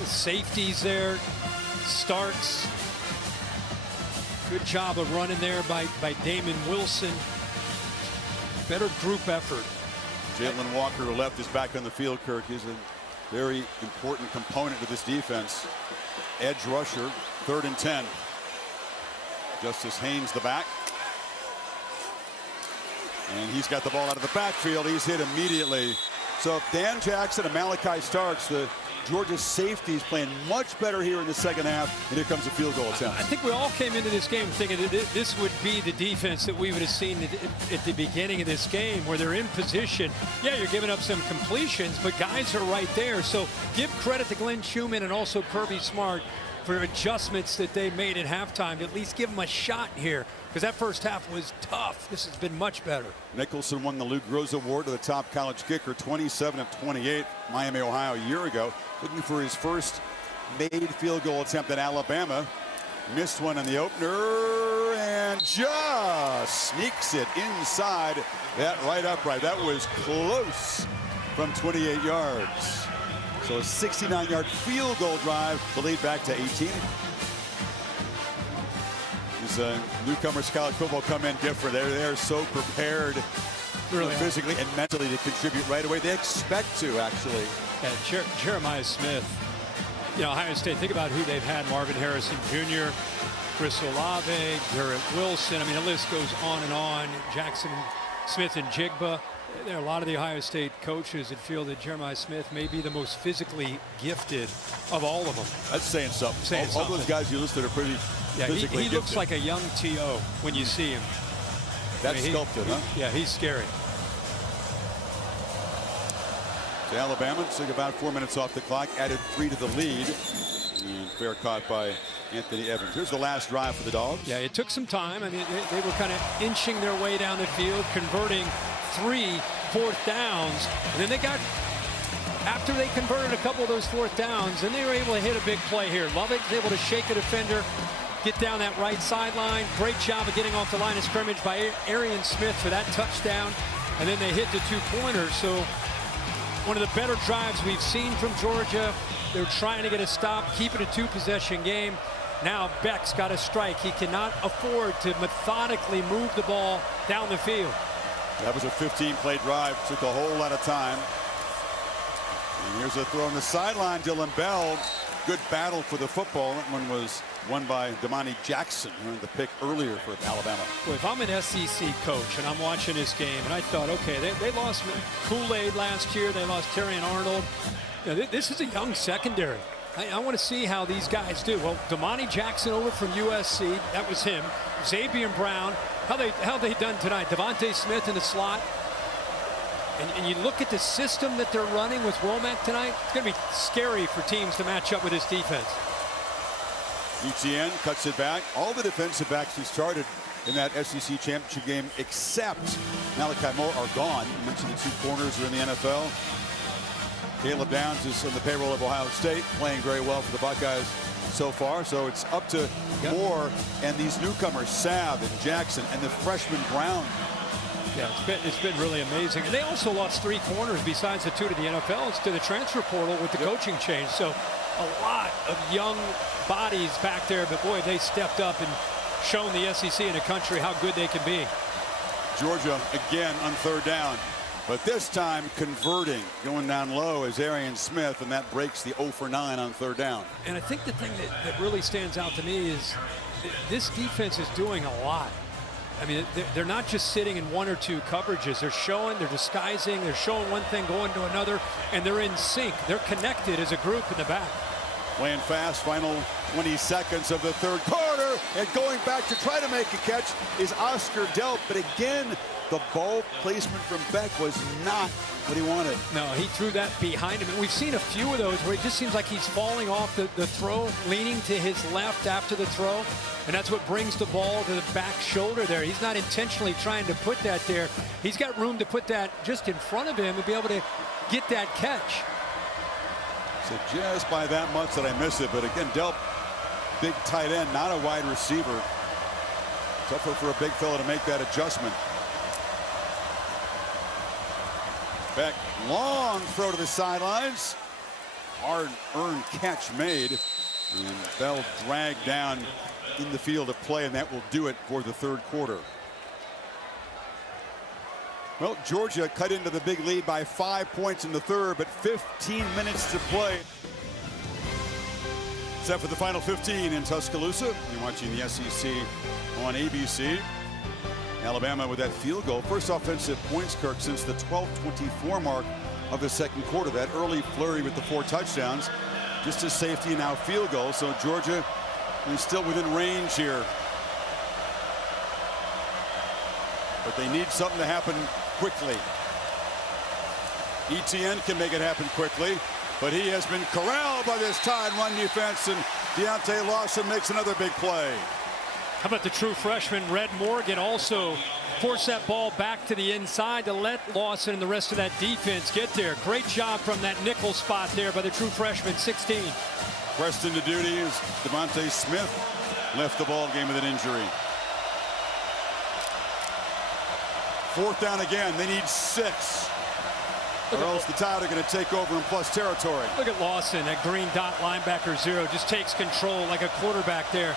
The safeties there. Starks. Good job of running there by Damon Wilson. Better group effort. Jalen Walker, who left, is back on the field, Kirk. He's a very important component to this defense. Edge rusher, 3rd and 10. Justice Haynes, the back. And he's got the ball out of the backfield. He's hit immediately. So Dan Jackson and Malachi Starks, the Georgia safeties, playing much better here in the second half, and here comes a field goal attempt. I think we all came into this game thinking that this would be the defense that we would have seen at the beginning of this game, where they're in position. Yeah, you're giving up some completions, but guys are right there. So give credit to Glenn Schumann and also Kirby Smart for adjustments that they made at halftime to at least give them a shot here, because that first half was tough. This has been much better. Nicholson won the Lou Groza Award to the top college kicker, 27 of 28, Miami, Ohio, a year ago. Looking for his first made field goal attempt at Alabama. Missed one in the opener and just sneaks it inside that right upright. That was close from 28 yards. So a 69-yard field goal drive to lead back to 18. These newcomers to college football come in different. They're so prepared, really, physically and mentally, to contribute right away. They expect to, actually. Yeah, Jeremiah Smith, you know, Ohio State, think about who they've had. Marvin Harrison Jr., Chris Olave, Garrett Wilson. I mean, the list goes on and on. Jackson Smith and Jigba. There are a lot of the Ohio State coaches that feel that Jeremiah Smith may be the most physically gifted of all of them. That's saying something. All those guys you listed are pretty physically gifted. He looks like a young T.O. when you see him. That's sculpted, huh? Yeah, he's scary. So Alabama took about 4 minutes off the clock, added 3 to the lead. And fair caught by Anthony Evans. Here's the last drive for the Dogs. Yeah, it took some time. I mean, they were kind of inching their way down the field, converting 3 4th downs. And then they got, after they converted a couple of those 4th downs, and they were able to hit a big play here. Lovett was able to shake a defender, get down that right sideline. Great job of getting off the line of scrimmage by Arian Smith for that touchdown. And then they hit the 2-pointer. So one of the better drives we've seen from Georgia. They're trying to get a stop, keep it a 2-possession game. Now Beck's got a strike. He cannot afford to methodically move the ball down the field. That was a 15-play drive. Took a whole lot of time. And here's a throw on the sideline. Dylan Bell. Good battle for the football. That one was won by Damani Jackson, who earned the pick earlier for Alabama. Well, if I'm an SEC coach and I'm watching this game, and I thought, okay, they lost Kool-Aid last year. They lost Terrion Arnold. Yeah, this is a young secondary. I want to see how these guys do. Well, Damani Jackson over from USC, that was him. Xavier Brown, how they done tonight? Devontae Smith in the slot. And you look at the system that they're running with Womack tonight, it's going to be scary for teams to match up with this defense. ETN cuts it back. All the defensive backs who started in that SEC championship game except Malachi Moore are gone. You mentioned the 2 corners are in the NFL. Caleb Downs is on the payroll of Ohio State, playing very well for the Buckeyes so far. So it's up to Moore and these newcomers, Sav and Jackson, and the freshman Brown. Yeah, it's been really amazing. And they also lost 3 corners besides the 2 to the NFL. It's to the transfer portal with the coaching change. So a lot of young bodies back there. But, boy, they stepped up and shown the SEC and the country how good they can be. Georgia again on 3rd down. But this time converting, going down low is Arian Smith, and that breaks the 0 for 9 on 3rd down. And I think the thing that really stands out to me is this defense is doing a lot. I mean, they're not just sitting in 1 or 2 coverages. They're showing, they're disguising, they're showing one thing, going to another, and they're in sync. They're connected as a group in the back. Playing fast, final 20 seconds of the 3rd quarter, and going back to try to make a catch is Oscar Delp. But again, the ball placement from Beck was not what he wanted. No, he threw that behind him. And we've seen a few of those where it just seems like he's falling off the throw, leaning to his left after the throw. And that's what brings the ball to the back shoulder there. He's not intentionally trying to put that there. He's got room to put that just in front of him and be able to get that catch. So just by that much that I miss it. But again, Delp, big tight end, not a wide receiver. Tougher for a big fella to make that adjustment. Beck, long throw to the sidelines. Hard-earned catch made. And Bell dragged down in the field of play, and that will do it for the 3rd quarter. Well, Georgia cut into the big lead by 5 points in the 3rd, but 15 minutes to play. Set for the final 15 in Tuscaloosa. You're watching the SEC on ABC. Alabama with that field goal. First offensive points, Kirk, since the 12:24 mark of the 2nd quarter. That early flurry with the 4 touchdowns. Just a safety and now field goal. So Georgia is still within range here. But they need something to happen quickly. ETN can make it happen quickly, but he has been corralled by this tight run defense, and Deontay Lawson makes another big play. How about the true freshman Red Morgan also force that ball back to the inside to let Lawson and the rest of that defense get there. Great job from that nickel spot there by the true freshman, 16. Pressed into duty as Devontae Smith left the ball game with an injury. 4th down again. They need 6. Or else the Tide are going to take over in plus territory. Look at Lawson, that green dot linebacker 0, just takes control like a quarterback there.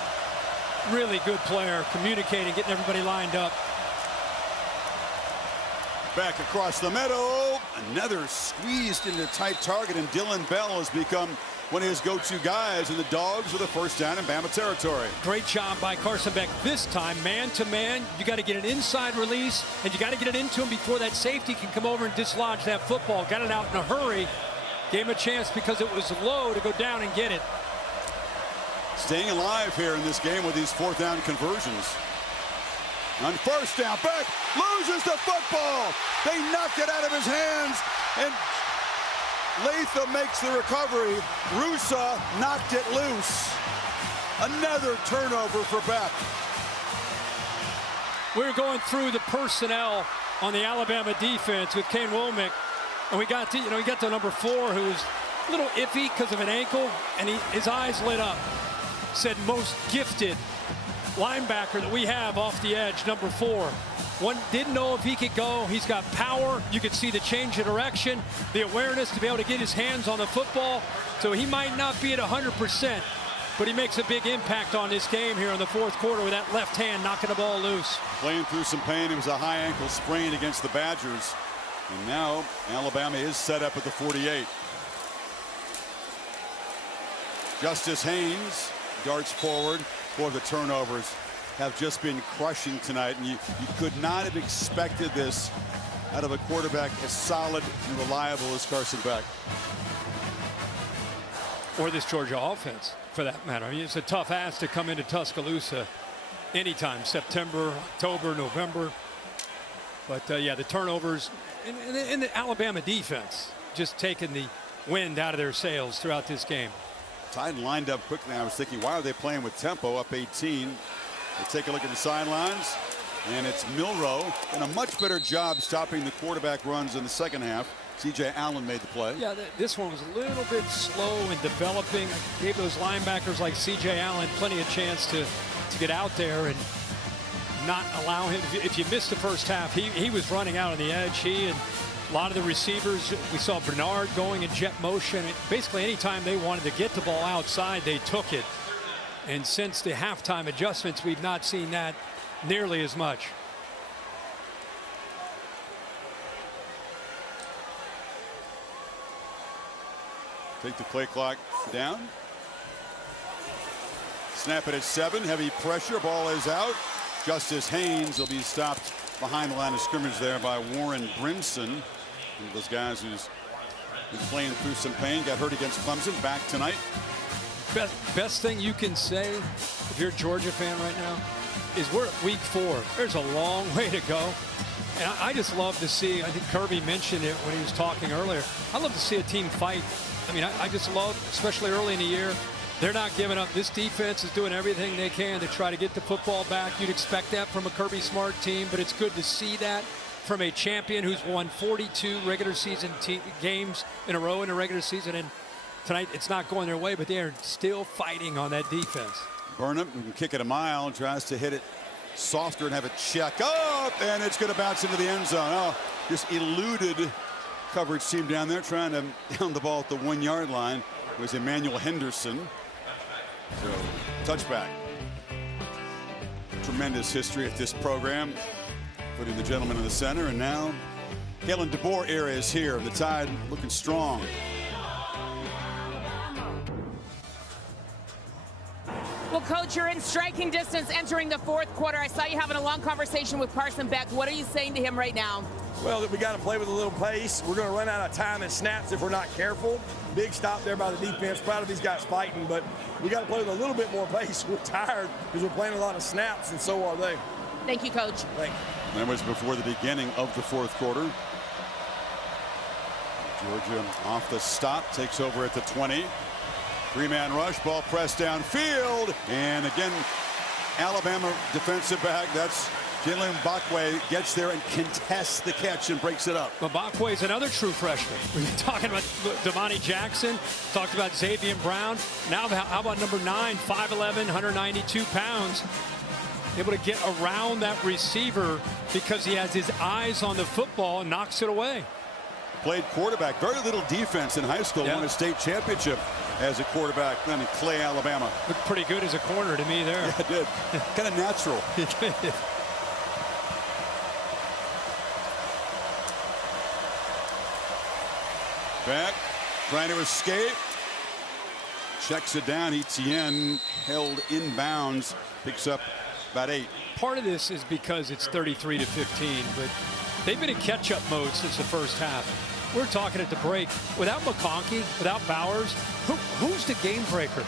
Really good player, communicating, getting everybody lined up. Back across the middle. Another squeezed into tight target, and Dylan Bell has become one of his go-to guys, and the Dogs with a 1st down in Bama territory. Great job by Carson Beck. This time, man-to-man, you got to get an inside release, and you got to get it into him before that safety can come over and dislodge that football. Got it out in a hurry. Gave him a chance because it was low to go down and get it. Staying alive here in this game with these 4th down conversions. On 1st down, Beck loses the football. They knocked it out of his hands, and Latham makes the recovery. Rusa knocked it loose. Another turnover for Beck. We're going through the personnel on the Alabama defense with Kane Womack, and we got to number 4, who was a little iffy because of an ankle, and his eyes lit up. Said most gifted linebacker that we have off the edge, number 4. One didn't know if he could go. He's got power. You could see the change of direction, the awareness to be able to get his hands on the football. So he might not be at 100%, but he makes a big impact on this game here in the 4th quarter with that left hand knocking the ball loose. Playing through some pain. It was a high ankle sprain against the Badgers. And now Alabama is set up at the 48. Justice Haynes darts forward. Boy, the turnovers have just been crushing tonight, and you could not have expected this out of a quarterback as solid and reliable as Carson Beck. or this Georgia offense, for that matter. I mean, it's a tough ask to come into Tuscaloosa anytime, September, October, November. But, yeah, the turnovers in the Alabama defense just taking the wind out of their sails throughout this game. Tide lined up quickly. I was thinking, why are they playing with tempo, up 18? Let's take a look at the sidelines. And it's Milroe, and a much better job stopping the quarterback runs in the second half. C.J. Allen made the play. Yeah, this one was a little bit slow in developing. Gave those linebackers like C.J. Allen plenty of chance to get out there and not allow him. If you missed the first half, he was running out on the edge. He and a lot of the receivers, we saw Bernard going in jet motion. Basically, anytime they wanted to get the ball outside, they took it. And since the halftime adjustments, we've not seen that nearly as much. Take the play clock down. Snap it at 7. Heavy pressure. Ball is out. Justice Haynes will be stopped behind the line of scrimmage there by Warren Brinson. One of those guys who's been playing through some pain. Got hurt against Clemson. Back tonight. Best thing you can say if you're a Georgia fan right now is we're at week 4. There's a long way to go. And I just love to see, I think Kirby mentioned it when he was talking earlier, I love to see a team fight. I mean, I just love, especially early in the year, they're not giving up. This defense is doing everything they can to try to get the football back. You'd expect that from a Kirby Smart team, but it's good to see that from a champion who's won 42 regular season games in a row in the regular season. And tonight, it's not going their way, but they are still fighting on that defense. Burnham can kick it a mile, tries to hit it softer and have it check up, and it's going to bounce into the end zone. Oh, just eluded coverage team down there trying to down the ball at the 1 yard line. It was Emmanuel Henderson. So touchback. Tremendous history at this program, putting the gentleman in the center, and now Kalen DeBoer era is here. The Tide looking strong. Well, Coach, you're in striking distance entering the fourth quarter. I saw you having a long conversation with Carson Beck. What are you saying to him right now? Well, that we got to play with a little pace. We're going to run out of time and snaps if we're not careful. Big stop there by the defense. Proud of these guys fighting, but we got to play with a little bit more pace. We're tired because we're playing a lot of snaps, and so are they. Thank you, Coach. Thank you. That was before the beginning of the fourth quarter. Georgia off the stop, takes over at the 20. 3-man rush, ball pressed downfield, and again, Alabama defensive back, that's Jalen Mbakwe, gets there and contests the catch and breaks it up. Mbakwe is another true freshman. We're talking about Damani Jackson, talked about Xavier Brown. Now how about number 9, 5'11", 192 pounds, able to get around that receiver because he has his eyes on the football and knocks it away. Played quarterback, very little defense in high school, won a state championship as a quarterback then in Clay, Alabama. Looked pretty good as a corner to me there. Yeah, it did. Kind of natural. Back, trying to escape. Checks it down. Etienne held inbounds, picks up about 8. Part of this is because it's 33-15, but they've been in catch-up mode since the first half. We're talking at the break. Without McConkey, without Bowers, who's the game breaker?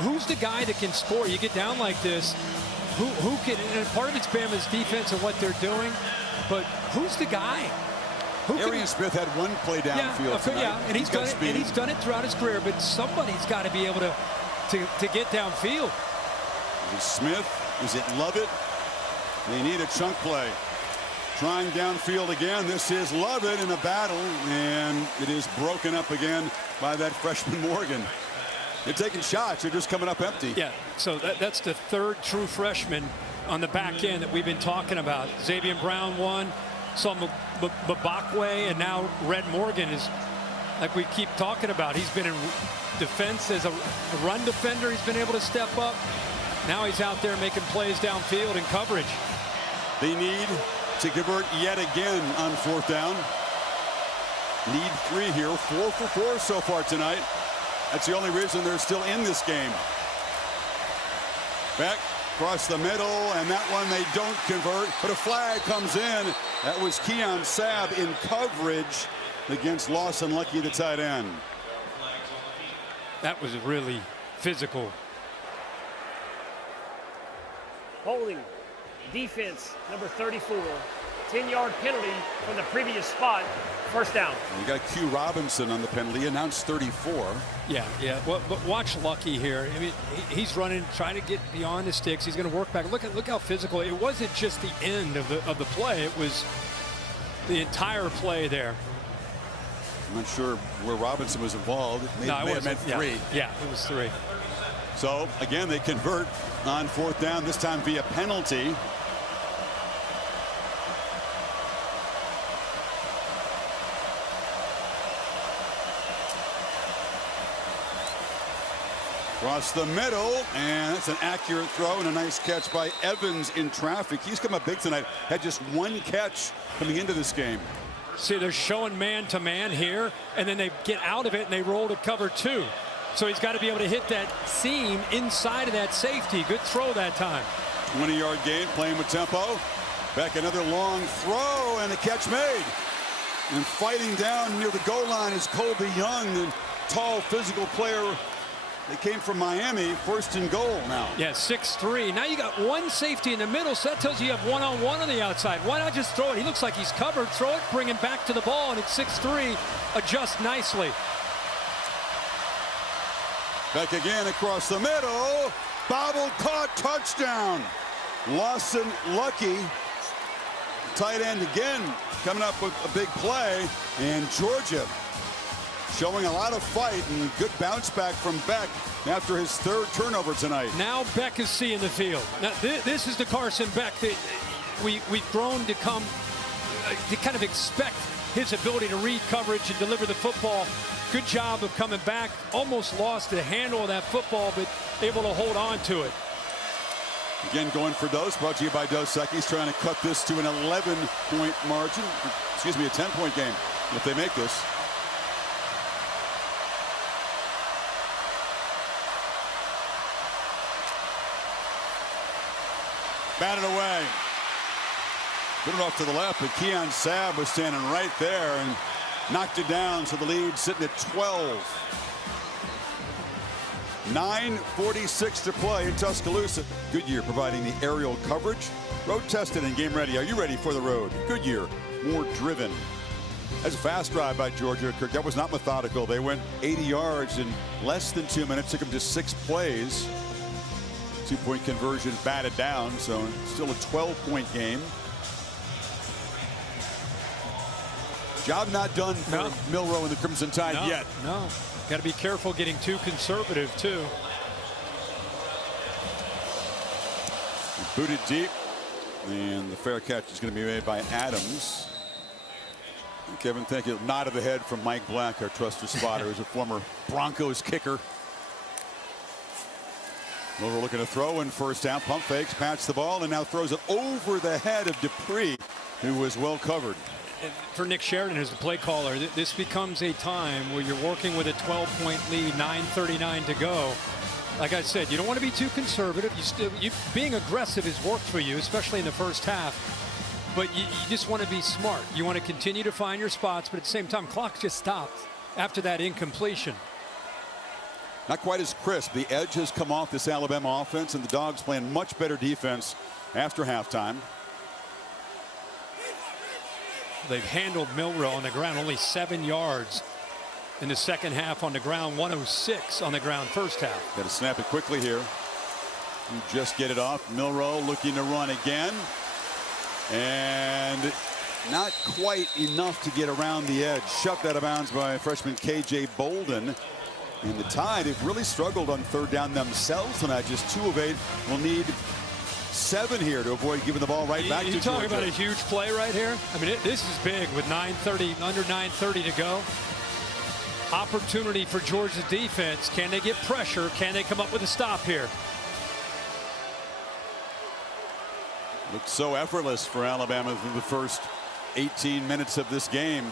Who's the guy that can score? You get down like this, who can? And part of it's Bama's defense and what they're doing, but who's the guy? Arian Smith had one play downfield tonight. Yeah, and he's done it. And he's done it throughout his career. But somebody's got to be able to get downfield. Is it Smith? Is it Lovett? They need a chunk play. Trying downfield again. This is Lovett in a battle, and it is broken up again by that freshman Morgan. They're taking shots. They're just coming up empty. Yeah, so that's the third true freshman on the back end that we've been talking about. Xavier Brown won, saw Mbakwe, and now Red Morgan is, like we keep talking about, he's been in defense as a run defender. He's been able to step up. Now he's out there making plays downfield in coverage. They need to convert yet again on 4th down. Need 3 here. 4 for 4 so far tonight. That's the only reason they're still in this game. Back across the middle, and that one they don't convert, but a flag comes in. That was Keon Sabb in coverage against Lawson Lucky, the tight end. That was really physical. Holding defense number 34. 10-yard penalty from the previous spot. First down. You got Q Robinson on the penalty, announced 34. Yeah. Well, but watch Lucky here. I mean, he's running, trying to get beyond the sticks. He's going to work back. Look how physical. It wasn't just the end of the play. It was the entire play there. I'm not sure where Robinson was involved. It may have meant 3. Yeah, it was 3. So again, they convert on 4th down, this time via penalty. Across the middle, and that's an accurate throw and a nice catch by Evans in traffic. He's come up big tonight. Had just 1 catch coming into this game. See, they're showing man-to-man here, and then they get out of it and they roll to cover 2. So he's got to be able to hit that seam inside of that safety. Good throw that time. 20-yard gain, playing with tempo. Beck, another long throw, and a catch made. And fighting down near the goal line is Colby Young, the tall, physical player. They came from Miami, 1st and goal now. Yeah, 6'3". Now you got 1 safety in the middle, so that tells you have one-on-one on the outside. Why not just throw it? He looks like he's covered. Throw it, bring him back to the ball, and it's 6'3". Adjust nicely. Beck again across the middle. Bobble caught, touchdown. Lawson Lucky. Tight end again coming up with a big play. And Georgia showing a lot of fight and good bounce back from Beck after his 3rd turnover tonight. Now Beck is seeing the field. Now this is the Carson Beck that we've grown to come to kind of expect his ability to read coverage and deliver the football. Good job of coming back. Almost lost the handle of that football, but able to hold on to it. Again, going for Dos, brought to you by Dos Equis, trying to cut this to an 11-point margin. Excuse me, a 10-point game if they make this. Batted away. Put it off to the left, but Keon Sabb was standing right there and knocked it down, so the lead sitting at 12. 9:46 to play in Tuscaloosa. Goodyear providing the aerial coverage. Road tested and game ready. Are you ready for the road? Goodyear, more driven. That's a fast drive by Georgia. Kirk, that was not methodical. They went 80 yards in less than 2 minutes. Took them to 6 plays. 2-point conversion batted down, so still a 12-point game. Job not done for Milroe and the Crimson Tide yet. No, got to be careful getting too conservative too. Booted deep, and the fair catch is going to be made by Adams. Kevin, thank you. Nod of the head from Mike Black, our trusted spotter, who's a former Broncos kicker. Milroe looking to throw in 1st down. Pump fakes, pats the ball, and now throws it over the head of Dupree, who was well covered. And for Nick Sheridan as the play caller, this becomes a time where you're working with a 12-point lead, 9:39 to go. Like I said, you don't want to be too conservative. Being aggressive has worked for you, especially in the first half. But you just want to be smart. You want to continue to find your spots, but at the same time, clock just stopped after that incompletion. Not quite as crisp. The edge has come off this Alabama offense, and the Dogs playing much better defense after halftime. They've handled Milroe on the ground, only 7 yards in the second half on the ground, 106 on the ground first half. Got to snap it quickly here. You just get it off. Milroe looking to run again. And not quite enough to get around the edge. Shoved out of bounds by freshman KJ Bolden. And the Tide have really struggled on 3rd down themselves tonight. Just 2 of 8. Will need 7 here to avoid giving the ball right back to Georgia. You're talking about a huge play right here. I mean, this is big with under 9:30 to go. Opportunity for Georgia's defense. Can they get pressure? Can they come up with a stop here? Looked so effortless for Alabama through the first 18 minutes of this game.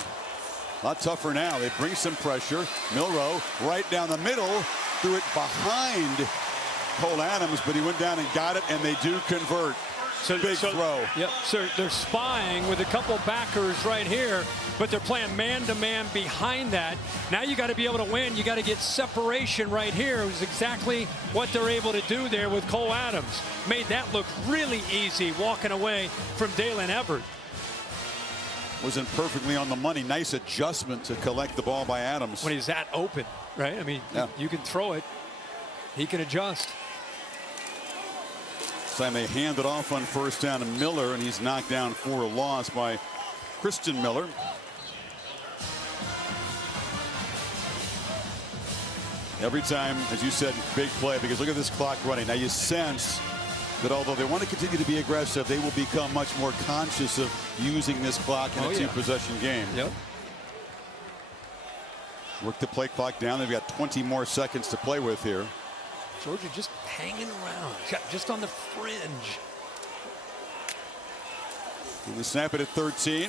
A lot tougher now. They bring some pressure. Milroe right down the middle, threw it behind Cole Adams, but he went down and got it, and they do convert. Big throw. Yep. So they're spying with a couple backers right here, but they're playing man-to-man behind that. Now you got to be able to win. You got to get separation right here. It was exactly what they're able to do there with Cole Adams. Made that look really easy walking away from Dalen Everett. Wasn't perfectly on the money. Nice adjustment to collect the ball by Adams. When he's that open, right? I mean, you can throw it. He can adjust. Time they hand it off on first down to Miller, and he's knocked down for a loss by Christian Miller. Every time, as you said, big play, because look at this clock running. Now you sense that although they want to continue to be aggressive, they will become much more conscious of using this clock in a two-possession game. Yep. Work the play clock down. They've got 20 more seconds to play with here. Georgia just hanging around, just on the fringe. We snap it at 13.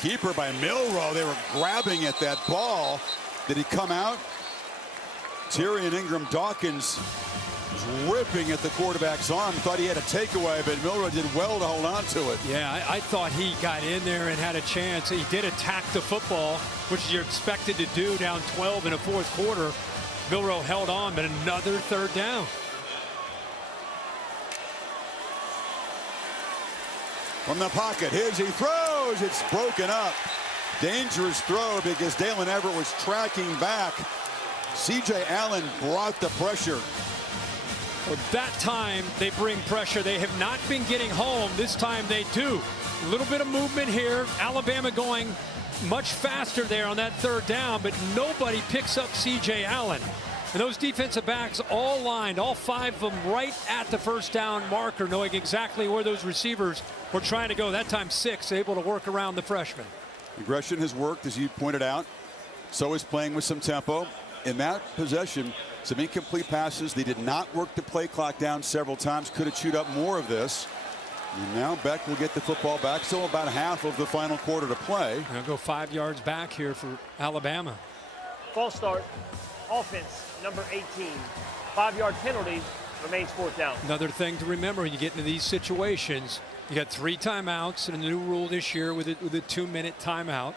Keeper by Milroe. They were grabbing at that ball. Did he come out? Tyrion Ingram Dawkins was ripping at the quarterback's arm. Thought he had a takeaway, but Milroe did well to hold on to it. Yeah, I thought he got in there and had a chance. He did attack the football, which you're expected to do down 12 in the fourth quarter. Milroe held on, but another third down. From the pocket, he throws. It's broken up. Dangerous throw because Dalen Everett was tracking back. C.J. Allen brought the pressure. Well, that time they bring pressure. They have not been getting home. This time they do. A little bit of movement here. Alabama going much faster there on that third down, but nobody picks up C.J. Allen. And those defensive backs all lined, all five of them right at the first down marker, knowing exactly where those receivers were trying to go. That time 6, able to work around the freshman. Aggression has worked, as you pointed out. So is playing with some tempo. In that possession, some incomplete passes. They did not work the play clock down several times. Could have chewed up more of this. And now Beck will get the football back. So about half of the final quarter to play. They'll go 5 yards back here for Alabama. False start. Offense, number 18. 5-yard penalty. Remains fourth down. Another thing to remember when you get into these situations, you got 3 timeouts and a new rule this year with a 2-minute timeout.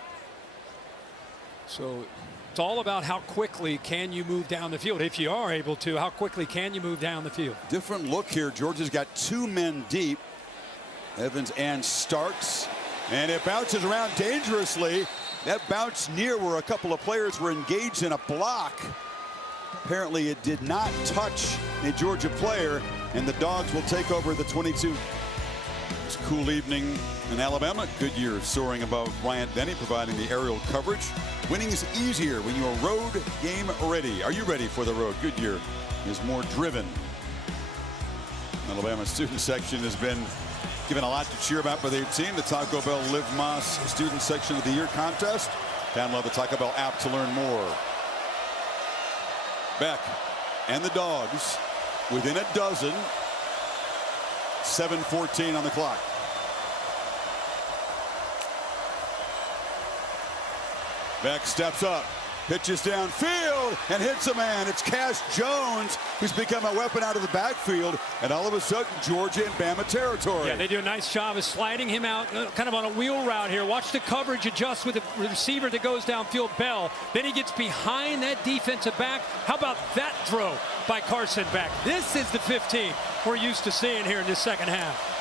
So it's all about how quickly can you move down the field. If you are able to, how quickly can you move down the field? Different look here. Georgia's got 2 men deep. Evans and Starks. And it bounces around dangerously. That bounce near where a couple of players were engaged in a block. Apparently it did not touch a Georgia player, and the Dogs will take over the 22. It's a cool evening in Alabama. Goodyear soaring above Bryant Denny, providing the aerial coverage. Winning is easier when you're road game ready. Are you ready for the road? Goodyear is more driven. Alabama student section has been given a lot to cheer about by their team. The Taco Bell Liv Moss Student Section of the Year contest. Download the Taco Bell app to learn more. Beck and the Dogs within a dozen. 7:14 on the clock. Beck steps up, pitches downfield, and hits a man. It's Cash Jones, who's become a weapon out of the backfield, and all of a sudden, Georgia in Bama territory. Yeah, they do a nice job of sliding him out, kind of on a wheel route here. Watch the coverage adjust with the receiver that goes downfield, Bell. Then he gets behind that defensive back. How about that throw by Carson Beck? This is the 15 we're used to seeing here in this second half.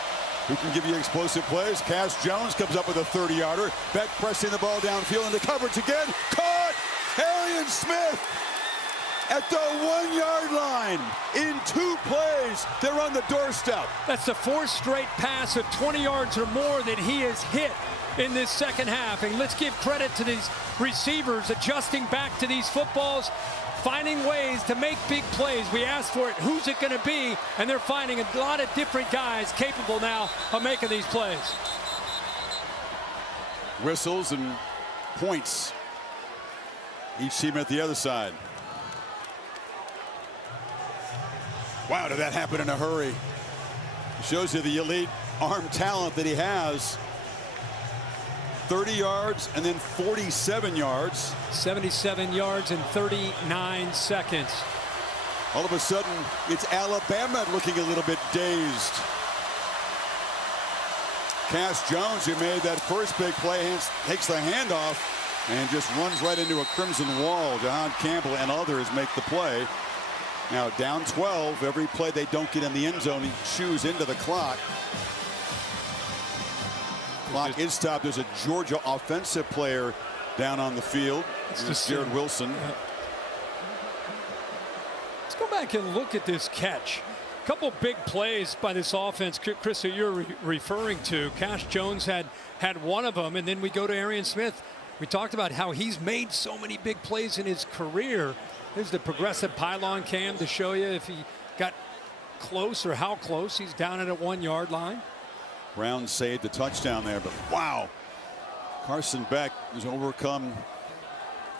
Who can give you explosive plays? Cash Jones comes up with a 30-yarder. Beck pressing the ball downfield into coverage again. Caught! Arian Smith at the 1-yard line. In 2 plays, they're on the doorstep. That's the 4th straight pass of 20 yards or more that he has hit in this second half. And let's give credit to these receivers adjusting back to these footballs, finding ways to make big plays. We asked for it. Who's it going to be? And they're finding a lot of different guys capable now of making these plays. Whistles and points. Each team at the other side. Wow, did that happen in a hurry? Shows you the elite arm talent that he has. 30 yards and then 47 yards. 77 yards in 39 seconds. All of a sudden, it's Alabama looking a little bit dazed. Cass Jones, who made that first big play, takes the handoff and just runs right into a crimson wall. John Campbell and others make the play. Now down 12. Every play they don't get in the end zone, he chews into the clock. Clock is stopped. There's a Georgia offensive player down on the field. It's Jared Wilson. Let's go back and look at this catch. A couple big plays by this offense, Chris, that you're referring to. Cash Jones had one of them, and then we go to Arian Smith. We talked about how he's made so many big plays in his career. There's the progressive pylon cam to show you if he got close or how close. He's down at a 1 yard line. Brown saved the touchdown there, but wow. Carson Beck has overcome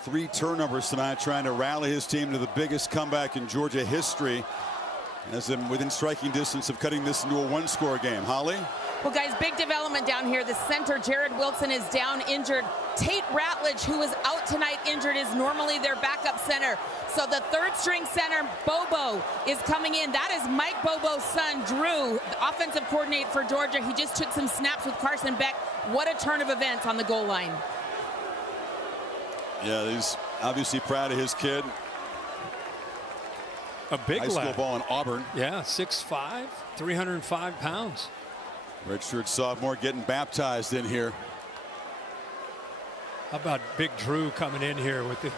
3 turnovers tonight, trying to rally his team to the biggest comeback in Georgia history. As them within striking distance of cutting this into a 1-score game. Holly? Well, guys, big development down here. The center, Jared Wilson, is down injured. Tate Ratledge, who is out tonight injured, is normally their backup center. So the third-string center, Bobo, is coming in. That is Mike Bobo's son, Drew, the offensive coordinator for Georgia. He just took some snaps with Carson Beck. What a turn of events on the goal line. Yeah, he's obviously proud of his kid. A big high school ball in Auburn. Yeah, 6'5", 305 pounds. Redshirt sophomore getting baptized in here. How about Big Drew coming in here with the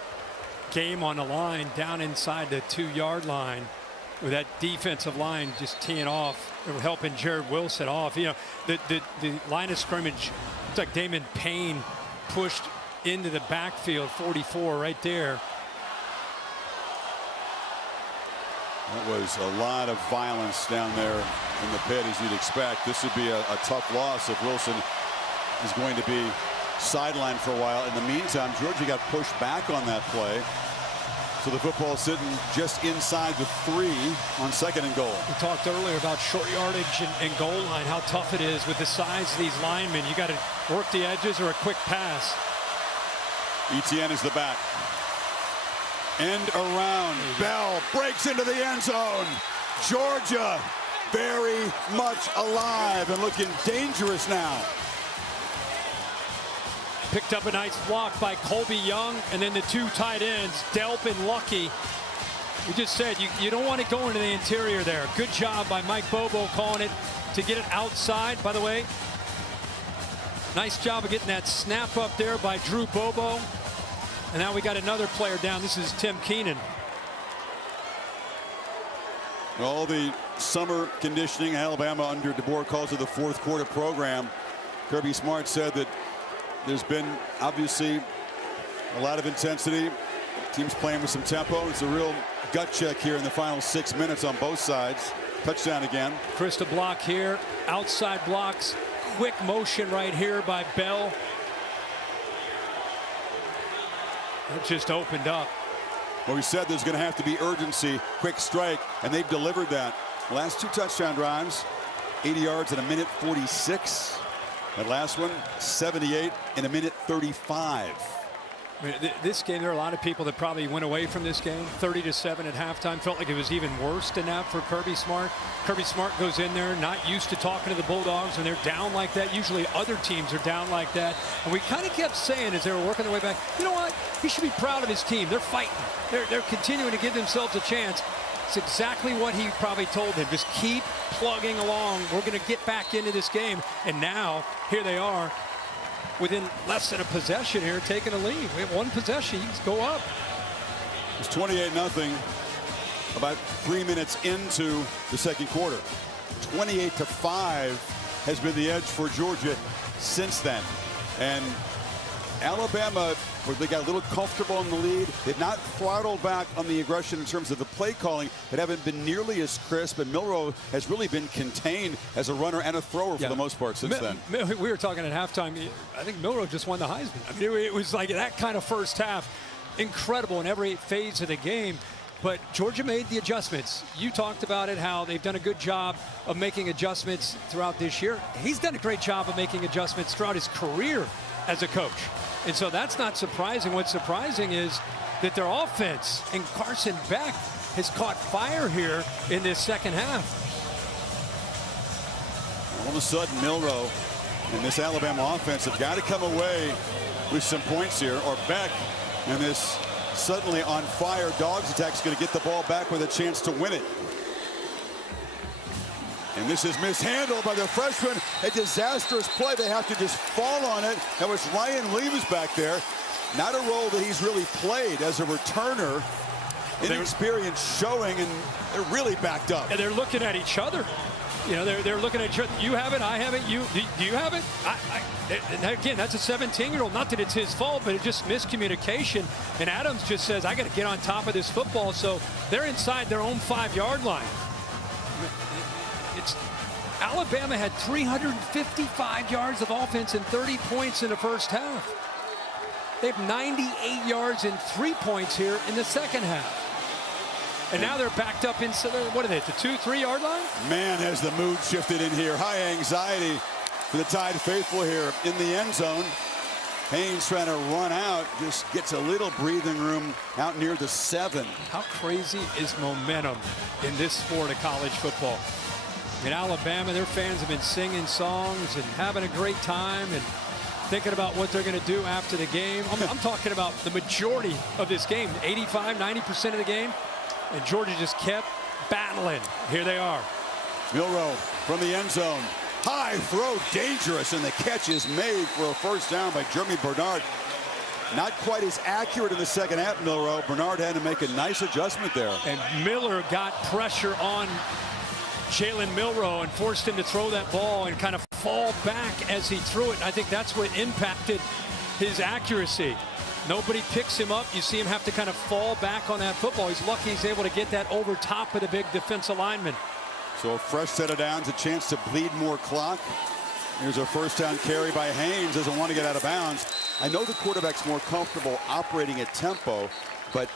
game on the line down inside the 2 yard line with that defensive line just teeing off. They were helping Jared Wilson off. You know, the line of scrimmage, it's like Damon Payne pushed into the backfield, 44 right there. That was a lot of violence down there in the pit, as you'd expect. This would be a tough loss if Wilson is going to be sidelined for a while. In the meantime, Georgia got pushed back on that play. So the football sitting just inside the 3 on 2nd and goal. We talked earlier about short yardage and goal line, how tough it is with the size of these linemen. You got to work the edges or a quick pass. ETN is the back. End around. Bell breaks into the end zone. Georgia very much alive and looking dangerous now. Picked up a nice block by Colby Young, and then the 2 tight ends, Delp and Lucky. We just said you don't want to go into the interior there. Good job by Mike Bobo calling it to get it outside. By the way, nice job of getting that snap up there by Drew Bobo. And now we got another player down. This is Tim Keenan. All the summer conditioning, Alabama under DeBoer calls it the 4th quarter program. Kirby Smart said that there's been obviously a lot of intensity. Teams playing with some tempo. It's a real gut check here in the final 6 minutes on both sides. Touchdown again. Krista block here. Outside blocks. Quick motion right here by Bell. It just opened up. Well, we said there's going to have to be urgency, quick strike, and they've delivered that. Last 2 touchdown drives, 80 yards in a minute 46. That last one, 78 in a minute 35. I mean, this game, there are a lot of people that probably went away from this game. 30-7 at halftime. Felt like it was even worse than that for Kirby Smart. Kirby Smart goes in there, not used to talking to the Bulldogs when they're down like that. Usually other teams are down like that. And we kind of kept saying as they were working their way back, you know what? He should be proud of his team. They're fighting. They're continuing to give themselves a chance. It's exactly what he probably told him. Just keep plugging along. We're going to get back into this game. And now, here they are, within less than a possession here, taking a lead. We have 1 possession. You go up. It's 28-0 about 3 minutes into the 2nd quarter. 28-5 has been the edge for Georgia since then. And Alabama, where they got a little comfortable in the lead, they've not throttled back on the aggression in terms of the play calling, but haven't been nearly as crisp. And Milroe has really been contained as a runner and a thrower for the most part since then. We were talking at halftime. I think Milroe just won the Heisman. I mean, it was like that kind of first half. Incredible in every phase of the game. But Georgia made the adjustments. You talked about it, how they've done a good job of making adjustments throughout this year. He's done a great job of making adjustments throughout his career as a coach. And so that's not surprising. What's surprising is that their offense and Carson Beck has caught fire here in this second half. All of a sudden, Milroe And this Alabama offense have got to come away with some points here, or Beck and this suddenly on fire Dogs attack is going to get the ball back with a chance to win it. And this is mishandled by the freshman. A disastrous play. They have to just fall on it. That was Ryan Williams back there. Not a role that he's really played as a returner. Inexperience showing, and they're really backed up. And they're looking at each other. You know, they're looking at each other. You have it, I have it, do you have it? And again, that's a 17-year-old. Not that it's his fault, but it's just miscommunication. And Adams just says, I got to get on top of this football. So they're inside their own 5-yard line. Alabama had 355 yards of offense and 30 points in the first half. They have 98 yards and 3 points here in the second half. And now they're backed up inside, what are they, at the 2-3 yard line? Man, has the mood shifted in here. High anxiety for the Tide faithful here in the end zone. Haynes trying to run out, just gets a little breathing room out near the 7. How crazy is momentum in this sport of college football? In Alabama, their fans have been singing songs and having a great time and thinking about what they're going to do after the game. I'm talking about the majority of this game, 85, 90% of the game. And Georgia just kept battling. Here they are. Milroe from the end zone. High throw, dangerous, and the catch is made for a first down by Jeremy Bernard. Not quite as accurate in the second half, Milroe. Bernard had to make a nice adjustment there. And Miller got pressure on Jalen Milroe and forced him to throw that ball and kind of fall back as he threw it. And I think that's what impacted his accuracy. Nobody picks him up. You see him have to kind of fall back on that football. He's lucky he's able to get that over top of the big defensive lineman. So a fresh set of downs, a chance to bleed more clock. Here's a first down carry by Haynes. Doesn't want to get out of bounds. I know the quarterback's more comfortable operating at tempo, but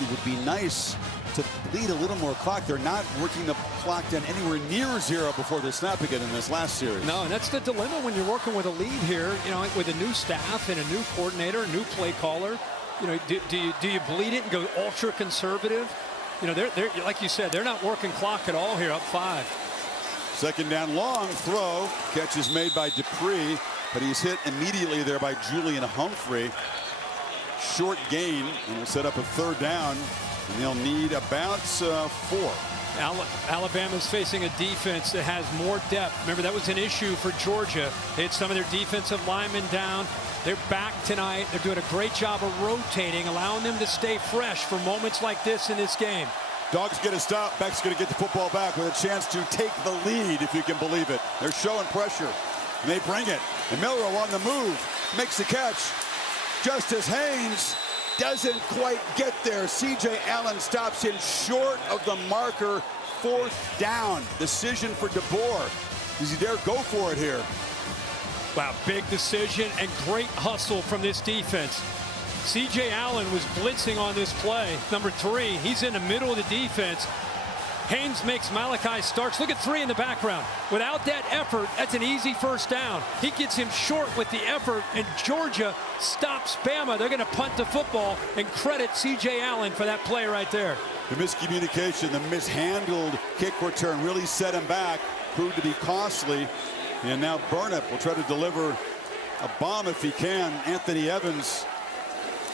it would be nice to bleed a little more clock. They're not working the clock down anywhere near 0 before the snap again in this last series. No, and that's the dilemma when you're working with a lead here, you know, with a new staff and a new coordinator, a new play caller. You know, do you bleed it and go ultra conservative? You know, they're like you said, they're not working clock at all here, up 5. Second down, long throw. Catch is made by Dupree, but he's hit immediately there by Julian Humphrey. Short gain, and will set up a third down, and they'll need about 4. Alabama's facing a defense that has more depth. Remember, that was an issue for Georgia. They had some of their defensive linemen down. They're back tonight. They're doing a great job of rotating, allowing them to stay fresh for moments like this in this game. Dogs get a stop. Beck's going to get the football back with a chance to take the lead, if you can believe it. They're showing pressure, and they bring it. And Milroe on the move, makes the catch. Justice Haynes doesn't quite get there. C.J. Allen stops him short of the marker. 4th down. Decision for DeBoer. Does he dare go for it here? Wow, big decision and great hustle from this defense. C.J. Allen was blitzing on this play. Number 3, he's in the middle of the defense. Haynes makes Malachi Starks. Look at 3 in the background. Without that effort, that's an easy first down. He gets him short with the effort, and Georgia stops Bama. They're going to punt the football and credit C.J. Allen for that play right there. The miscommunication, the mishandled kick return really set him back, proved to be costly. And now Burnip will try to deliver a bomb if he can. Anthony Evans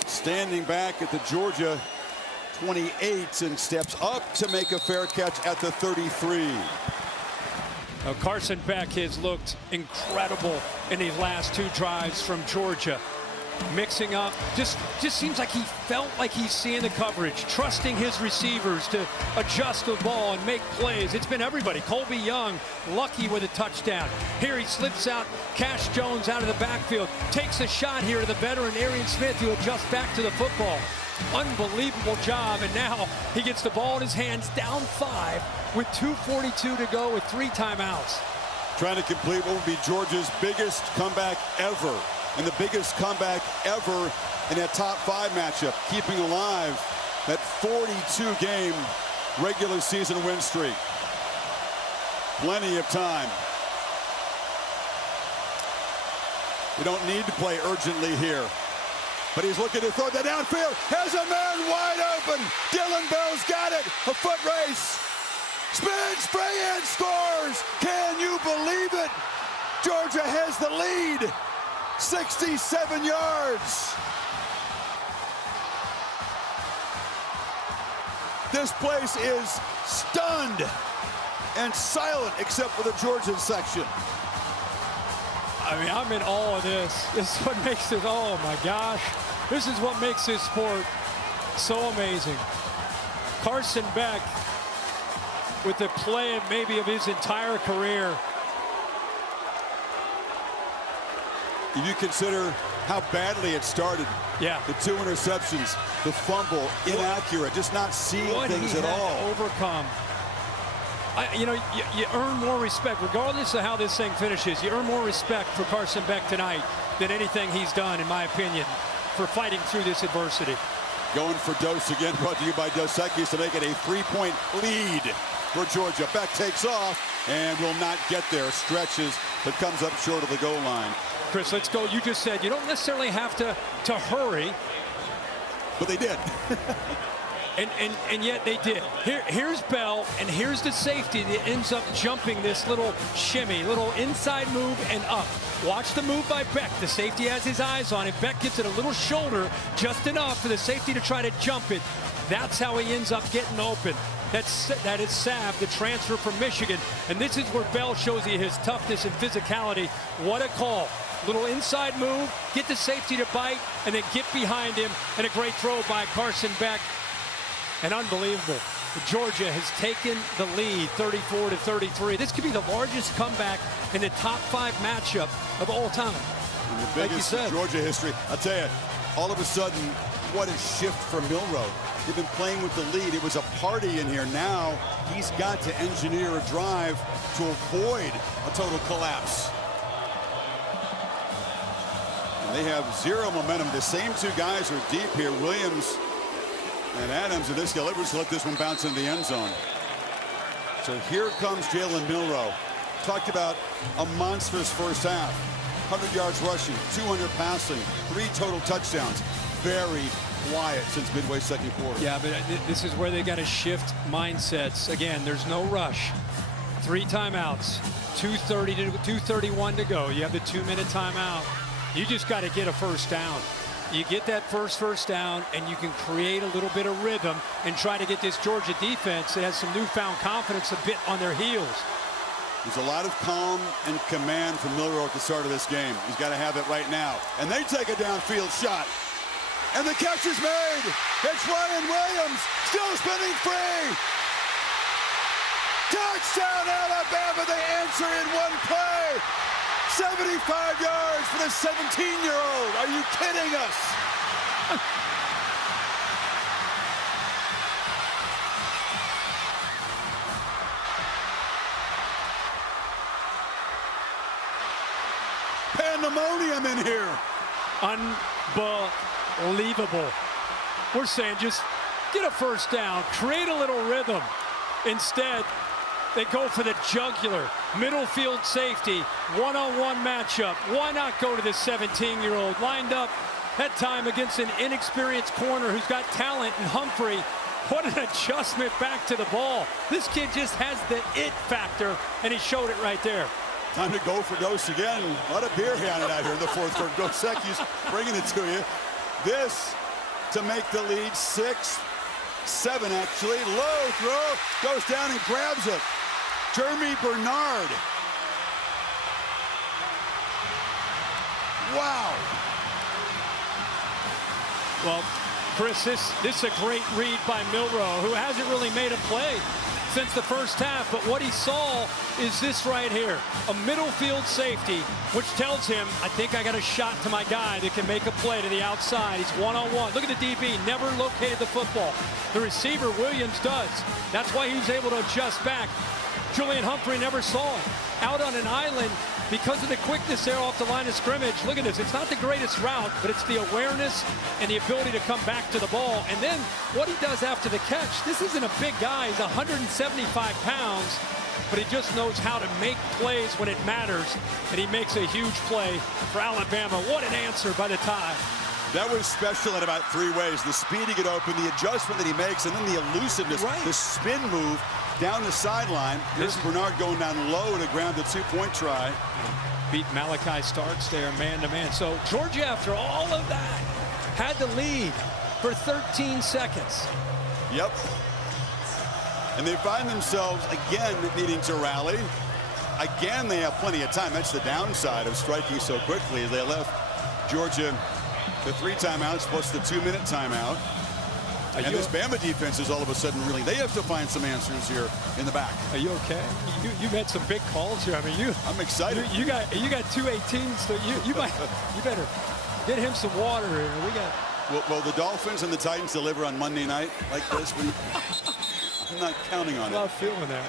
standing back at the Georgia 28 and steps up to make a fair catch at the 33. Now Carson Beck has looked incredible in these last 2 drives from Georgia. Mixing up, just seems like he felt like he's seeing the coverage, trusting his receivers to adjust the ball and make plays. It's been everybody. Colby Young, lucky with a touchdown. Here he slips out, Cash Jones out of the backfield, takes a shot here to the veteran Arian Smith, who adjusts back to the football. Unbelievable job, and now he gets the ball in his hands, down 5 with 2:42 to go with 3 timeouts. Trying to complete what would be Georgia's biggest comeback ever, and the biggest comeback ever in a top 5 matchup, keeping alive that 42-game regular season win streak. Plenty of time. We don't need to play urgently here. But he's looking to throw that downfield. Has a man wide open. Dylan Bell's got it. A foot race. Spins, spray, and scores. Can you believe it? Georgia has the lead. 67 yards. This place is stunned and silent except for the Georgia section. I mean, I'm in awe of this. This is what makes it, oh my gosh. This is what makes this sport so amazing. Carson Beck with the play of maybe of his entire career. If you consider how badly it started, yeah, the 2 interceptions, the fumble, inaccurate, just not seeing things at all. Overcome. You know, you earn more respect, regardless of how this thing finishes. You earn more respect for Carson Beck tonight than anything he's done, in my opinion, for fighting through this adversity. Going for Dose again, brought to you by Dos Equis to make it a 3-point lead for Georgia. Beck takes off and will not get there. Stretches, but comes up short of the goal line. Chris, let's go. You just said you don't necessarily have to hurry. But they did. And yet they did. Here's Bell, and here's the safety that ends up jumping this little shimmy, little inside move and up. Watch the move by Beck. The safety has his eyes on it. Beck gives it a little shoulder, just enough for the safety to try to jump it. That's how he ends up getting open. That is Sav, the transfer from Michigan. And this is where Bell shows you his toughness and physicality. What a call. Little inside move, get the safety to bite, and then get behind him. And a great throw by Carson Beck. And unbelievable. Georgia has taken the lead 34-33. This could be the largest comeback in the top 5 matchup of all time. And the biggest in Georgia history. I'll tell you, all of a sudden, what a shift for Milroe. They've been playing with the lead. It was a party in here. Now he's got to engineer a drive to avoid a total collapse. And they have zero momentum. The same 2 guys are deep here. Williams and Adams, and this guy, let's let this one bounce into the end zone. So here comes Jalen Milroe. Talked about a monstrous first half. 100 yards rushing, 200 passing, 3 total touchdowns. Very quiet since midway second quarter. Yeah, but this is where they got to shift mindsets. Again, there's no rush. 3 timeouts, 2:31 to go. You have the 2-minute timeout. You just got to get a first down. You get that first down, and you can create a little bit of rhythm and try to get this Georgia defense that has some newfound confidence a bit on their heels. There's a lot of calm and command from Milroe at the start of this game. He's got to have it right now. And they take a downfield shot. And the catch is made. It's Ryan Williams, still spinning free. Touchdown, Alabama. They answer in one play. 75 yards for the 17-year-old. Are you kidding us? Pandemonium in here. Unbelievable. We're saying just get a first down, create a little rhythm. Instead, they go for the jugular. Middle field safety, one-on-one matchup. Why not go to the 17-year-old? Lined up that time against an inexperienced corner who's got talent in Humphrey. What an adjustment back to the ball. This kid just has the it factor, and he showed it right there. Time to go for Dose again. A lot of beer handed out here in the fourth quarter. Dos Equis bringing it to you. This to make the lead 6-7 actually. Low throw, goes down and grabs it. Jeremy Bernard. Wow. Well, Chris, this is a great read by Milroe, who hasn't really made a play since the first half, but what he saw is this right here, a middle field safety, which tells him, I think I got a shot to my guy that can make a play to the outside. He's one-on-one. Look at the DB, never located the football. The receiver, Williams, does. That's why he was able to adjust back. Julian Humphrey never saw it. Out on an island, because of the quickness there off the line of scrimmage. Look at this. It's not the greatest route, but it's the awareness and the ability to come back to the ball. And then what he does after the catch, this isn't a big guy. He's 175 pounds, but he just knows how to make plays when it matters. And he makes a huge play for Alabama. What an answer by the Tide. That was special in about 3 ways. The speed to get open, the adjustment that he makes, and then the elusiveness, the spin move down the sideline. Here's Bernard going down low to ground the 2-point try. beat Malachi Starks there man-to-man. So Georgia, after all of that, had the lead for 13 seconds. Yep. And they find themselves again needing to rally. Again, they have plenty of time. That's the downside of striking so quickly. They left Georgia the 3 timeouts plus the 2-minute timeout. And this Bama defense is all of a sudden really, they have to find some answers here in the back. Are you okay? You've had some big calls here. I mean, I'm excited. You got 2 18s, so you better get him some water here. We got. Will the Dolphins and the Titans deliver on Monday night like this? I'm not counting on it. I'm not feeling that.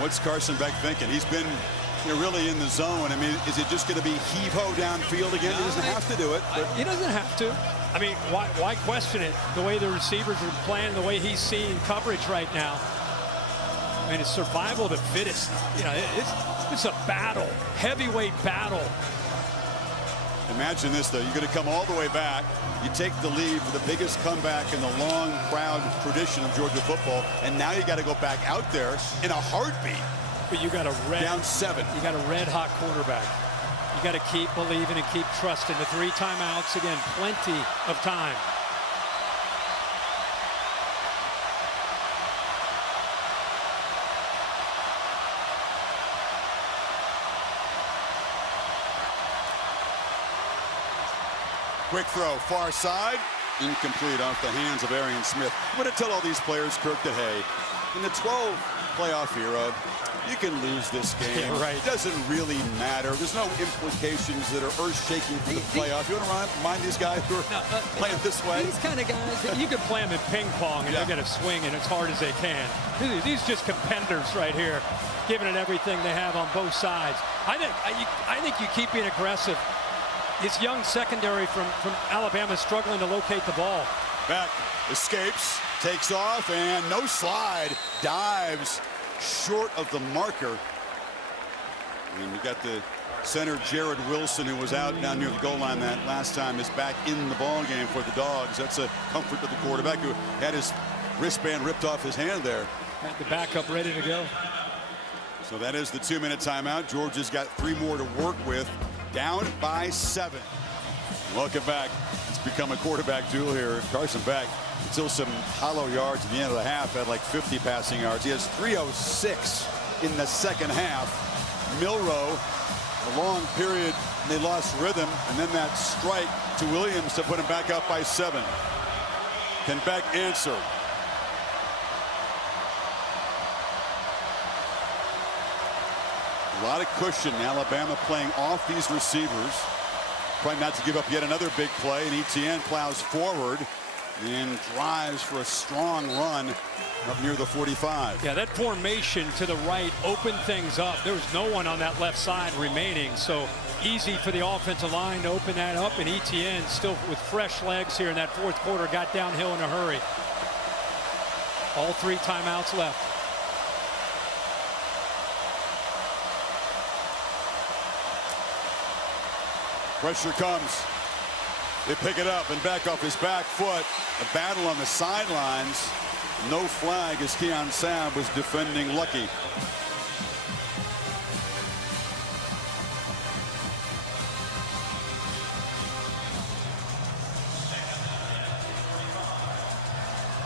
What's Carson Beck thinking? He's been really in the zone. I mean, is it just going to be heave-ho downfield again? He doesn't have to do it. But he doesn't have to. I mean, why question it? The way the receivers are playing, the way he's seeing coverage right now. I mean, it's survival of the fittest. You know, it's a battle, heavyweight battle. Imagine this, though. You're going to come all the way back. You take the lead for the biggest comeback in the long, proud tradition of Georgia football, and now you got to go back out there in a heartbeat. But you got a down 7. You got a red-hot quarterback. You got to keep believing and keep trusting. The 3 timeouts, again, plenty of time. Quick throw, far side, incomplete off the hands of Arian Smith. I'm going to tell all these players, Kirk, that, hey, in the 12 playoff era, you can lose this game. Yeah, right. It doesn't really matter. There's no implications that are earth-shaking for the playoff. You want to remind these guys who are playing this way? These kind of guys, you can play them in ping pong and they're going to swing it as hard as they can. These just competitors right here, giving it everything they have on both sides. I think you keep being aggressive. This young secondary from Alabama is struggling to locate the ball. Beck escapes, takes off, and no slide. Dives short of the marker. And we got the center, Jared Wilson, who was out down near the goal line that last time, is back in the ball game for the Dogs. That's a comfort to the quarterback who had his wristband ripped off his hand there. Had the backup ready to go. So that is the 2-minute timeout. Georgia's got 3 more to work with. Down by 7. Welcome back. It's become a quarterback duel here. Carson Beck, until some hollow yards at the end of the half, had like 50 passing yards. He has 306 in the second half. Milroe, a long period, they lost rhythm, and then that strike to Williams to put him back up by 7. Can Beck answer? A lot of cushion. Alabama playing off these receivers. Trying not to give up yet another big play. And Etienne plows forward and drives for a strong run up near the 45. Yeah, that formation to the right opened things up. There was no one on that left side remaining. So easy for the offensive line to open that up. And Etienne, still with fresh legs here in that 4th quarter, got downhill in a hurry. All 3 timeouts left. Pressure comes. They pick it up and back off his back foot. A battle on the sidelines. No flag as Keon Sabb was defending Lucky.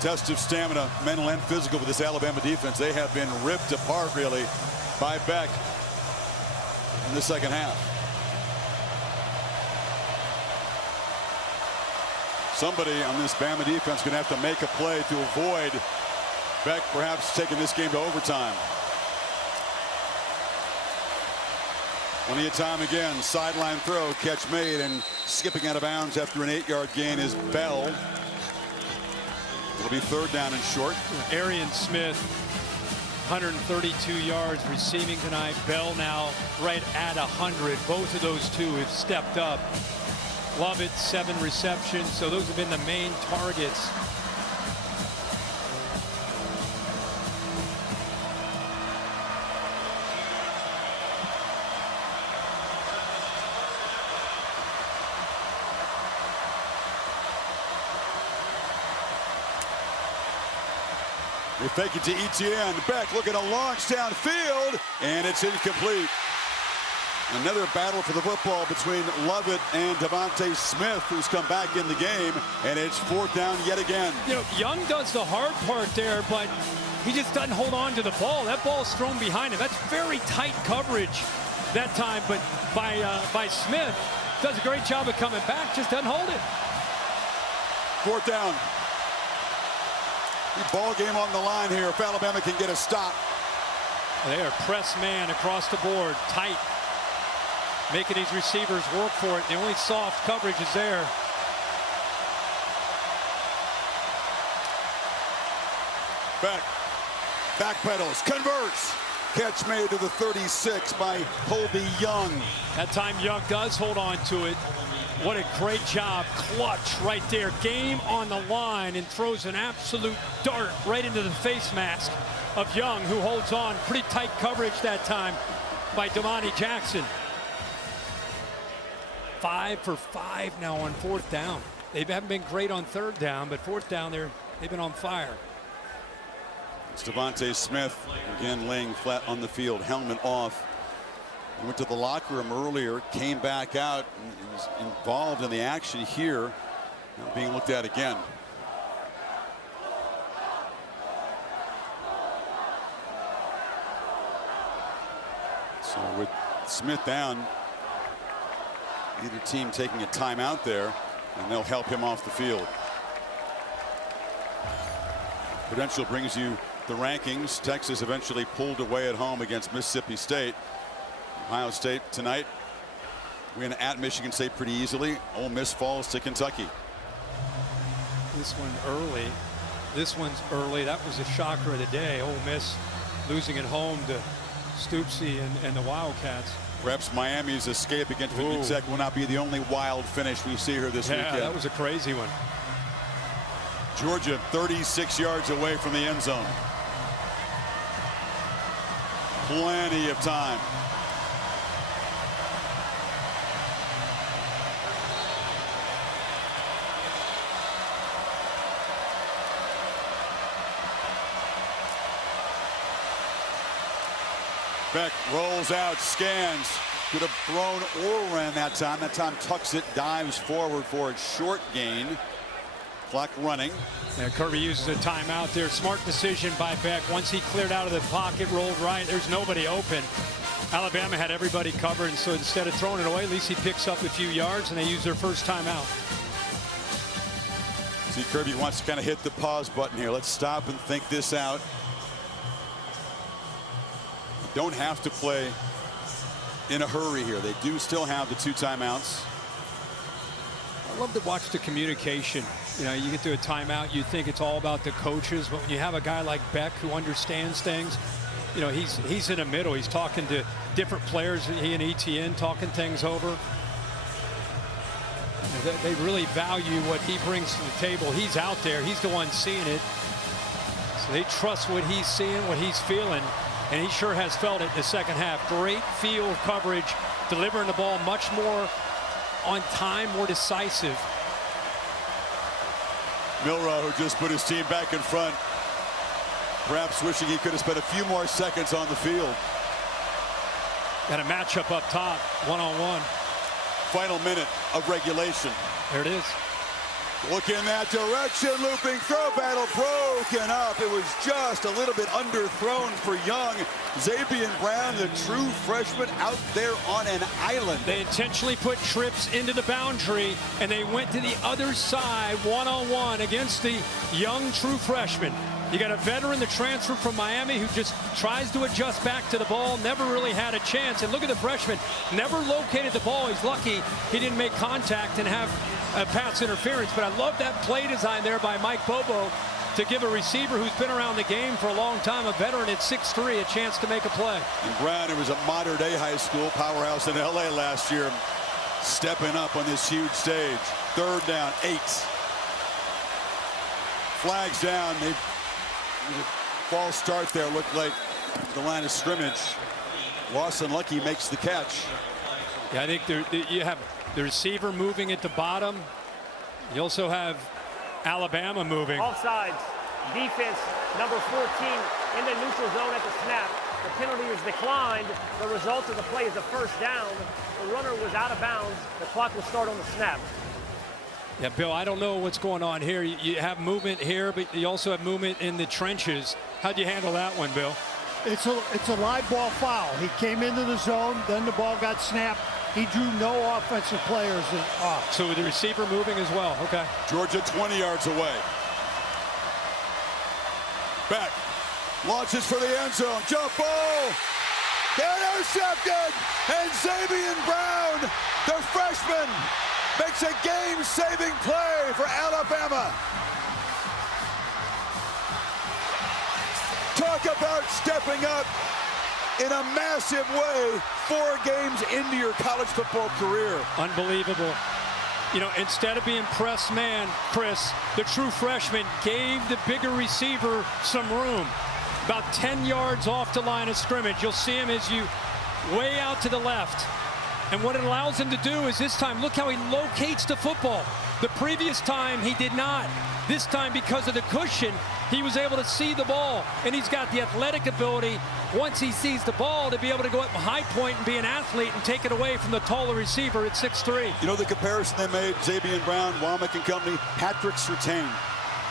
Test of stamina, mental and physical, with this Alabama defense. They have been ripped apart, really, by Beck in the second half. Somebody on this Bama defense going to have to make a play to avoid Beck perhaps taking this game to overtime. Plenty of time again. Sideline throw, catch made, and skipping out of bounds after an 8-yard gain is Bell. It'll be 3rd down and short. Arian Smith, 132 yards receiving tonight. Bell now right at 100. Both of those two have stepped up. Lovett, 7 receptions. So those have been the main targets. They fake it to Etienne. Beck looking to launch downfield, and it's incomplete. Another battle for the football between Lovett and Devontae Smith, who's come back in the game, and it's 4th down yet again. You know, Young does the hard part there, but he just doesn't hold on to the ball. That ball's thrown behind him. That's very tight coverage that time, but by Smith. Does a great job of coming back, just doesn't hold it. 4th down. The ball game on the line here if Alabama can get a stop. They are press man across the board, tight. Making these receivers work for it. The only soft coverage is there. Beck backpedals, converts. Catch made to the 36 by Colby Young. That time Young does hold on to it. What a great job. Clutch right there. Game on the line, and throws an absolute dart right into the face mask of Young, who holds on. Pretty tight coverage that time by Damani Jackson. 5 for 5 now on 4th down. They haven't been great on 3rd down, but 4th down they've been on fire. It's Devontae Smith again laying flat on the field, helmet off. He went to the locker room earlier, came back out, and was involved in the action here. Now being looked at again. So with Smith down, either team taking a timeout there, and they'll help him off the field. Prudential brings you the rankings. Texas eventually pulled away at home against Mississippi State. Ohio State tonight win at Michigan State pretty easily. Ole Miss falls to Kentucky. This one early. This one's early. That was a shocker of the day. Ole Miss losing at home to Stoops and the Wildcats. Perhaps Miami's escape against Virginia Tech will not be the only wild finish we see here this weekend. Yeah, that was a crazy one. Georgia 36 yards away from the end zone. Plenty of time. Beck rolls out, scans. Could have thrown or ran that time. That time tucks it, dives forward for a short gain. Clock running. Yeah, Kirby uses a timeout there. Smart decision by Beck. Once he cleared out of the pocket, rolled right, there's nobody open. Alabama had everybody covered, and so instead of throwing it away, at least he picks up a few yards, and they use their first timeout. See, Kirby wants to kind of hit the pause button here. Let's stop and think this out. Don't have to play in a hurry here. They do still have the 2 timeouts. I love to watch the communication. You know, you get to a timeout, you think it's all about the coaches, but when you have a guy like Beck who understands things, you know, he's in the middle. He's talking to different players. He and ETN talking things over. They really value what he brings to the table. He's out there. He's the one seeing it. So they trust what he's seeing, what he's feeling. And he sure has felt it in the second half. Great field coverage, delivering the ball much more on time, more decisive. Milroe, who just put his team back in front, perhaps wishing he could have spent a few more seconds on the field. Got a matchup up top, one-on-one. Final minute of regulation. There it is. Look in that direction, looping throw, battle broken up. It was just a little bit underthrown for Young. Zabian Brown, the true freshman, out there on an island. They intentionally put trips into the boundary, and they went to the other side, one-on-one against the young true freshman. You got a veteran, the transfer from Miami, who just tries to adjust back to the ball, never really had a chance. And look at the freshman, never located the ball. He's lucky he didn't make contact and have a pass interference. But I love that play design there by Mike Bobo to give a receiver who's been around the game for a long time, a veteran at 6'3", a chance to make a play. And Brown, who was a modern-day high school powerhouse in L.A. last year, stepping up on this huge stage. 3rd down, 8. Flags down. False start there. Looked like the line of scrimmage. Lawson Lucky makes the catch. Yeah, I think you have the receiver moving at the bottom. You also have Alabama moving. Offsides. Defense number 14 in the neutral zone at the snap. The penalty is declined. The result of the play is a first down. The runner was out of bounds. The clock will start on the snap. Yeah, Bill, I don't know what's going on here. You have movement here, but you also have movement in the trenches. How'd you handle that one, Bill? It's a live ball foul. He came into the zone, then the ball got snapped. He drew no offensive players off. So with the receiver moving as well, okay. Georgia 20 yards away. Beck launches for the end zone. Jump ball. Intercepted. And Zabian Brown, the freshman, makes a game-saving play for Alabama. Talk about stepping up in a massive way 4 games into your college football career. Unbelievable. You know, instead of being press man, Chris, the true freshman gave the bigger receiver some room. About 10 yards off the line of scrimmage. You'll see him as you way out to the left. And what it allows him to do is this time, look how he locates the football. The previous time he did not. This time, because of the cushion, he was able to see the ball. And he's got the athletic ability, once he sees the ball, to be able to go up high point and be an athlete and take it away from the taller receiver at 6'3". You know the comparison they made, Zabian Brown, Womack and company, Patrick Surtain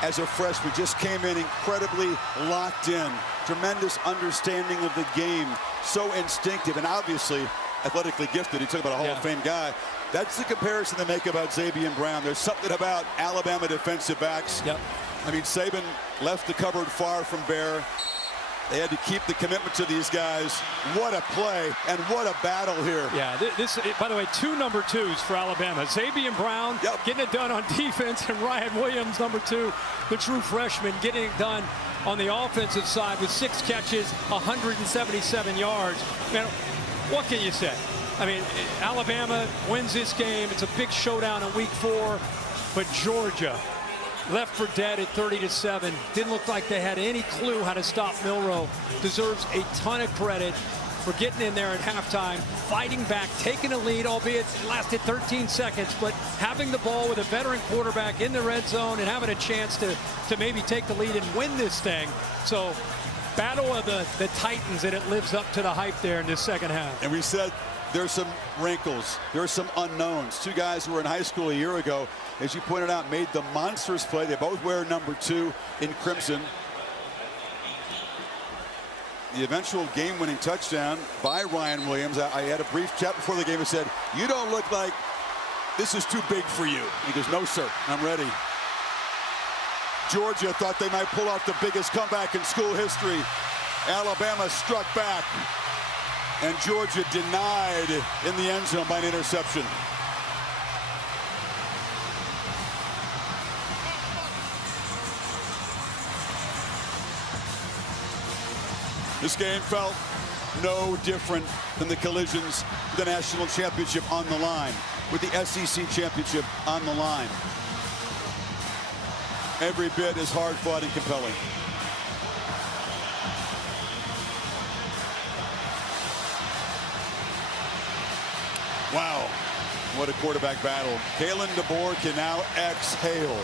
as a freshman just came in incredibly locked in. Tremendous understanding of the game, so instinctive and obviously athletically gifted. He took about a Hall of Fame guy. That's the comparison they make about Zabian Brown. There's something about Alabama defensive backs. Yep. I mean, Saban left the cupboard far from bare. They had to keep the commitment to these guys. What a play and what a battle here. Yeah, this, by the way, 2 number 2s for Alabama. Zabian Brown getting it done on defense, and Ryan Williams, number 2, the true freshman, getting it done on the offensive side with 6 catches, 177 yards. Man, what can you say? I mean, Alabama wins this game. It's a big showdown in week 4, but Georgia left for dead at 30-7. Didn't look like they had any clue how to stop Milroe. Deserves a ton of credit for getting in there at halftime, fighting back, taking a lead, albeit it lasted 13 seconds, but having the ball with a veteran quarterback in the red zone and having a chance to maybe take the lead and win this thing. So, battle of the Titans, and it lives up to the hype there in this second half. And we said there's some wrinkles. There's some unknowns. 2 guys who were in high school a year ago, as you pointed out, made the monstrous play. They both wear number 2 in crimson. The eventual game-winning touchdown by Ryan Williams. I had a brief chat before the game and said, "You don't look like this is too big for you." He goes, "No, sir, I'm ready." Georgia thought they might pull off the biggest comeback in school history. Alabama struck back, and Georgia denied in the end zone by an interception. This game felt no different than the collisions of the national championship on the line, with the SEC championship on the line. Every bit as hard-fought and compelling. Wow, what a quarterback battle. Kalen DeBoer can now exhale.